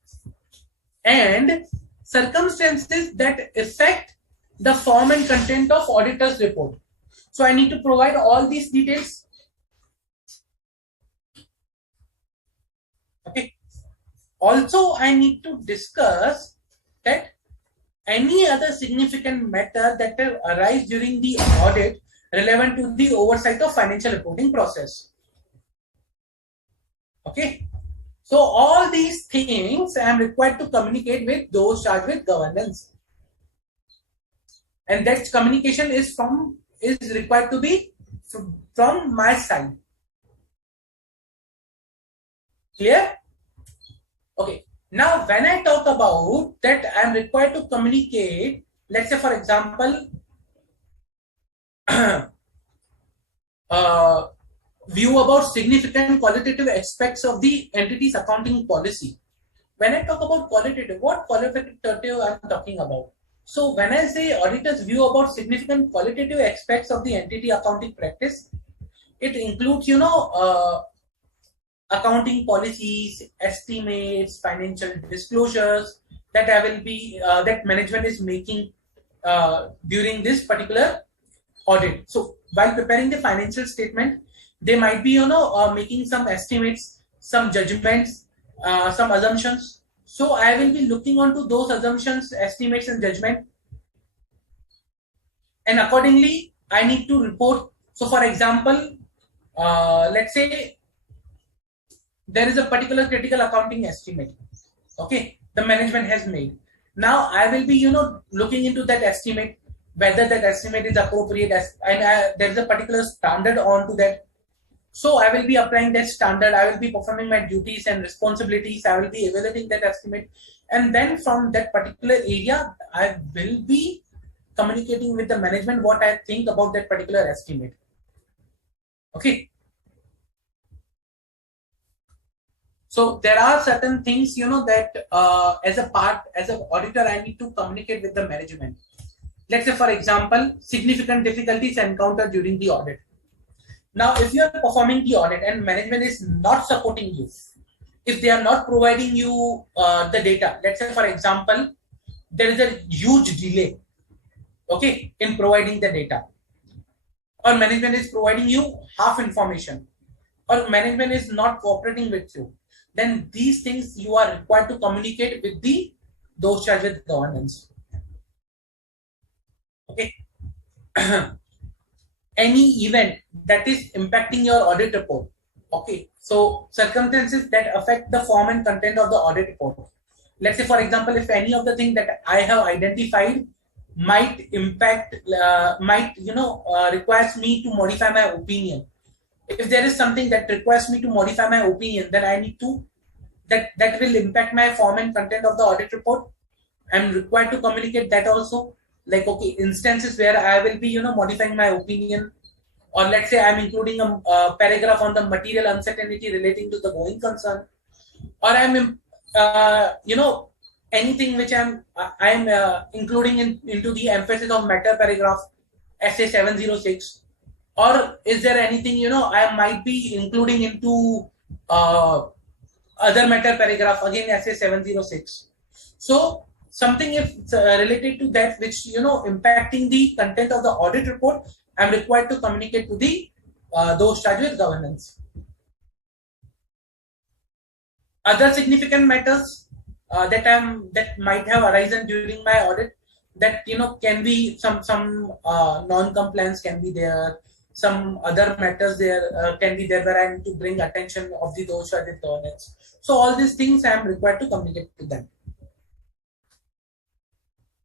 and circumstances that affect the form and content of auditor's report. So I need to provide all these details. Okay. Also, I need to discuss that any other significant matter that arise during the audit relevant to the oversight of financial reporting process. Okay. So all these things I am required to communicate with those charged with governance. And that communication is required to be from my side. Clear? Okay. Now, when I talk about that, I am required to communicate, let's say, for example, view about significant qualitative aspects of the entity's accounting policy. When I talk about qualitative, what qualitative I am talking about? So, when I say auditor's view about significant qualitative aspects of the entity accounting practice, it includes, accounting policies, estimates, financial disclosures that I will be that management is making during this particular audit. So while preparing the financial statement, they might be making some estimates, some judgments, some assumptions. So I will be looking onto those assumptions, estimates, and judgment, and accordingly I need to report. So for example, let's say there is a particular critical accounting estimate, okay, the management has made. Now I will be looking into that estimate, whether that estimate is appropriate, and there is a particular standard on to that. So I will be applying that standard, I will be performing my duties and responsibilities, I will be evaluating that estimate, and then from that particular area I will be communicating with the management what I think about that particular estimate. Okay. So there are certain things, that as an auditor, I need to communicate with the management. Let's say, for example, significant difficulties encountered during the audit. Now, if you are performing the audit and management is not supporting you, if they are not providing you the data, let's say, for example, there is a huge delay, okay, in providing the data, or management is providing you half information, or management is not cooperating with you, then these things you are required to communicate with those charged with governance. Okay. Any event that is impacting your audit report. Okay. So circumstances that affect the form and content of the audit report. Let's say, for example, if any of the things that I have identified might impact, requires me to modify my opinion. If there is something that requires me to modify my opinion, then I need to, that will impact my form and content of the audit report. I'm required to communicate that also. Like, okay, instances where I will be, modifying my opinion, or let's say I'm including a paragraph on the material uncertainty relating to the going concern, or I'm, anything which I'm including into the emphasis of matter paragraph, SA 706, or is there anything, I might be including into other matter paragraph, again SA 706. So something if related to that which impacting the content of the audit report, I'm required to communicate to the those charged with governance. Other significant matters that might have arisen during my audit, that can be some non-compliance can be there, some other matters there can be there where I need to bring attention of those charged with governance. So all these things I am required to communicate to them.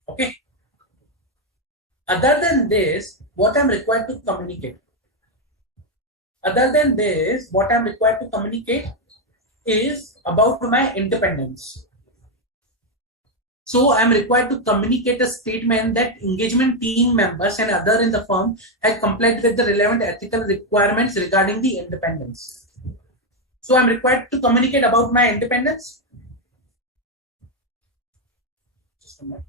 Okay. Other than this, what I'm required to communicate. Other than this, what I'm required to communicate is about my independence. So I'm required to communicate a statement that engagement team members and other in the firm have complied with the relevant ethical requirements regarding the independence. So I'm required to communicate about my independence. Just a minute.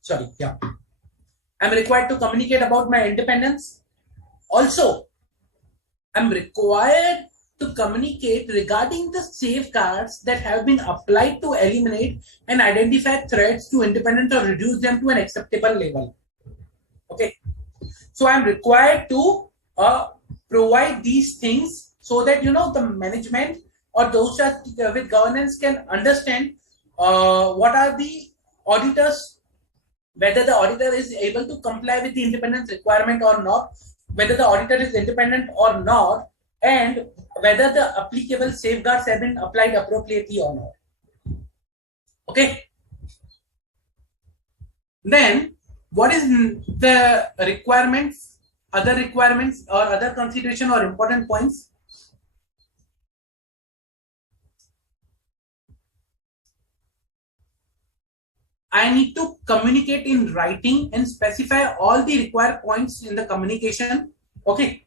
Sorry, yeah. I'm required to communicate about my independence. Also, I'm required to communicate regarding the safeguards that have been applied to eliminate and identify threats to independent or reduce them to an acceptable level. Okay. So I'm required to provide these things so that the management or those with governance can understand what are the auditors, whether the auditor is able to comply with the independence requirement or not, whether the auditor is independent or not, and whether the applicable safeguards have been applied appropriately or not. Okay. Then, what is the requirements, other requirements, or other consideration or important points? I need to communicate in writing and specify all the required points in the communication. Okay.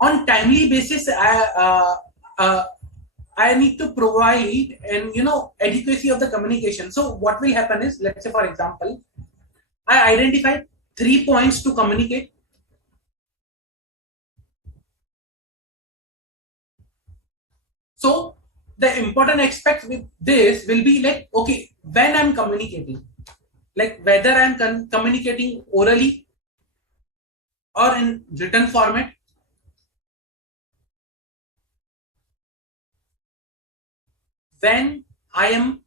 On timely basis, I need to provide and adequacy of the communication. So what will happen is, let's say for example, I identified 3 points to communicate. So the important aspect with this will be like, okay, when I'm communicating, like whether I'm communicating orally or in written format, when I am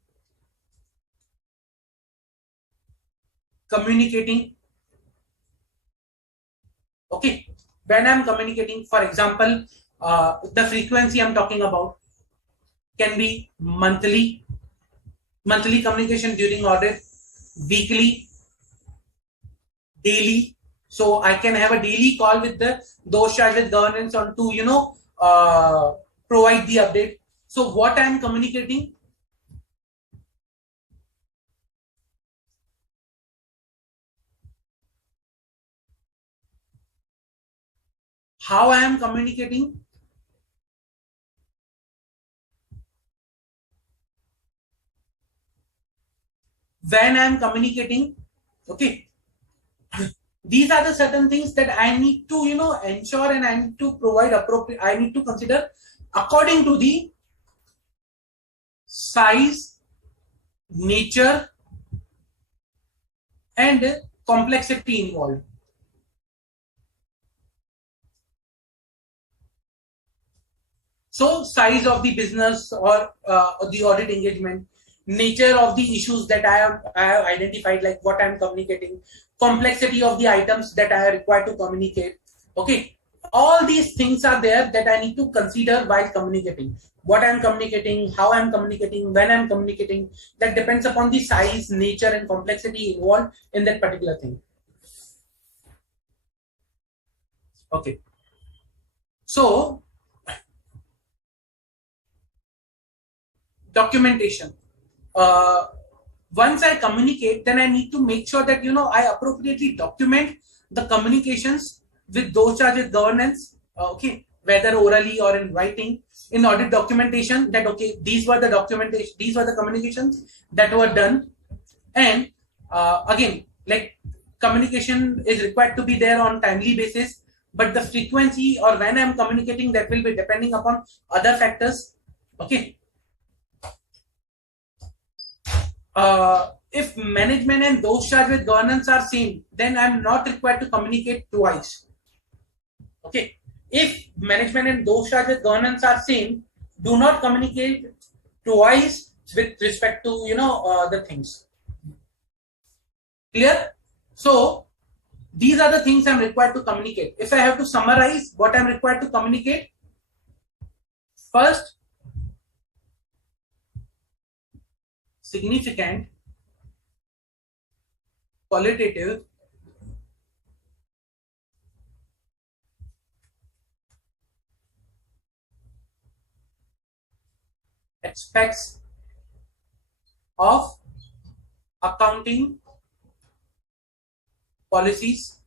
communicating, okay, when I'm communicating, for example, the frequency I'm talking about can be monthly communication during audit, weekly, daily. So I can have a daily call with those charged with governance on to provide the update. So what I am communicating, how I am communicating, when I am communicating. Okay, these are the certain things that I need to ensure, and I need to provide appropriate. I need to consider according to the size, nature, and complexity involved. So size of the business or the audit engagement, nature of the issues that I have identified, like what I'm communicating, complexity of the items that I am required to communicate. Okay, all these things are there that I need to consider while communicating. What I'm communicating, how I'm communicating, when I'm communicating, that depends upon the size, nature, and complexity involved in that particular thing. Okay, so documentation. Once I communicate, then I need to make sure that I appropriately document the communications with those charged with governance. Okay, whether orally or in writing, in audit documentation, that okay, these were the documentation, these were the communications that were done, and again, like communication is required to be there on timely basis, but the frequency or when I'm communicating, that will be depending upon other factors. Okay. If management and those charged with governance are same, then I'm not required to communicate twice. Okay. If management and those charged with governance are same, do not communicate twice with respect to the things. Clear? So these are the things I'm required to communicate. If I have to summarize what I'm required to communicate, first, significant qualitative aspects of accounting policies.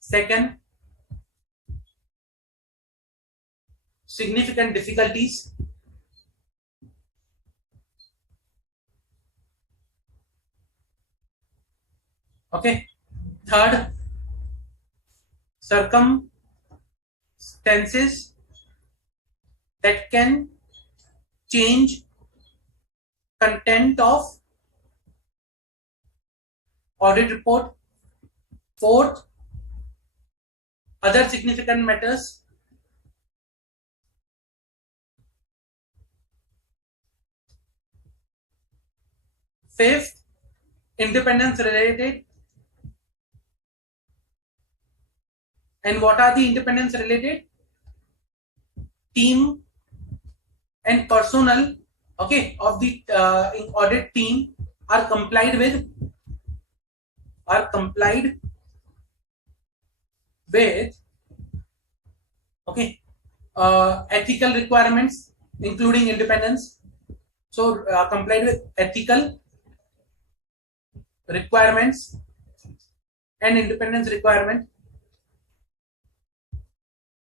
Second, significant difficulties. Okay. Third, circumstances that can change content of audit report. Fourth, other significant matters. Fifth, independence related. And what are the independence related? Team and personnel, okay, of the audit team are complied with okay, ethical requirements including independence. So complied with ethical requirements and independence requirement.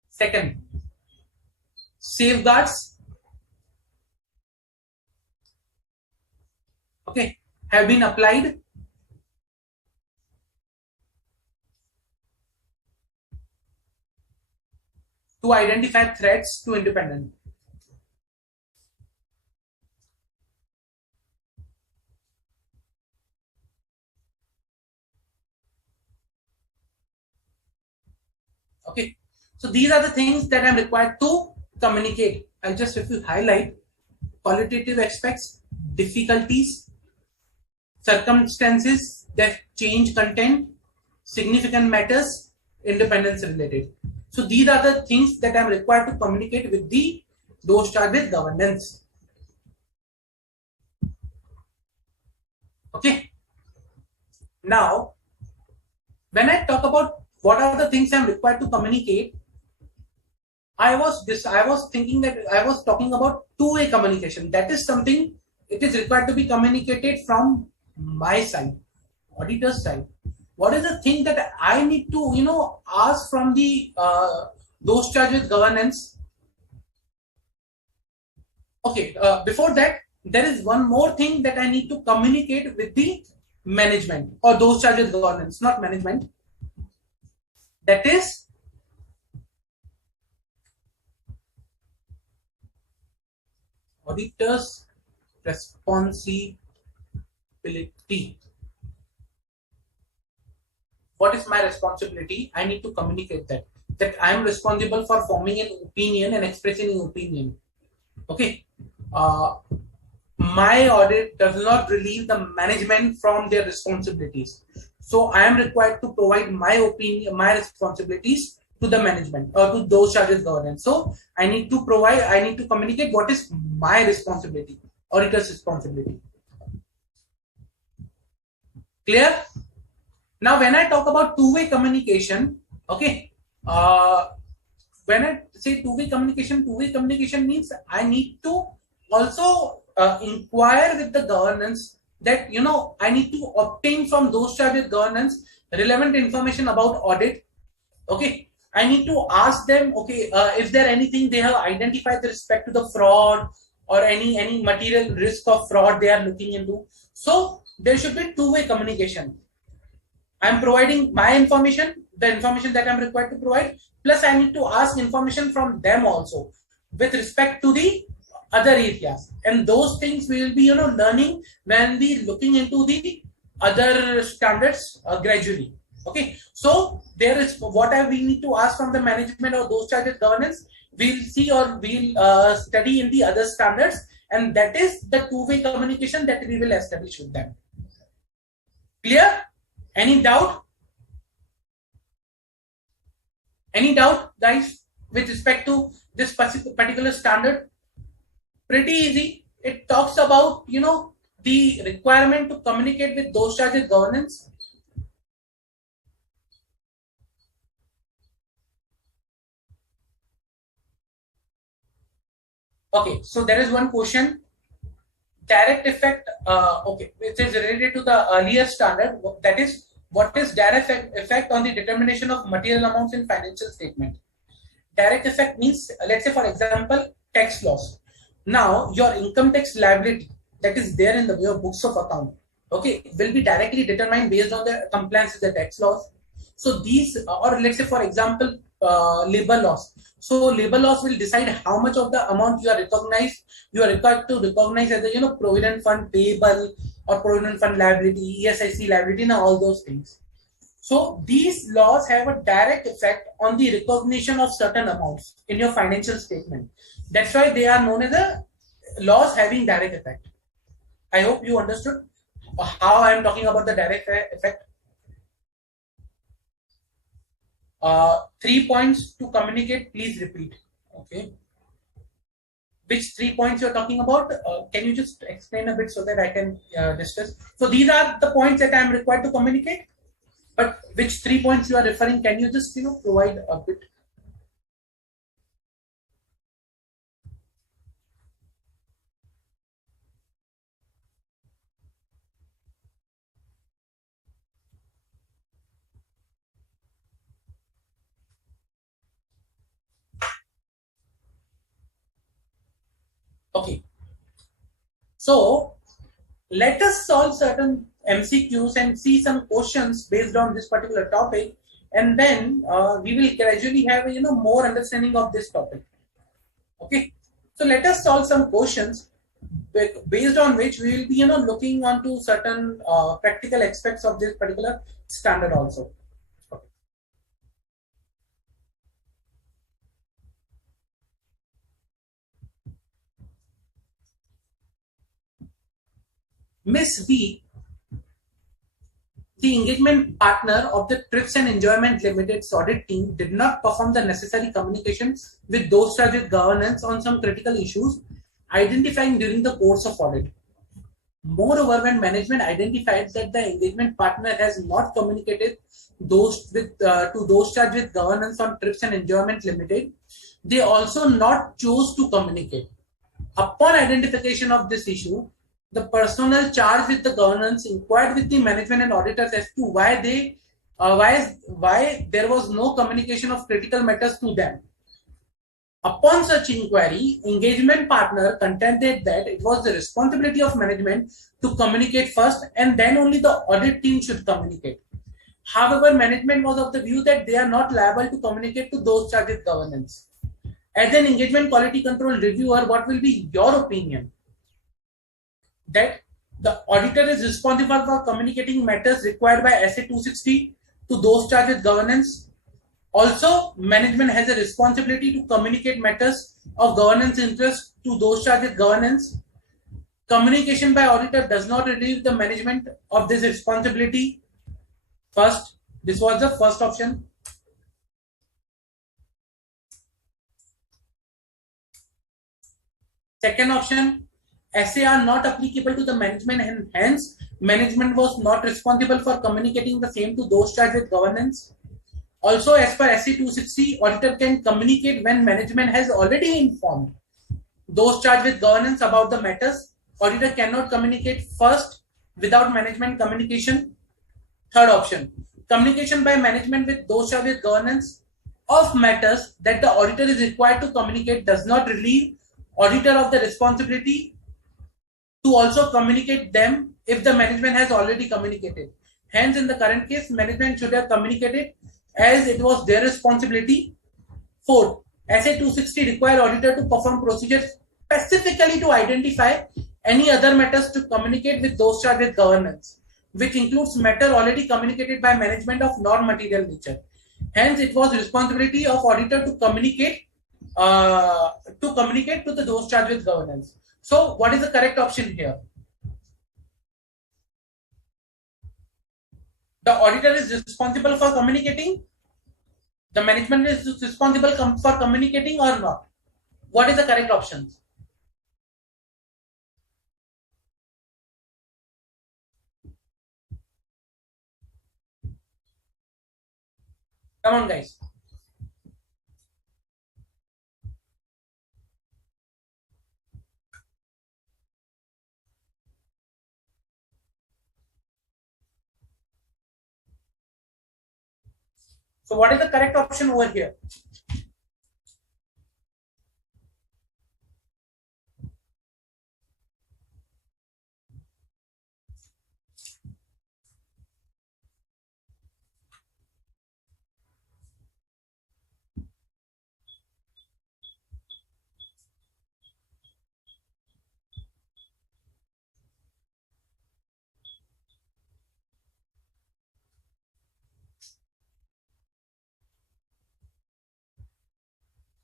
Second, safeguards, okay, have been applied to identify threats to independence. Okay, so these are the things that I'm required to communicate. I'll just if you highlight qualitative aspects, difficulties, circumstances that change content, significant matters, independence related. So these are the things that I'm required to communicate with those charged with governance. Okay. Now, when I talk about what are the things I'm required to communicate, I was thinking that I was talking about two-way communication. That is something it is required to be communicated from my side, auditor's side. What is the thing that I need to ask from the those charged with governance? Okay, before that, there is one more thing that I need to communicate with the management or those charged with governance, not management. That is auditor's responsibility. What is my responsibility? I need to communicate that I am responsible for forming an opinion and expressing an opinion. Okay. My audit does not relieve the management from their responsibilities. So I am required to provide my opinion, my responsibilities to the management or to those charged with governance. So I need to communicate what is my responsibility, auditor's responsibility. Clear? Now, when I talk about two-way communication, okay, when I say two-way communication means I need to also inquire with the governance that I need to obtain from those charged with governance relevant information about audit. Okay, I need to ask them, okay, if there anything they have identified with respect to the fraud or any material risk of fraud they are looking into. So there should be two-way communication. I'm providing my information, the information that I'm required to provide, plus I need to ask information from them also with respect to the other areas. And those things we will be learning when we looking into the other standards gradually. Okay, so there is what we need to ask from the management or those charged with governance. We'll see or we'll study in the other standards, and that is the two-way communication that we will establish with them. Clear? Any doubt? Any doubt, guys? with respect to this particular standard? Pretty easy. It talks about, the requirement to communicate with those charged with governance. Okay, so there is one question. Direct effect, okay, it is related to the earlier standard. That is, what is direct effect on the determination of material amounts in financial statement? Direct effect means, let's say, for example, tax loss. Now, your income tax liability that is there in your books of account, okay, will be directly determined based on the compliance with the tax laws. So these, or let's say, for example, labor loss. So labor loss will decide how much of the amount you are required to recognize as a provident fund payable or provident fund liability, ESIC liability, and all those things. So these laws have a direct effect on the recognition of certain amounts in your financial statement. That's why they are known as the laws having direct effect. I hope you understood how I am talking about the direct effect. 3 points to communicate, please repeat. Okay. Which 3 points you're talking about? Can you just explain a bit so that I can discuss? So these are the points that I am required to communicate. But which 3 points you are referring? Can you just provide a bit? Okay. So let us solve certain MCQs and see some questions based on this particular topic, and then we will gradually have more understanding of this topic. Okay. So let us solve some questions based on which we will be looking onto certain practical aspects of this particular standard also. Okay. Miss V, the engagement partner of the Trips and Enjoyment Limited's audit team, did not perform the necessary communication with those charged with governance on some critical issues identifying during the course of audit. Moreover, when management identified that the engagement partner has not communicated to those charged with governance on Trips and Enjoyment Limited, they also not chose to communicate. Upon identification of this issue, the personnel charged with the governance inquired with the management and auditors as to why there was no communication of critical matters to them. Upon such inquiry, engagement partner contended that it was the responsibility of management to communicate first, and then only the audit team should communicate. However, management was of the view that they are not liable to communicate to those charged with governance. As an engagement quality control reviewer, what will be your opinion? That the auditor is responsible for communicating matters required by SA 260 to those charged with governance. Also, management has a responsibility to communicate matters of governance interest to those charged with governance. Communication by auditor does not relieve the management of this responsibility. First, this was the first option. Second option, SA are not applicable to the management, and hence management was not responsible for communicating the same to those charged with governance. Also, as per SC 260, auditor can communicate when management has already informed those charged with governance about the matters. Auditor cannot communicate first without management communication. Third option, communication by management with those charged with governance of matters that the auditor is required to communicate does not relieve auditor of the responsibility to also communicate them if the management has already communicated. Hence, in the current case, management should have communicated as it was their responsibility. Fourth, SA 260 require auditor to perform procedures specifically to identify any other matters to communicate with those charged with governance, which includes matter already communicated by management of non-material nature. Hence, it was responsibility of auditor to communicate to those charged with governance. So, what is the correct option here? The auditor is responsible for communicating. The management is responsible for communicating or not? What is the correct option? Come on, guys. So what is the correct option over here?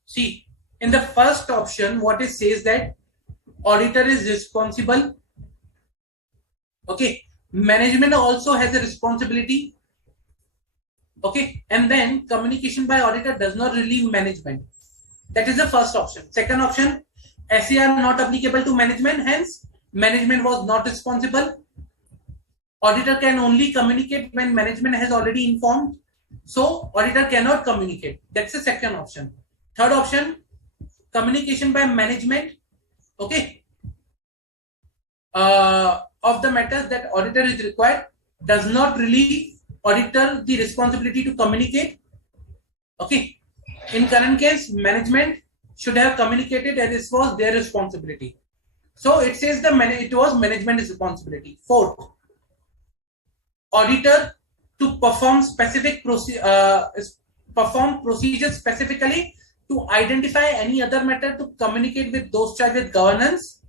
See, in the first option, what it says that auditor is responsible. Okay. Management also has a responsibility. Okay. And then communication by auditor does not relieve management. That is the first option. Second option, SAR not applicable to management. Hence, management was not responsible. Auditor can only communicate when management has already informed. So, auditor cannot communicate. That's the second option. Third option, communication by management. Okay. Of the matters that auditor is required does not relieve auditor the responsibility to communicate. Okay. In current case, management should have communicated as it was their responsibility. So it says it was management's responsibility. Fourth, auditor to perform procedures specifically to identify any other matter to communicate with those charged with governance.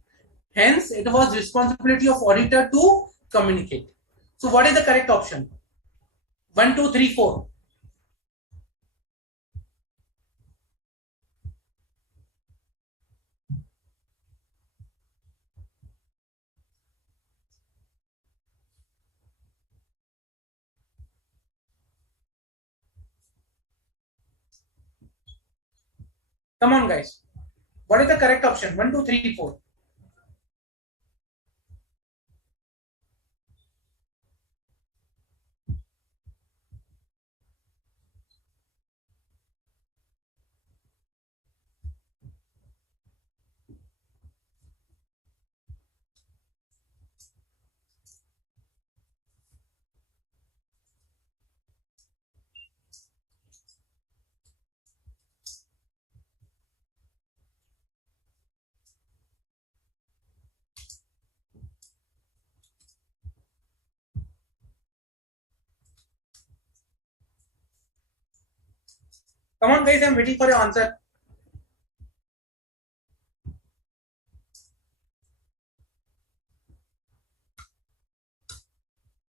Hence, it was responsibility of auditor to communicate. So, what is the correct option? 1, 2, 3, 4. Come on, guys. What is the correct option? 1, 2, 3, 4. Come on, guys. I'm waiting for your answer.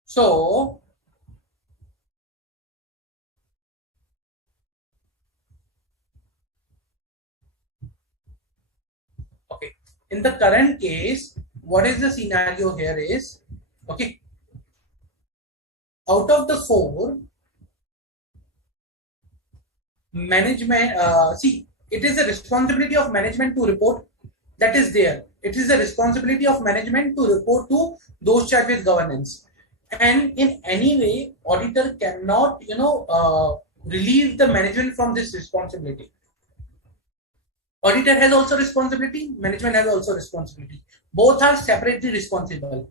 So, okay. In the current case, what is the scenario here is, okay, out of the 4, management, see, it is the responsibility of management to report. That is there. It is the responsibility of management to report to those charged with governance. And in any way, auditor cannot, relieve the management from this responsibility. Auditor has also responsibility, management has also responsibility. Both are separately responsible.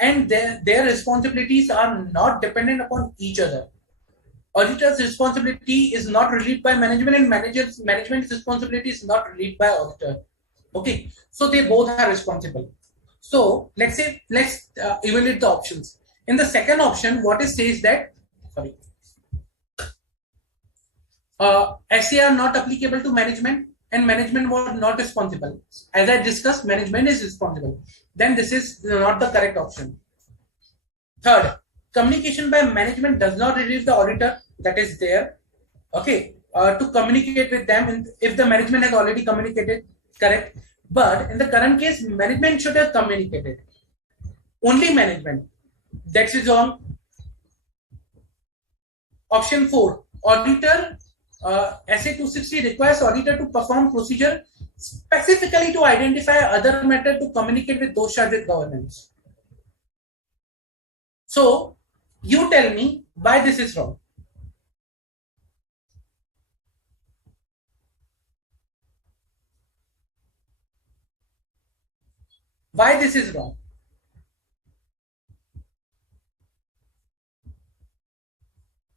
And their responsibilities are not dependent upon each other. Auditor's responsibility is not relieved by management, and management's responsibility is not relieved by auditor. Okay, so they both are responsible. So let's evaluate the options. In the second option, what it says that, sorry, SAR not applicable to management and management was not responsible. As I discussed, management is responsible. Then this is not the correct option. Third, communication by management does not relieve the auditor. That is there. Okay, to communicate with them if the management has already communicated, correct. But in the current case, management should have communicated. Only management. That is wrong. Option 4, auditor SA 260 requires auditor to perform procedure specifically to identify other method to communicate with those charged with governance. So you tell me why this is wrong. Why this is wrong?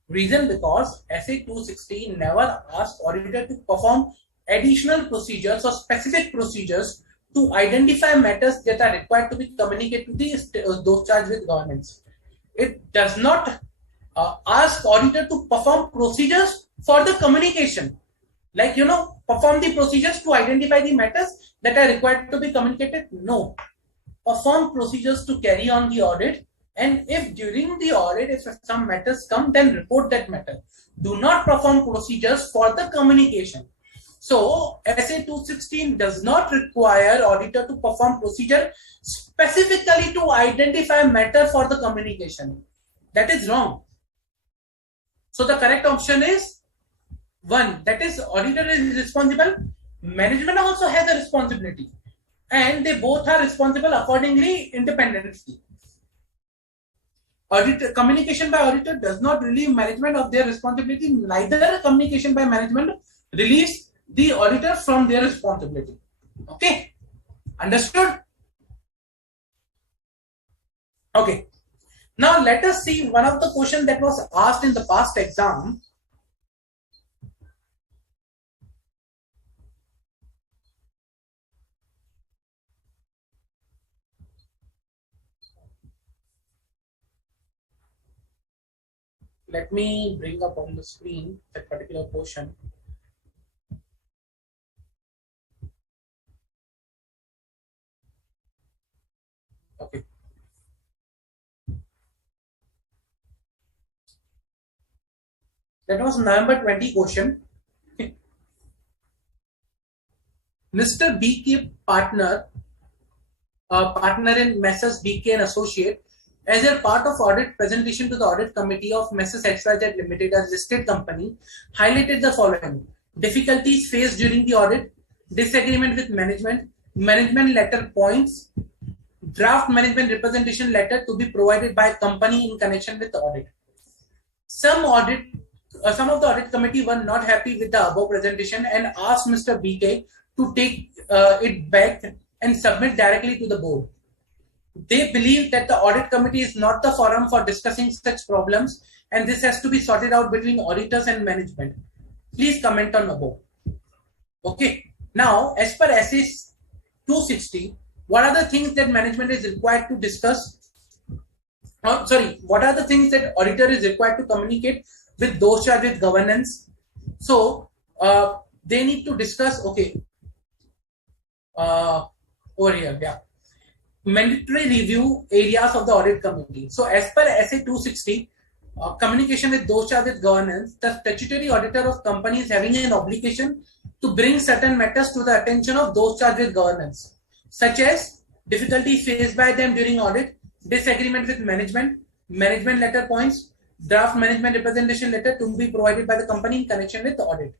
Reason because SA 260 never asked auditor to perform additional procedures or specific procedures to identify matters that are required to be communicated to those charged with governance. It does not ask auditor to perform procedures for the communication, like perform the procedures to identify the matters that are required to be communicated. No, perform procedures to carry on the audit, and if during the audit if some matters come, then report that matter. Do not perform procedures for the communication. So SA 216 does not require auditor to perform procedure specifically to identify matter for the communication. That is wrong. So the correct option is 1, that is auditor is responsible, management also has a responsibility, and they both are responsible accordingly independently. Communication by auditor does not relieve management of their responsibility, neither communication by management relieves the auditor from their responsibility. Okay, understood? Okay, now let us see one of the questions that was asked in the past exam. Let me bring up on the screen that particular portion. Okay. That was November 20 question. Mr. BK partner in Messrs. BK and Associate, as a part of audit presentation to the audit committee of Messrs. XYZ Limited, a listed company, highlighted the following: difficulties faced during the audit, disagreement with management, management letter points, draft management representation letter to be provided by company in connection with the audit. Some of the audit committee were not happy with the above presentation and asked Mr. BK to take it back and submit directly to the board. They believe that the audit committee is not the forum for discussing such problems, and this has to be sorted out between auditors and management. Please comment on above. Okay. Now, as per SA 260, what are the things that management is required to discuss? What are the things that auditor is required to communicate with those charged with governance? So, they need to discuss, okay, over here, yeah. Mandatory review areas of the audit committee. So as per SA 260, communication with those charged with governance, the statutory auditor of companies having an obligation to bring certain matters to the attention of those charged with governance, such as difficulties faced by them during audit, disagreement with management, management letter points, draft management representation letter to be provided by the company in connection with the audit.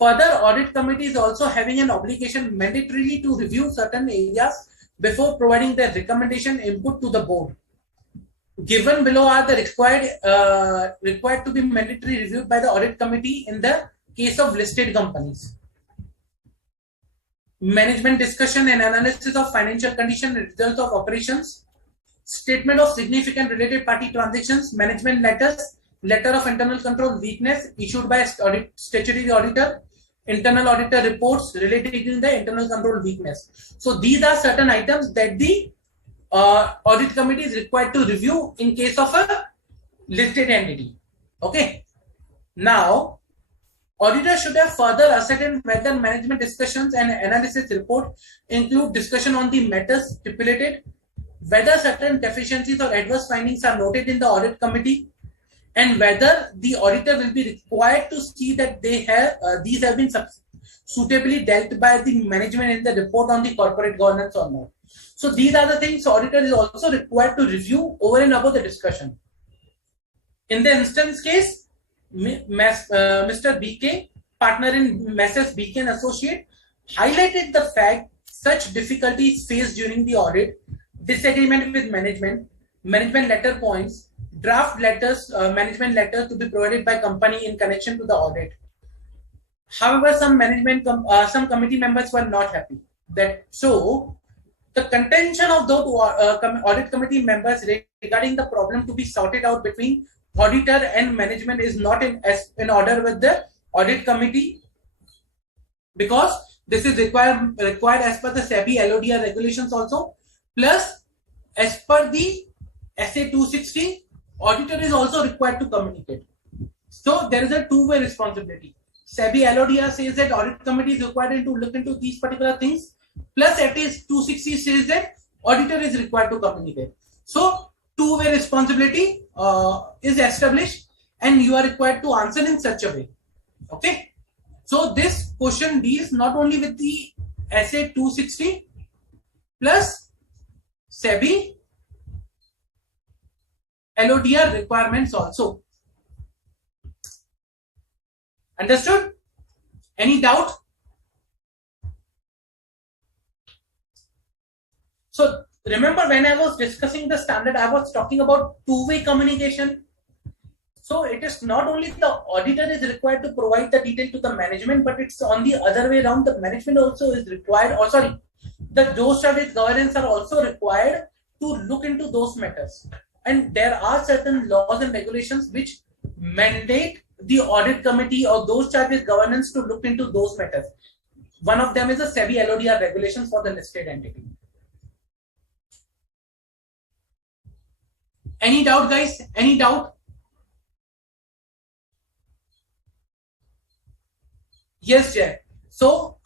Further, audit committee is also having an obligation mandatorily to review certain areas before providing their recommendation input to the board. Given below are the required to be mandatory reviewed by the audit committee in the case of listed companies. Management discussion and analysis of financial condition and results of operations, statement of significant related party transactions, management letters, letter of internal control weakness issued by statutory auditor, internal auditor reports related to the internal control weakness. So these are certain items that the audit committee is required to review in case of a listed entity. Okay. Now, auditor should have further ascertained whether management discussions and analysis report include discussion on the matters stipulated, whether certain deficiencies or adverse findings are noted in the audit committee, and whether the auditor will be required to see that these have been suitably dealt by the management in the report on the corporate governance or not. So these are the things auditor is also required to review over and above the discussion. In the instance case, Mr. BK, partner in Messrs. BK and Associate, highlighted the fact such difficulties faced during the audit, disagreement with management, management letter points, draft letters, management letter to be provided by company in connection to the audit. However, some committee members were not happy. The contention of those audit committee members regarding the problem to be sorted out between auditor and management is not in order with the audit committee, because this is required as per the SEBI LODR regulations also. Plus, as per the SA 260, auditor is also required to communicate. So there is a two-way responsibility. SEBI LODR says that audit committee is required to look into these particular things. Plus, at least 260 says that auditor is required to communicate. So, two-way responsibility is established, and you are required to answer in such a way. Okay. So, this question deals not only with the SA 260 plus SEBI LODR requirements also. Understood? Any doubt? So remember, when I was discussing the standard, I was talking about two-way communication. So it is not only the auditor is required to provide the detail to the management, but it's on the other way around. The management also is required, those charges governance are also required to look into those matters. And there are certain laws and regulations which mandate the audit committee or those charges governance to look into those matters. One of them is the SEBI LODR regulations for the listed entity. Any doubt, guys? Any doubt? Yes, Jay. So,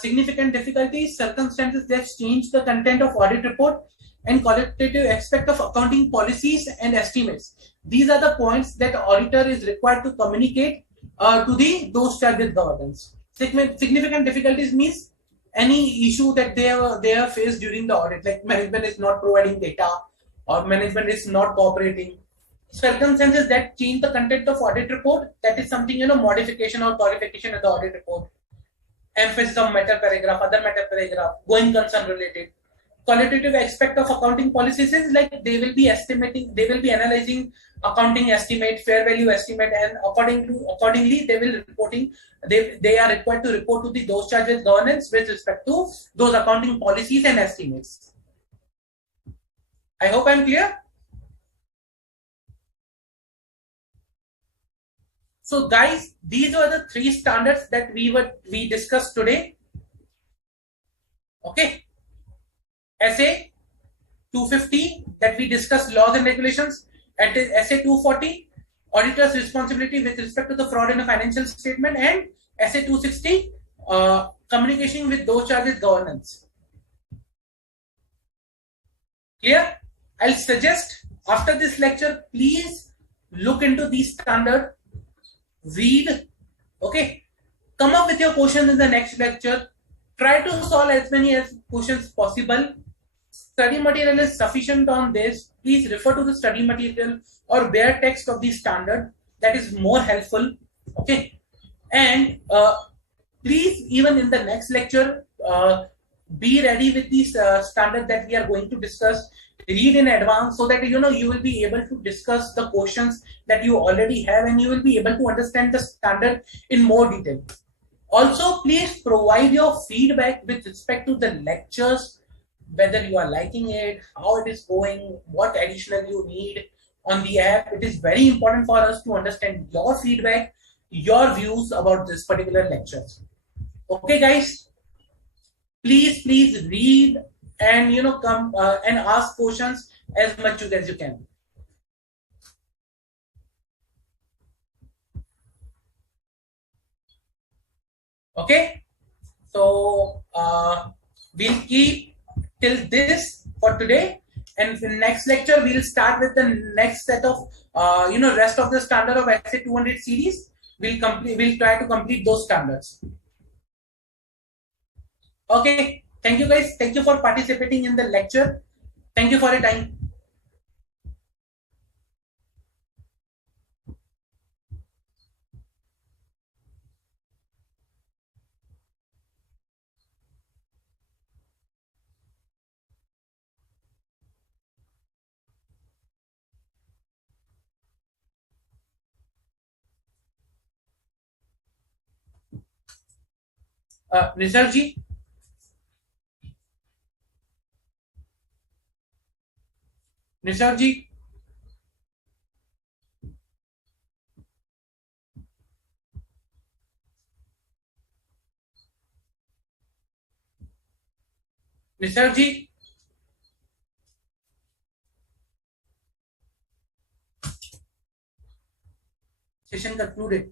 significant difficulties, circumstances that change the content of audit report and qualitative aspect of accounting policies and estimates. These are the points that auditor is required to communicate to those charged with governance. Significant difficulties means any issue that they have faced during the audit, like management is not providing data or management is not cooperating. Circumstances that change the content of audit report, that is something, modification or qualification of the audit report. Emphasis of matter paragraph, other matter paragraph, going concern related. Qualitative aspect of accounting policies is like they will be analyzing accounting estimate, fair value estimate, and accordingly they are required to report to those charged with governance with respect to those accounting policies and estimates. I hope I'm clear. So guys, these were the three standards that we discussed today. Okay. SA 250 that we discussed laws and regulations. At SA 240, auditor's responsibility with respect to the fraud in a financial statement, and SA 260, communication with those charged with governance. Clear? I'll suggest after this lecture, please look into these standards, read, okay, come up with your questions in the next lecture, try to solve as many questions possible. Study material is sufficient on this. Please refer to the study material or bare text of the standard. That is more helpful. Okay. And please, even in the next lecture, be ready with these standard that we are going to discuss. Read in advance so that you will be able to discuss the questions that you already have, and you will be able to understand the standard in more detail. Also, please provide your feedback with respect to the lectures, whether you are liking it, how it is going, what additional you need on the app. It is very important for us to understand your feedback, your views about this particular lectures. Okay, guys, please read and come and ask questions as much as you can. Okay, so we'll keep till this for today, and in the next lecture we'll start with the next set of rest of the standard of SA 200 series. We'll try to complete those standards. Okay, thank you guys. Thank you for participating in the lecture. Thank you for your time. Nisar ji, Nisar ji, Nisar ji, session concluded.